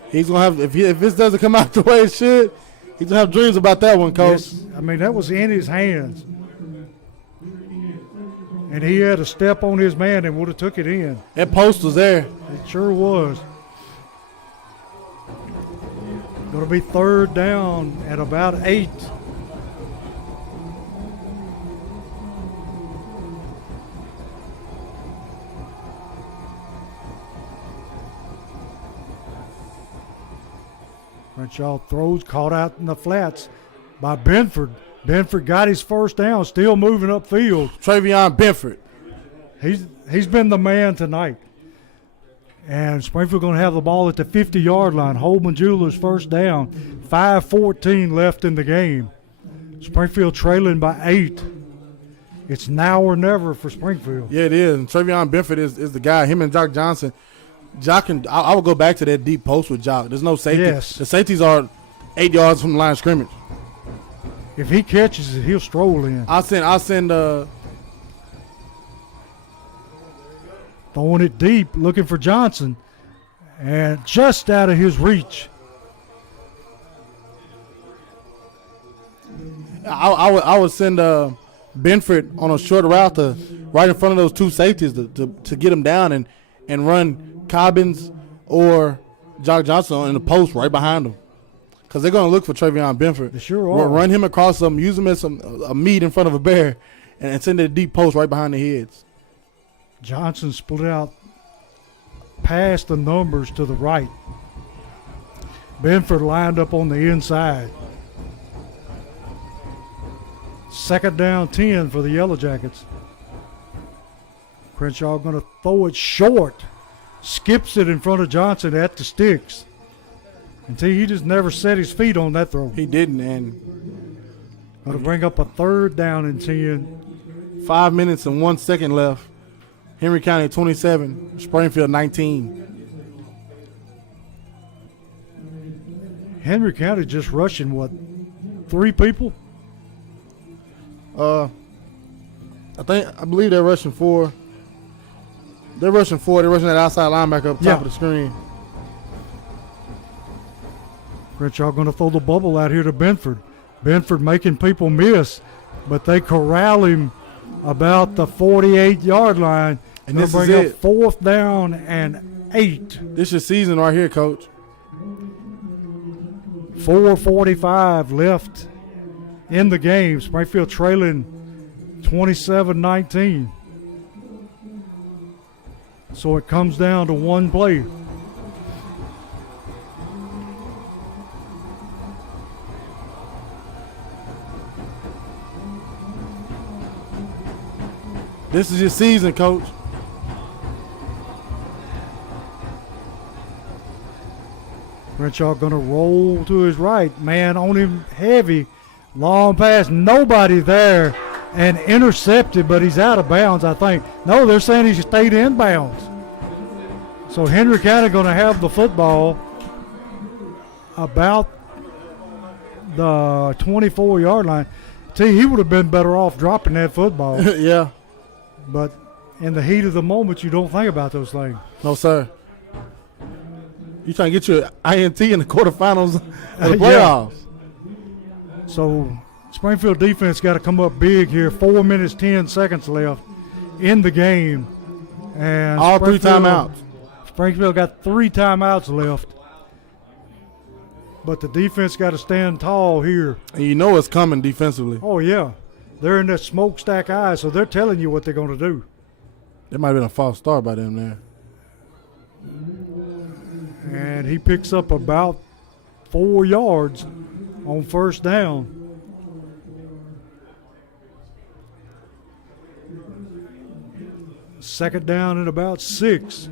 He's gonna have if this doesn't come out the way it should, he's gonna have dreams about that one, Coach. Yes, I mean that was in his hands, and he had a step on his man and would have took it in. That post was there. It sure was. Going to be third down at about 8. Crenshaw throws, caught out in the flats by Benford. Benford got his first down, still moving upfield. Travion Benford. He's been the man tonight. And Springfield going to have the ball at the 50-yard line. Holman Jewelers first down. 5:14 left in the game. Springfield trailing by 8. It's now or never for Springfield. Yeah, it is. And Travion Benford is the guy. Him and Jock Johnson, Jock I would go back to that deep post with Jock. There's no safety. Yes. The safeties are 8 yards from the line of scrimmage. If he catches it, he'll stroll in. I'll send Throwing it deep, looking for Johnson, and just out of his reach. I would send Benford on a short route to right in front of those two safeties to get him down and run Cobbins or Jock Johnson in the post right behind him. Because they're going to look for Travion Benford. They sure are. Run him across them, use him as a meat in front of a bear, and send it a deep post right behind their heads. Johnson split out past the numbers to the right. Benford lined up on the inside. 2nd down 10 for the Yellow Jackets. Crenshaw going to throw it short. Skips it in front of Johnson at the sticks. Until he just never set his feet on that throw. He didn't, and going to bring up a 3rd down and 10. 5 minutes and 1 second left. Henry County 27, Springfield 19. Henry County just rushing, what, 3 people? I believe they're rushing 4. They're rushing that outside linebacker up top of the screen. Crenshaw going to throw the bubble out here to Benford. Benford making people miss, but they corral him about the 48-yard line. And this bring is up it. 4th down and 8. This is your season right here, Coach. 4:45 left in the game. Springfield trailing 27-19. So it comes down to one play. This is your season, Coach. Crenshaw going to roll to his right. Man on him heavy. Long pass. Nobody there. And intercepted, but he's out of bounds, I think. No, they're saying he stayed in bounds. So Henry County going to have the football about the 24-yard line. He would have been better off dropping that football. Yeah. But in the heat of the moment, you don't think about those things. No, sir. You trying to get your INT in the quarterfinals of the playoffs. Yeah. So Springfield defense got to come up big here. 4 minutes, 10 seconds left in the game. And all 3 timeouts. Springfield got 3 timeouts left. But the defense got to stand tall here. And you know it's coming defensively. Oh, yeah. They're in that smokestack eye, so they're telling you what they're going to do. There might have been a false start by them there. And he picks up about 4 yards on 1st down. Second down and about 6.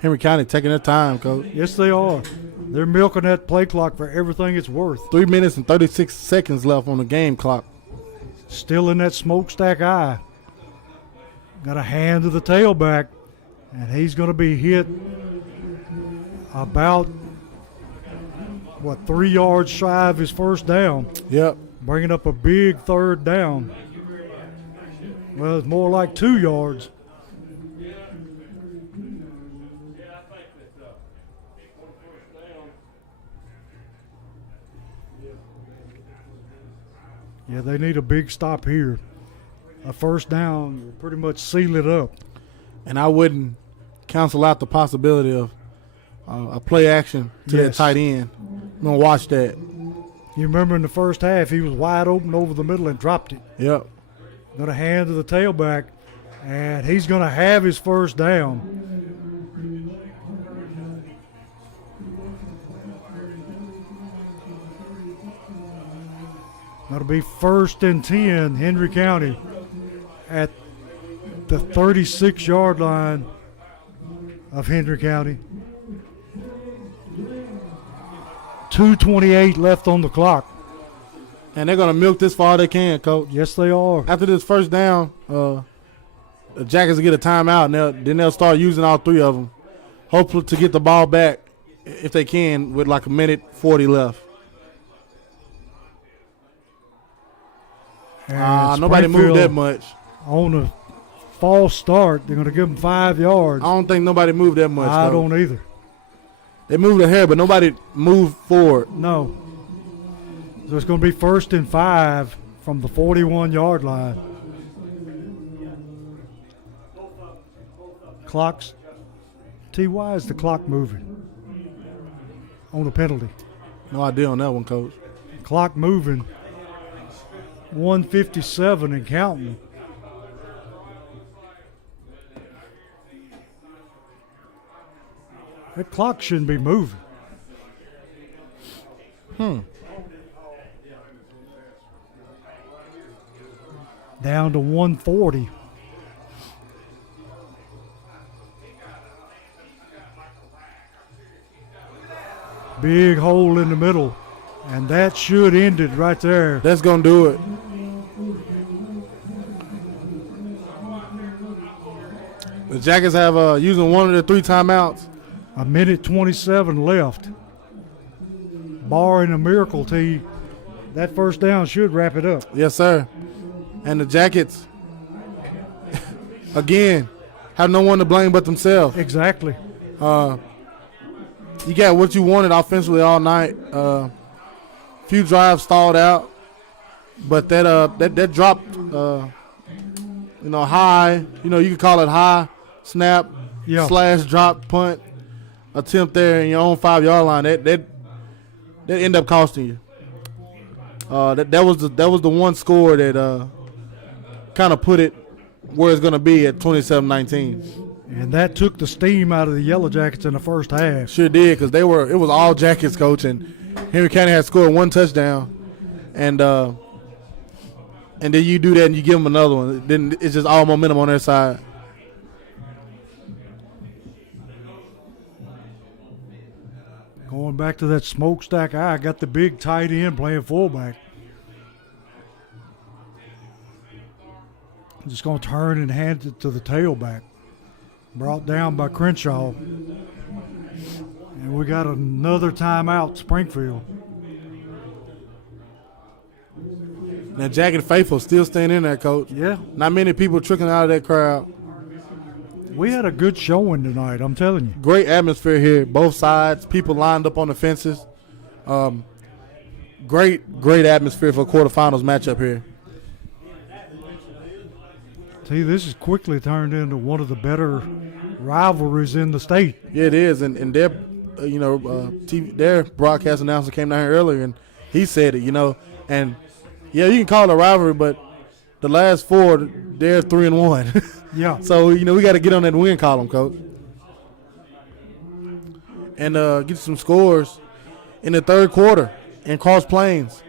Henry County taking their time, Coach. Yes, they are. They're milking that play clock for everything it's worth. 3 minutes and 36 seconds left on the game clock. Still in that smokestack eye. Got a hand to the tailback, and he's going to be hit about, 3 yards shy of his 1st down. Yep. Bringing up a big 3rd down. Well, it's more like 2 yards. Yeah, they need a big stop here. A 1st down will pretty much seal it up. And I wouldn't cancel out the possibility of a play action to that tight end. I'm going to watch that. You remember in the first half, he was wide open over the middle and dropped it. Yep. Going to hand to the tailback, and he's going to have his 1st down. That'll be 1st and 10, Henry County at the 36-yard line of Henry County. 2:28 left on the clock. And they're going to milk this for all they can, Coach. Yes, they are. After this first down, the Jackets will get a timeout, and then they'll start using all three of them. Hopefully to get the ball back, if they can, with like a minute 40 left. Nobody moved that much. On a false start, they're going to give them 5 yards. I don't think nobody moved that much. I don't either. They moved ahead, but nobody moved forward. No. So it's going to be 1st and 5 from the 41-yard line. Clocks. Why is the clock moving on the penalty? No idea on that one, Coach. Clock moving. 1:57 and counting. That clock shouldn't be moving. Down to 140. Big hole in the middle. And that should end it right there. That's going to do it. The Jackets have using one of the 3 timeouts. A minute 27 left. Barring a miracle, T, that first down should wrap it up. Yes, sir. And the Jackets, again, have no one to blame but themselves. Exactly. You got what you wanted offensively all night. Few drives stalled out, but that dropped, high. You can call it high snap / drop punt attempt there in your own 5-yard line. That ended up costing you. That was the one score that kind of put it where it's going to be at 27-19. And that took the steam out of the Yellow Jackets in the first half. Sure did, because it was all Jackets, Coach, and Henry County had scored 1 touchdown, and then you do that and you give them another one. Then it's just all momentum on their side. Going back to that smokestack eye, got the big tight end playing fullback. Just going to turn and hand it to the tailback. Brought down by Crenshaw. And we got another timeout, Springfield. Now, Jacket Faithful still staying in there, Coach. Yeah. Not many people trickling out of that crowd. We had a good showing tonight, I'm telling you. Great atmosphere here, both sides. People lined up on the fences. Great atmosphere for a quarterfinals matchup here. See, this has quickly turned into one of the better rivalries in the state. Yeah, it is, and their, their broadcast announcer came down here earlier, and he said it, and yeah, you can call it a rivalry, but the last 4, they're 3-1. Yeah. So we got to get on that win column, Coach, and get some scores in the third quarter in Cross Plains.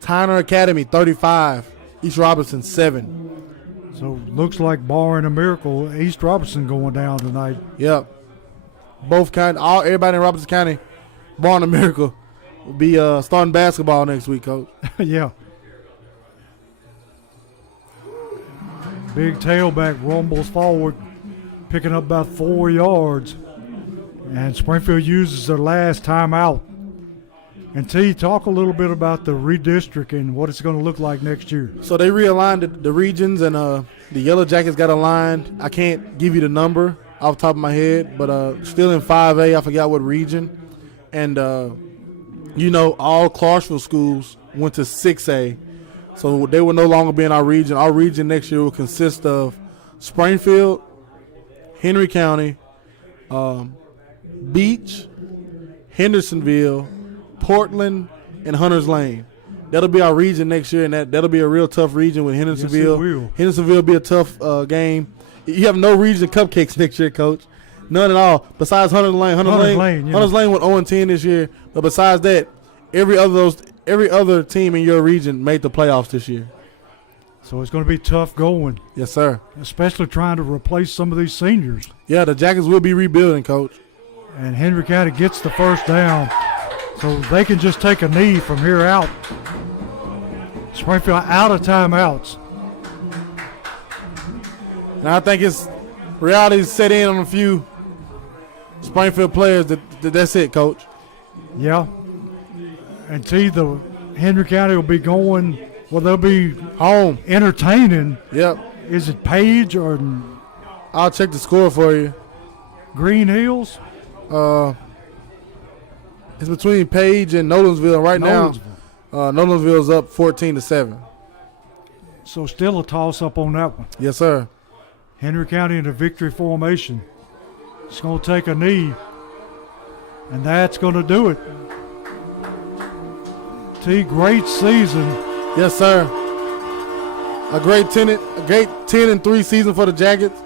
Tyner Academy 35, East Robinson 7. So looks like barring a miracle, East Robinson going down tonight. Yep. Everybody in Robinson County, barring a miracle, will be starting basketball next week, Coach. Yeah. Big tailback rumbles forward, picking up about 4 yards. And Springfield uses their last timeout. And T, talk a little bit about the redistricting, what it's going to look like next year. So they realigned the regions, and the Yellow Jackets got aligned. I can't give you the number off the top of my head, but still in 5A, I forgot what region. And, all Clarksville schools went to 6A. So they will no longer be in our region. Our region next year will consist of Springfield, Henry County, Beach, Hendersonville, Portland, and Hunters Lane. That'll be our region next year, and that'll be a real tough region with Hendersonville. Yes, it will. Hendersonville will be a tough game. You have no region cupcakes next year, Coach. None at all. Besides Hunters Lane. Hunters Lane went 0-10 this year. But besides that, every other team in your region made the playoffs this year. So it's going to be tough going. Yes, sir. Especially trying to replace some of these seniors. Yeah, the Jackets will be rebuilding, Coach. And Henry County gets the first down. So they can just take a knee from here out. Springfield out of timeouts. And I think it's reality set in on a few Springfield players that's it, Coach. Yeah. And the Henry County will be going, well, they'll be home entertaining. Yep. Is it Page or I'll check the score for you. Green Hills? It's between Page and Nolensville right now. Nolensville's up 14-7. So still a toss-up on that one. Yes, sir. Henry County in a victory formation. It's going to take a knee, and that's going to do it. Great season. Yes, sir. A great 10-3 season for the Jackets.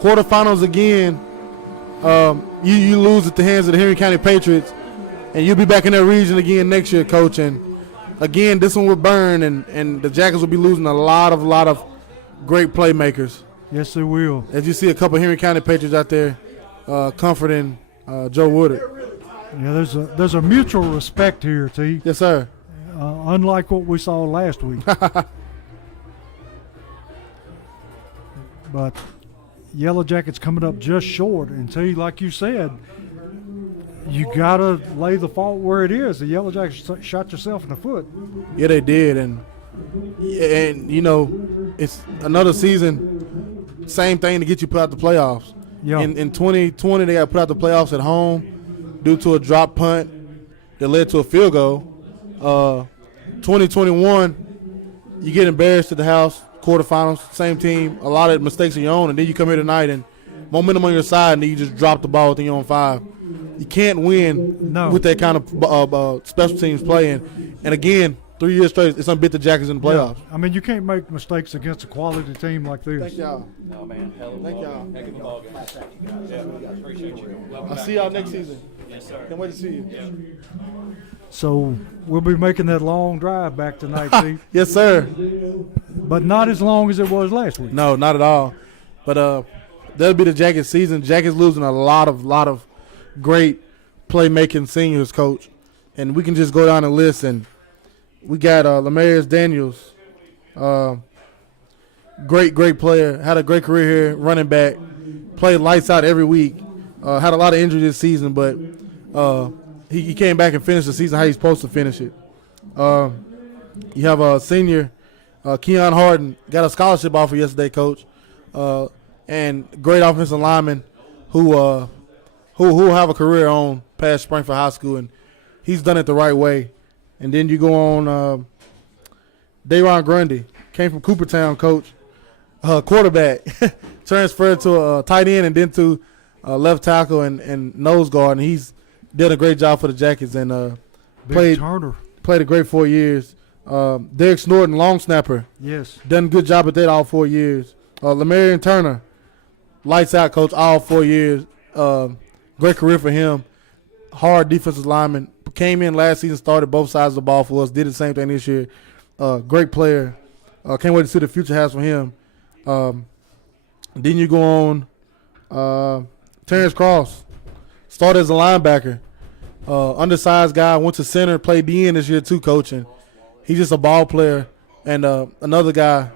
Quarterfinals again. You lose at the hands of the Henry County Patriots, and you'll be back in that region again next year, Coach. And again, this one will burn, and the Jackets will be losing a lot of great playmakers. Yes, they will. As you see a couple of Henry County Patriots out there comforting Joe Woodard. Yeah, there's a mutual respect here, T. Yes, sir. Unlike what we saw last week. But Yellow Jackets coming up just short. And T, like you said, you got to lay the fault where it is. The Yellow Jackets shot yourself in the foot. Yeah, they did. And you know, it's another season, same thing to get you put out the playoffs. Yeah. In 2020, they got put out the playoffs at home due to a drop punt that led to a field goal. 2021, you get embarrassed at the house, quarterfinals, same team, a lot of mistakes of your own, and then you come here tonight and momentum on your side, and then you just drop the ball within your own 5. You can't win with that kind of special teams playing. And again, 3 years straight, it's unbeat the Jackets in the playoffs. Yeah. I mean, you can't make mistakes against a quality team like this. Thank y'all. No, man. Thank y'all. Heck of a ball game. Yeah, appreciate you. I'll see y'all next season. Yes, sir. Can't wait to see you. Yeah. So we'll be making that long drive back tonight, Steve. Yes, sir. But not as long as it was last week. No, not at all. But that'll be the Jackets season. Jackets losing a lot of great playmaking seniors, Coach. And we can just go down the list, and we got Lamarius Daniels, great player, had a great career here, running back, played lights out every week, had a lot of injuries this season, but he came back and finished the season how he's supposed to finish it. You have a senior, Keon Harden, got a scholarship offer yesterday, Coach, and great offensive lineman who will have a career on past Springfield High School, and he's done it the right way. And then you go on Dayron Grundy, came from Coopertown, Coach, quarterback, transferred to a tight end and then to left tackle and nose guard, and he's did a great job for the Jackets and played a great 4 years. Derek Snorton, long snapper, yes, done a good job at that all 4 years. Lamarian Turner, lights out, Coach, all 4 years. Great career for him. Hard defensive lineman. Came in last season, started both sides of the ball for us. Did the same thing this year. Great player. Can't wait to see the future has for him. Then you go on Terrence Cross. Started as a linebacker. Undersized guy. Went to center. Played DN this year too, coaching. He's just a ball player. And another guy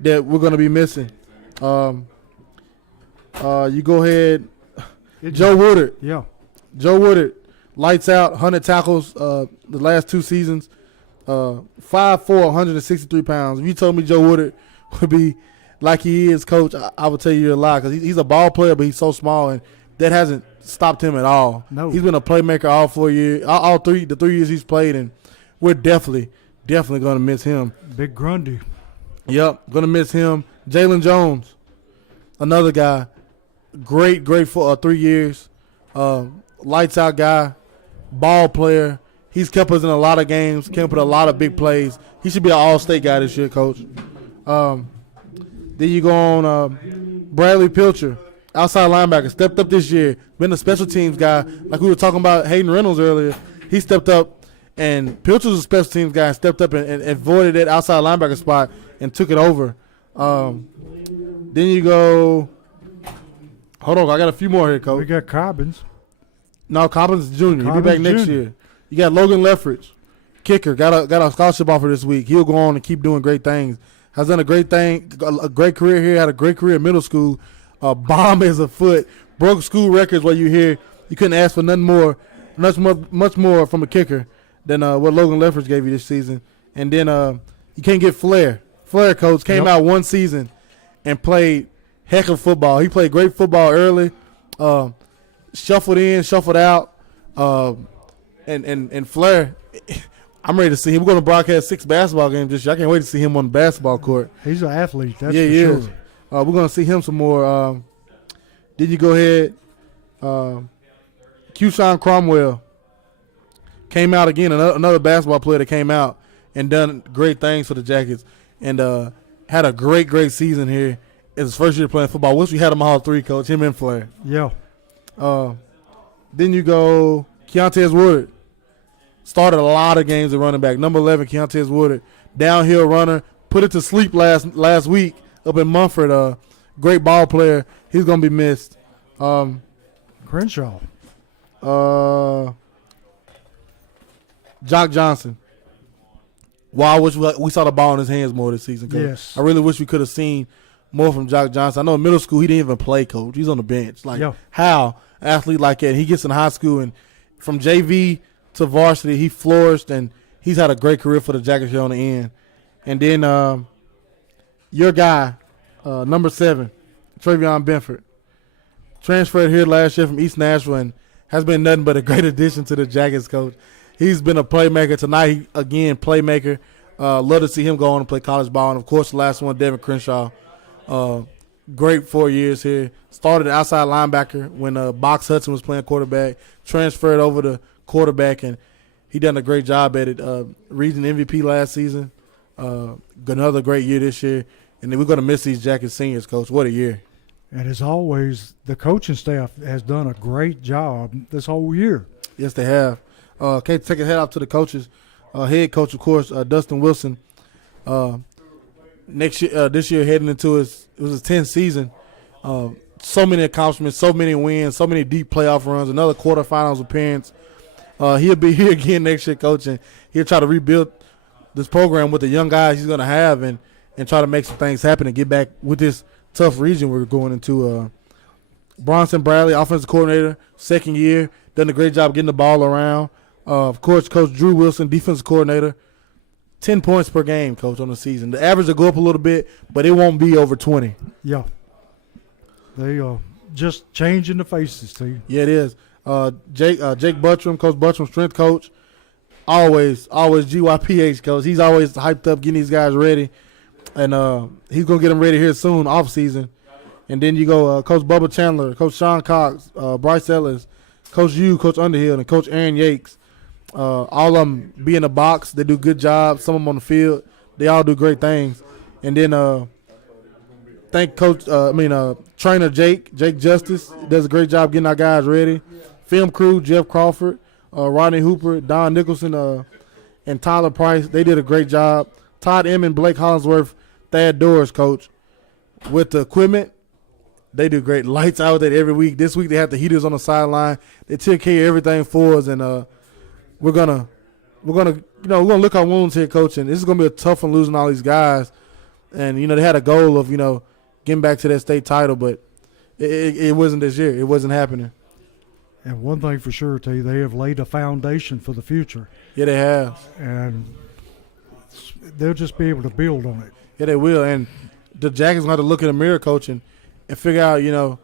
that we're going to be missing. You go ahead. Joe Woodard. Yeah. Joe Woodard. Lights out, 100 tackles the last 2 seasons. 5'4", 163 pounds. If you told me Joe Woodard would be like he is, Coach, I would tell you you're a lie, because he's a ball player, but he's so small, and that hasn't stopped him at all. No. He's been a playmaker all 4 years, the 3 years he's played, and we're definitely going to miss him. Big Grundy. Yep, going to miss him. Jalen Jones, another guy, great for 3 years. Lights out guy. Ball player. He's kept us in a lot of games, kept up a lot of big plays. He should be an all-state guy this year, Coach. Then you go on Bradley Pilcher, outside linebacker, stepped up this year, been a special teams guy. Like we were talking about Hayden Reynolds earlier, he stepped up, and Pilcher's a special teams guy, and stepped up and avoided that outside linebacker spot and took it over. Then you go – hold on, I got a few more here, Coach. We got Cobbins. No, Cobbins is junior. He'll be back next year. You got Logan Leffridge, kicker, got a scholarship offer this week. He'll go on and keep doing great things. Has done a great career here. Had a great career in middle school. Bomb as a foot. Broke school records while you here. You couldn't ask for much more from a kicker than what Logan Leffridge gave you this season. And then you can't get Flair. Flair, coach, came out one season and played heck of football. He played great football early. Shuffled in, shuffled out. And Flair, I'm ready to see him. We're going to broadcast 6 basketball games this year. I can't wait to see him on the basketball court. He's an athlete, that's he for is. sure. We're going to see him some more. Then you go ahead. Q-Sean Cromwell came out again, another basketball player that came out and done great things for the Jackets, and had a great season here. It's his first year playing football. Wish we had him all 3, coach, him and Flair. Yeah. Then you go Keontae Woodard. Started a lot of games at running back. Number 11, Keontae Woodard. Downhill runner. Put it to sleep last week up in Mumford. Great ball player. He's going to be missed. Crenshaw. Jock Johnson. Wow, I wish we saw the ball in his hands more this season, coach. Yes. I really wish we could have seen more from Jock Johnson. I know in middle school he didn't even play, coach. He's on the bench. How an athlete like that? He gets in high school, and from JV to varsity, he flourished, and he's had a great career for the Jackets here on the end. And then your guy, number 7, Travion Benford, transferred here last year from East Nashville and has been nothing but a great addition to the Jackets, coach. He's been a playmaker tonight. Again, playmaker. Love to see him go on and play college ball. And, of course, the last one, Devin Crenshaw. Great 4 years here. Started outside linebacker when Box Hudson was playing quarterback. Transferred over to quarterback, and he done a great job at it. Region MVP last season. Another great year this year. And then we're going to miss these Jackets seniors, coach. What a year. And as always, the coaching staff has done a great job this whole year. Yes, they have. Okay, take a head out to the coaches. Head coach, of course, Dustin Wilson. This year heading into it was his 10th season. So many accomplishments, so many wins, so many deep playoff runs, another quarterfinals appearance. He'll be here again next year, coach, and he'll try to rebuild this program with the young guys he's going to have and try to make some things happen and get back with this tough region we're going into. Bronson Bradley, offensive coordinator, 2nd year, done a great job getting the ball around. Of course, Coach Drew Wilson, defensive coordinator, 10 points per game, coach, on the season. The average will go up a little bit, but it won't be over 20. Yeah. They are just changing the faces, Steve. Yeah, it is. Jake Buttram, Coach Buttram, strength coach, always GYPH, coach. He's always hyped up, getting these guys ready. And he's going to get them ready here soon, off season. And then you go Coach Bubba Chandler, Coach Sean Cox, Bryce Ellis, Coach Yu, Coach Underhill, and Coach Aaron Yakes. All of them be in the box. They do good jobs. Some of them on the field. They all do great things. And then thank trainer Jake Justice. Does a great job getting our guys ready. Film crew, Jeff Crawford, Rodney Hooper, Don Nicholson, and Tyler Price. They did a great job. Todd Emmon, Blake Hollingsworth, Thad Doors, coach. With the equipment, they do great. Lights out there every week. This week they have the heaters on the sideline. They took care of everything for us, and we're gonna look our wounds here, coach. And this is gonna be a tough one losing all these guys. And they had a goal of getting back to that state title, but it wasn't this year. It wasn't happening. And one thing for sure, T, they have laid a foundation for the future. Yeah, they have. And they'll just be able to build on it. Yeah, they will. And the Jackets going to have to look in the mirror, coach, and figure out,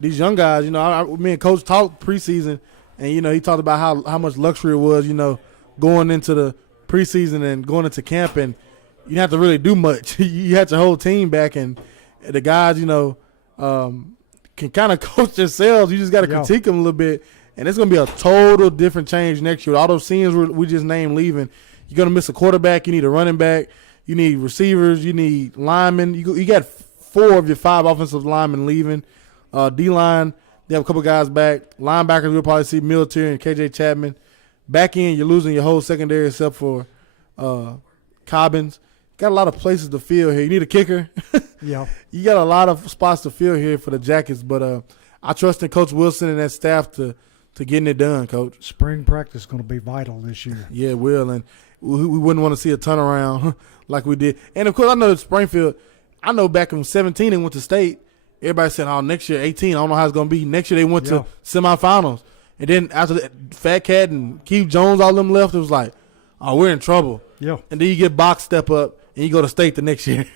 these young guys, me and Coach talked preseason, and, he talked about how much luxury it was, going into the preseason and going into camp, and you didn't have to really do much. You had your whole team back, and the guys, can kind of coach themselves. You just got to critique them a little bit, and it's going to be a total different change next year. All those seniors we just named leaving, you're going to miss a quarterback. You need a running back. You need receivers. You need linemen. You got 4 of your 5 offensive linemen leaving. D-line, they have a couple guys back. Linebackers, we'll probably see Military and KJ Chapman. Back end, you're losing your whole secondary except for Cobbins. Got a lot of places to fill here. You need a kicker. Yeah. You got a lot of spots to fill here for the Jackets, but I trust in Coach Wilson and that staff to to getting it done, Coach. Spring practice is going to be vital this year. Yeah, it will, and we wouldn't want to see a turnaround like we did. And, of course, I know that Springfield, I know back in 17 they went to state. Everybody said, oh, next year, 18, I don't know how it's going to be. Next year they went to semifinals. And then after that, Fat Cat and Keith Jones, all them left, it was like, oh, we're in trouble. Yeah. And then you get Box step up, and you go to state the next year.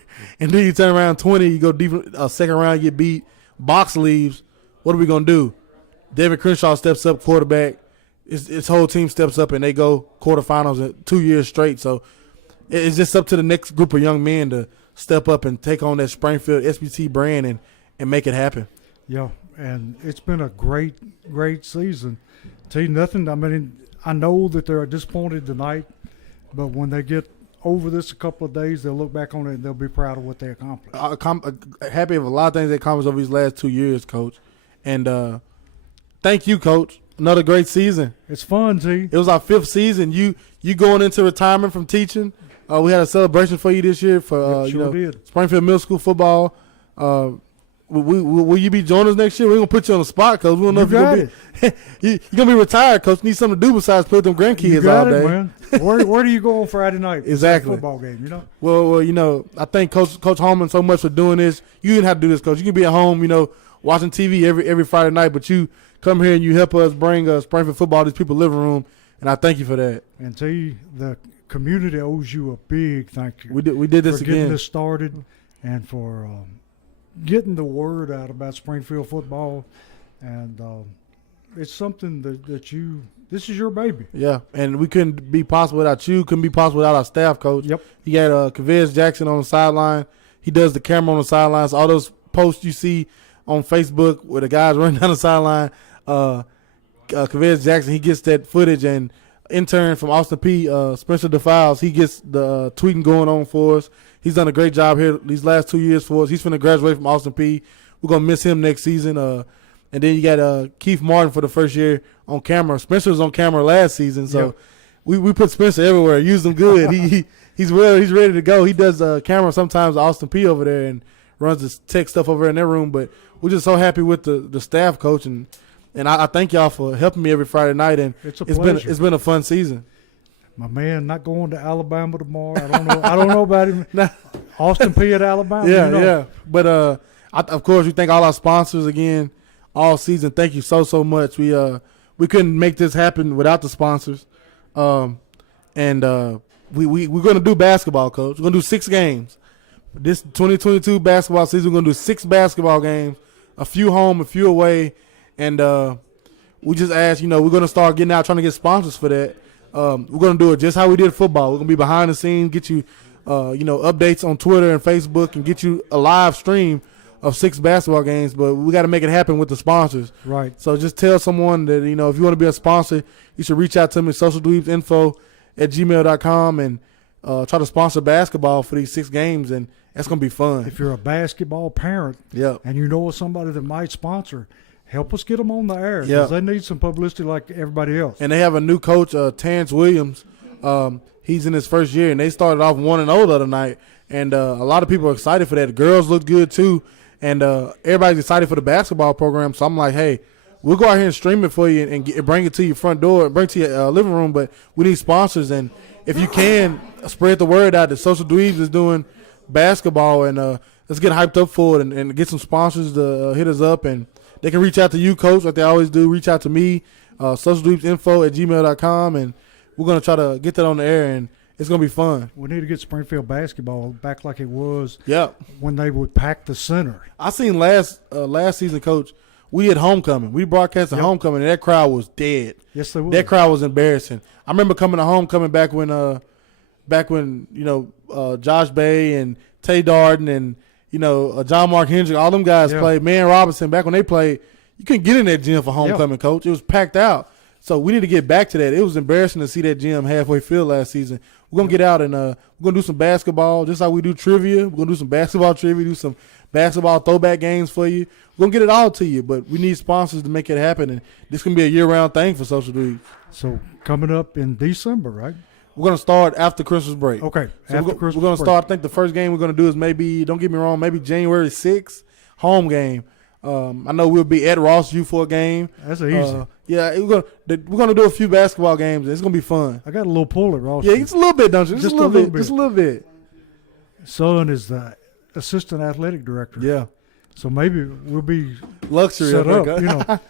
And then you turn around 20, you go deep, second round, you get beat. Box leaves. What are we going to do? David Crenshaw steps up, quarterback. His whole team steps up, and they go quarterfinals 2 years straight. So it's just up to the next group of young men to step up and take on that Springfield SBT brand and make it happen. Yeah, and it's been a great season. Tell you nothing, I mean, I know that they're disappointed tonight, but when they get over this a couple of days, they'll look back on it and they'll be proud of what they accomplished. Happy of a lot of things they accomplished over these last 2 years, Coach. And thank you, Coach. Another great season. It's fun, T. It was our 5th season. You going into retirement from teaching. We had a celebration for you this year for Springfield Middle School football. Will you be joining us next year? We're going to put you on the spot, Coach. We don't know if you're going to be you're going to be retired, Coach. Need something to do besides play with them grandkids all day. Man. Where do you go on Friday night? Exactly. Football game, you know? Well, I thank Coach Holman so much for doing this. You didn't have to do this, Coach. You can be at home, watching TV every Friday night, but you come here and you help us bring Springfield football to these people's living room, and I thank you for that. And T, the community owes you a big thank you. We did this for again. Getting this started and for getting the word out about Springfield football, and it's something that this is your baby. Yeah, and we couldn't be possible without you. Couldn't be possible without our staff, Coach. Yep. You got Kavez Jackson on the sideline. He does the camera on the sidelines. All those posts you see on Facebook where the guys running down the sideline, Kavez Jackson, he gets that footage, and intern from Austin P, Spencer DeFiles, he gets the tweeting going on for us. He's done a great job here these last 2 years for us. He's finna graduate from Austin P. We're going to miss him next season. And then you got Keith Martin for the first year on camera. Spencer was on camera last season, so we put Spencer everywhere. Used him good. He's ready to go. He does camera sometimes at Austin P over there and runs the tech stuff over there in their room. But we're just so happy with the staff, Coach, and I thank y'all for helping me every Friday night. And it's pleasure. It's been a fun season. My man not going to Alabama tomorrow. I don't know about him. Austin P at Alabama. Yeah. But of course, we thank all our sponsors again all season. Thank you so much. We couldn't make this happen without the sponsors. We're gonna do basketball, Coach. We're gonna do 6 games. This 2022 basketball season, we're gonna do 6 basketball games, a few home, a few away, and we just asked. We're gonna start getting out trying to get sponsors for that. We're going to do it just how we did football. We're going to be behind the scenes, get you, updates on Twitter and Facebook, and get you a live stream of 6 basketball games. But we got to make it happen with the sponsors. Right. So just tell someone that, if you want to be a sponsor, you should reach out to me, socialdweebsinfo@gmail.com, and try to sponsor basketball for these 6 games, and that's going to be fun. If you're a basketball parent and you know of somebody that might sponsor, help us get them on the air because they need some publicity like everybody else. And they have a new coach, Terrence Williams. He's in his first year, and they started off 1-0 the other night. And a lot of people are excited for that. The girls look good too, and everybody's excited for the basketball program. So I'm like, hey, we'll go out here and stream it for you and bring it to your front door, bring it to your living room. But we need sponsors, and if you can, spread the word out that Social Dweebs is doing basketball, and let's get hyped up for it and get some sponsors to hit us up. And they can reach out to you, Coach, like they always do. Reach out to me, socialdweebsinfo@gmail.com, and we're going to try to get that on the air, and it's going to be fun. We need to get Springfield basketball back like it was when they would pack the center. I seen last season, Coach, we had homecoming. We broadcasted homecoming, and that crowd was dead. Yes, they were. That crowd was embarrassing. I remember coming to homecoming back when Josh Bay and Tay Darden and John Mark Hendrick, all them guys played. Man Robinson, back when they played, you couldn't get in that gym for homecoming, Coach. It was packed out. So we need to get back to that. It was embarrassing to see that gym halfway filled last season. We're going to get out and we're going to do some basketball, just like we do trivia. We're going to do some basketball trivia, do some basketball throwback games for you. We're going to get it all to you, but we need sponsors to make it happen. And this can be a year-round thing for Social Dweebs. So coming up in December, right? We're going to start after Christmas break. Okay. So we're going to start, I think the first game we're going to do is maybe, don't get me wrong, maybe January 6th, home game. I know we'll be at Ross U for a game. That's easy. Yeah, we're gonna do a few basketball games. It's gonna be fun. I got a little pull at Ross. Yeah, it's a little bit, don't you? Just a little bit. Just a little bit. Son is the assistant athletic director. Yeah. So maybe we'll be luxury set up, you know.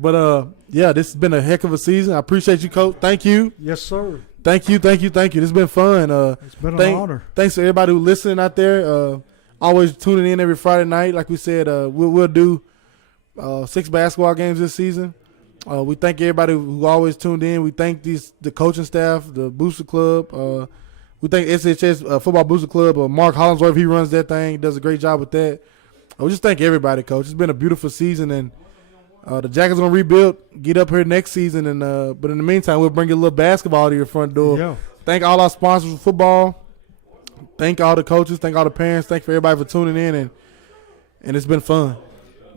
But yeah, this has been a heck of a season. I appreciate you, Coach. Thank you. Yes, sir. Thank you. This has been fun. It's been an honor. Thanks to everybody who's listening out there. Always tuning in every Friday night. Like we said, we'll do 6 basketball games this season. We thank everybody who always tuned in. We thank the coaching staff, the Booster Club. We thank SHS Football Booster Club. Mark Hollingsworth, he runs that thing. He does a great job with that. We just thank everybody, Coach. It's been a beautiful season, and the Jackets gonna rebuild, get up here next season, and but in the meantime, we'll bring you a little basketball to your front door. Yeah. Thank all our sponsors for football. Thank all the coaches. Thank all the parents. Thank for everybody for tuning in, and it's been fun.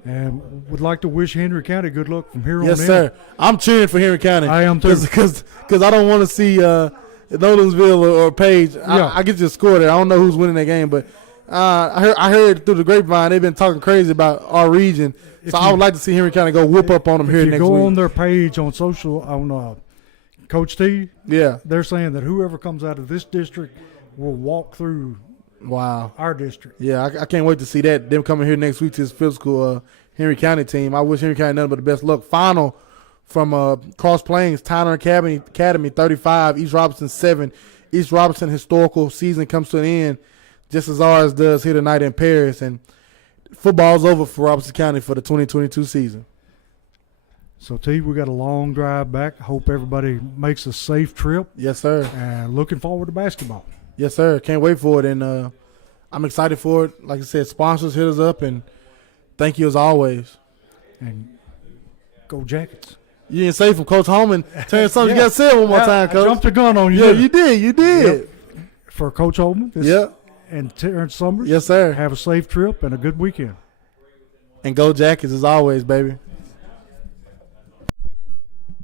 And would like to wish Henry County good luck from here on in. Yes, sir. I'm cheering for Henry County. I am too. Because I don't want to see Nolensville or Page. Yeah. I get you a score there. I don't know who's winning that game, but I heard through the grapevine they've been talking crazy about our region. So I would like to see Henry County go whoop up on them here next week. If you go on their page on social, on Coach T, yeah, they're saying that whoever comes out of this district will walk through our district. Yeah, I can't wait to see that. Them coming here next week to this physical Henry County team. I wish Henry County nothing but the best luck. Final from Cross Plains, Tyler Academy 35, East Robinson 7. East Robinson historical season comes to an end, just as ours does here tonight in Paris. And football's over for Robinson County for the 2022 season. So, T, we got a long drive back. Hope everybody makes a safe trip. Yes, sir. And looking forward to basketball. Yes, sir. Can't wait for it. And I'm excited for it. Like I said, sponsors hit us up, and thank you as always. And go Jackets. You didn't say from Coach Holman. Turn something you got to say it one more time, Coach. I jumped the gun on you. Yeah, you did. You did. Yep. For Coach Holman. Yep. And Terrence Summers. Yes, sir. Have a safe trip and a good weekend. And go Jackets as always, baby.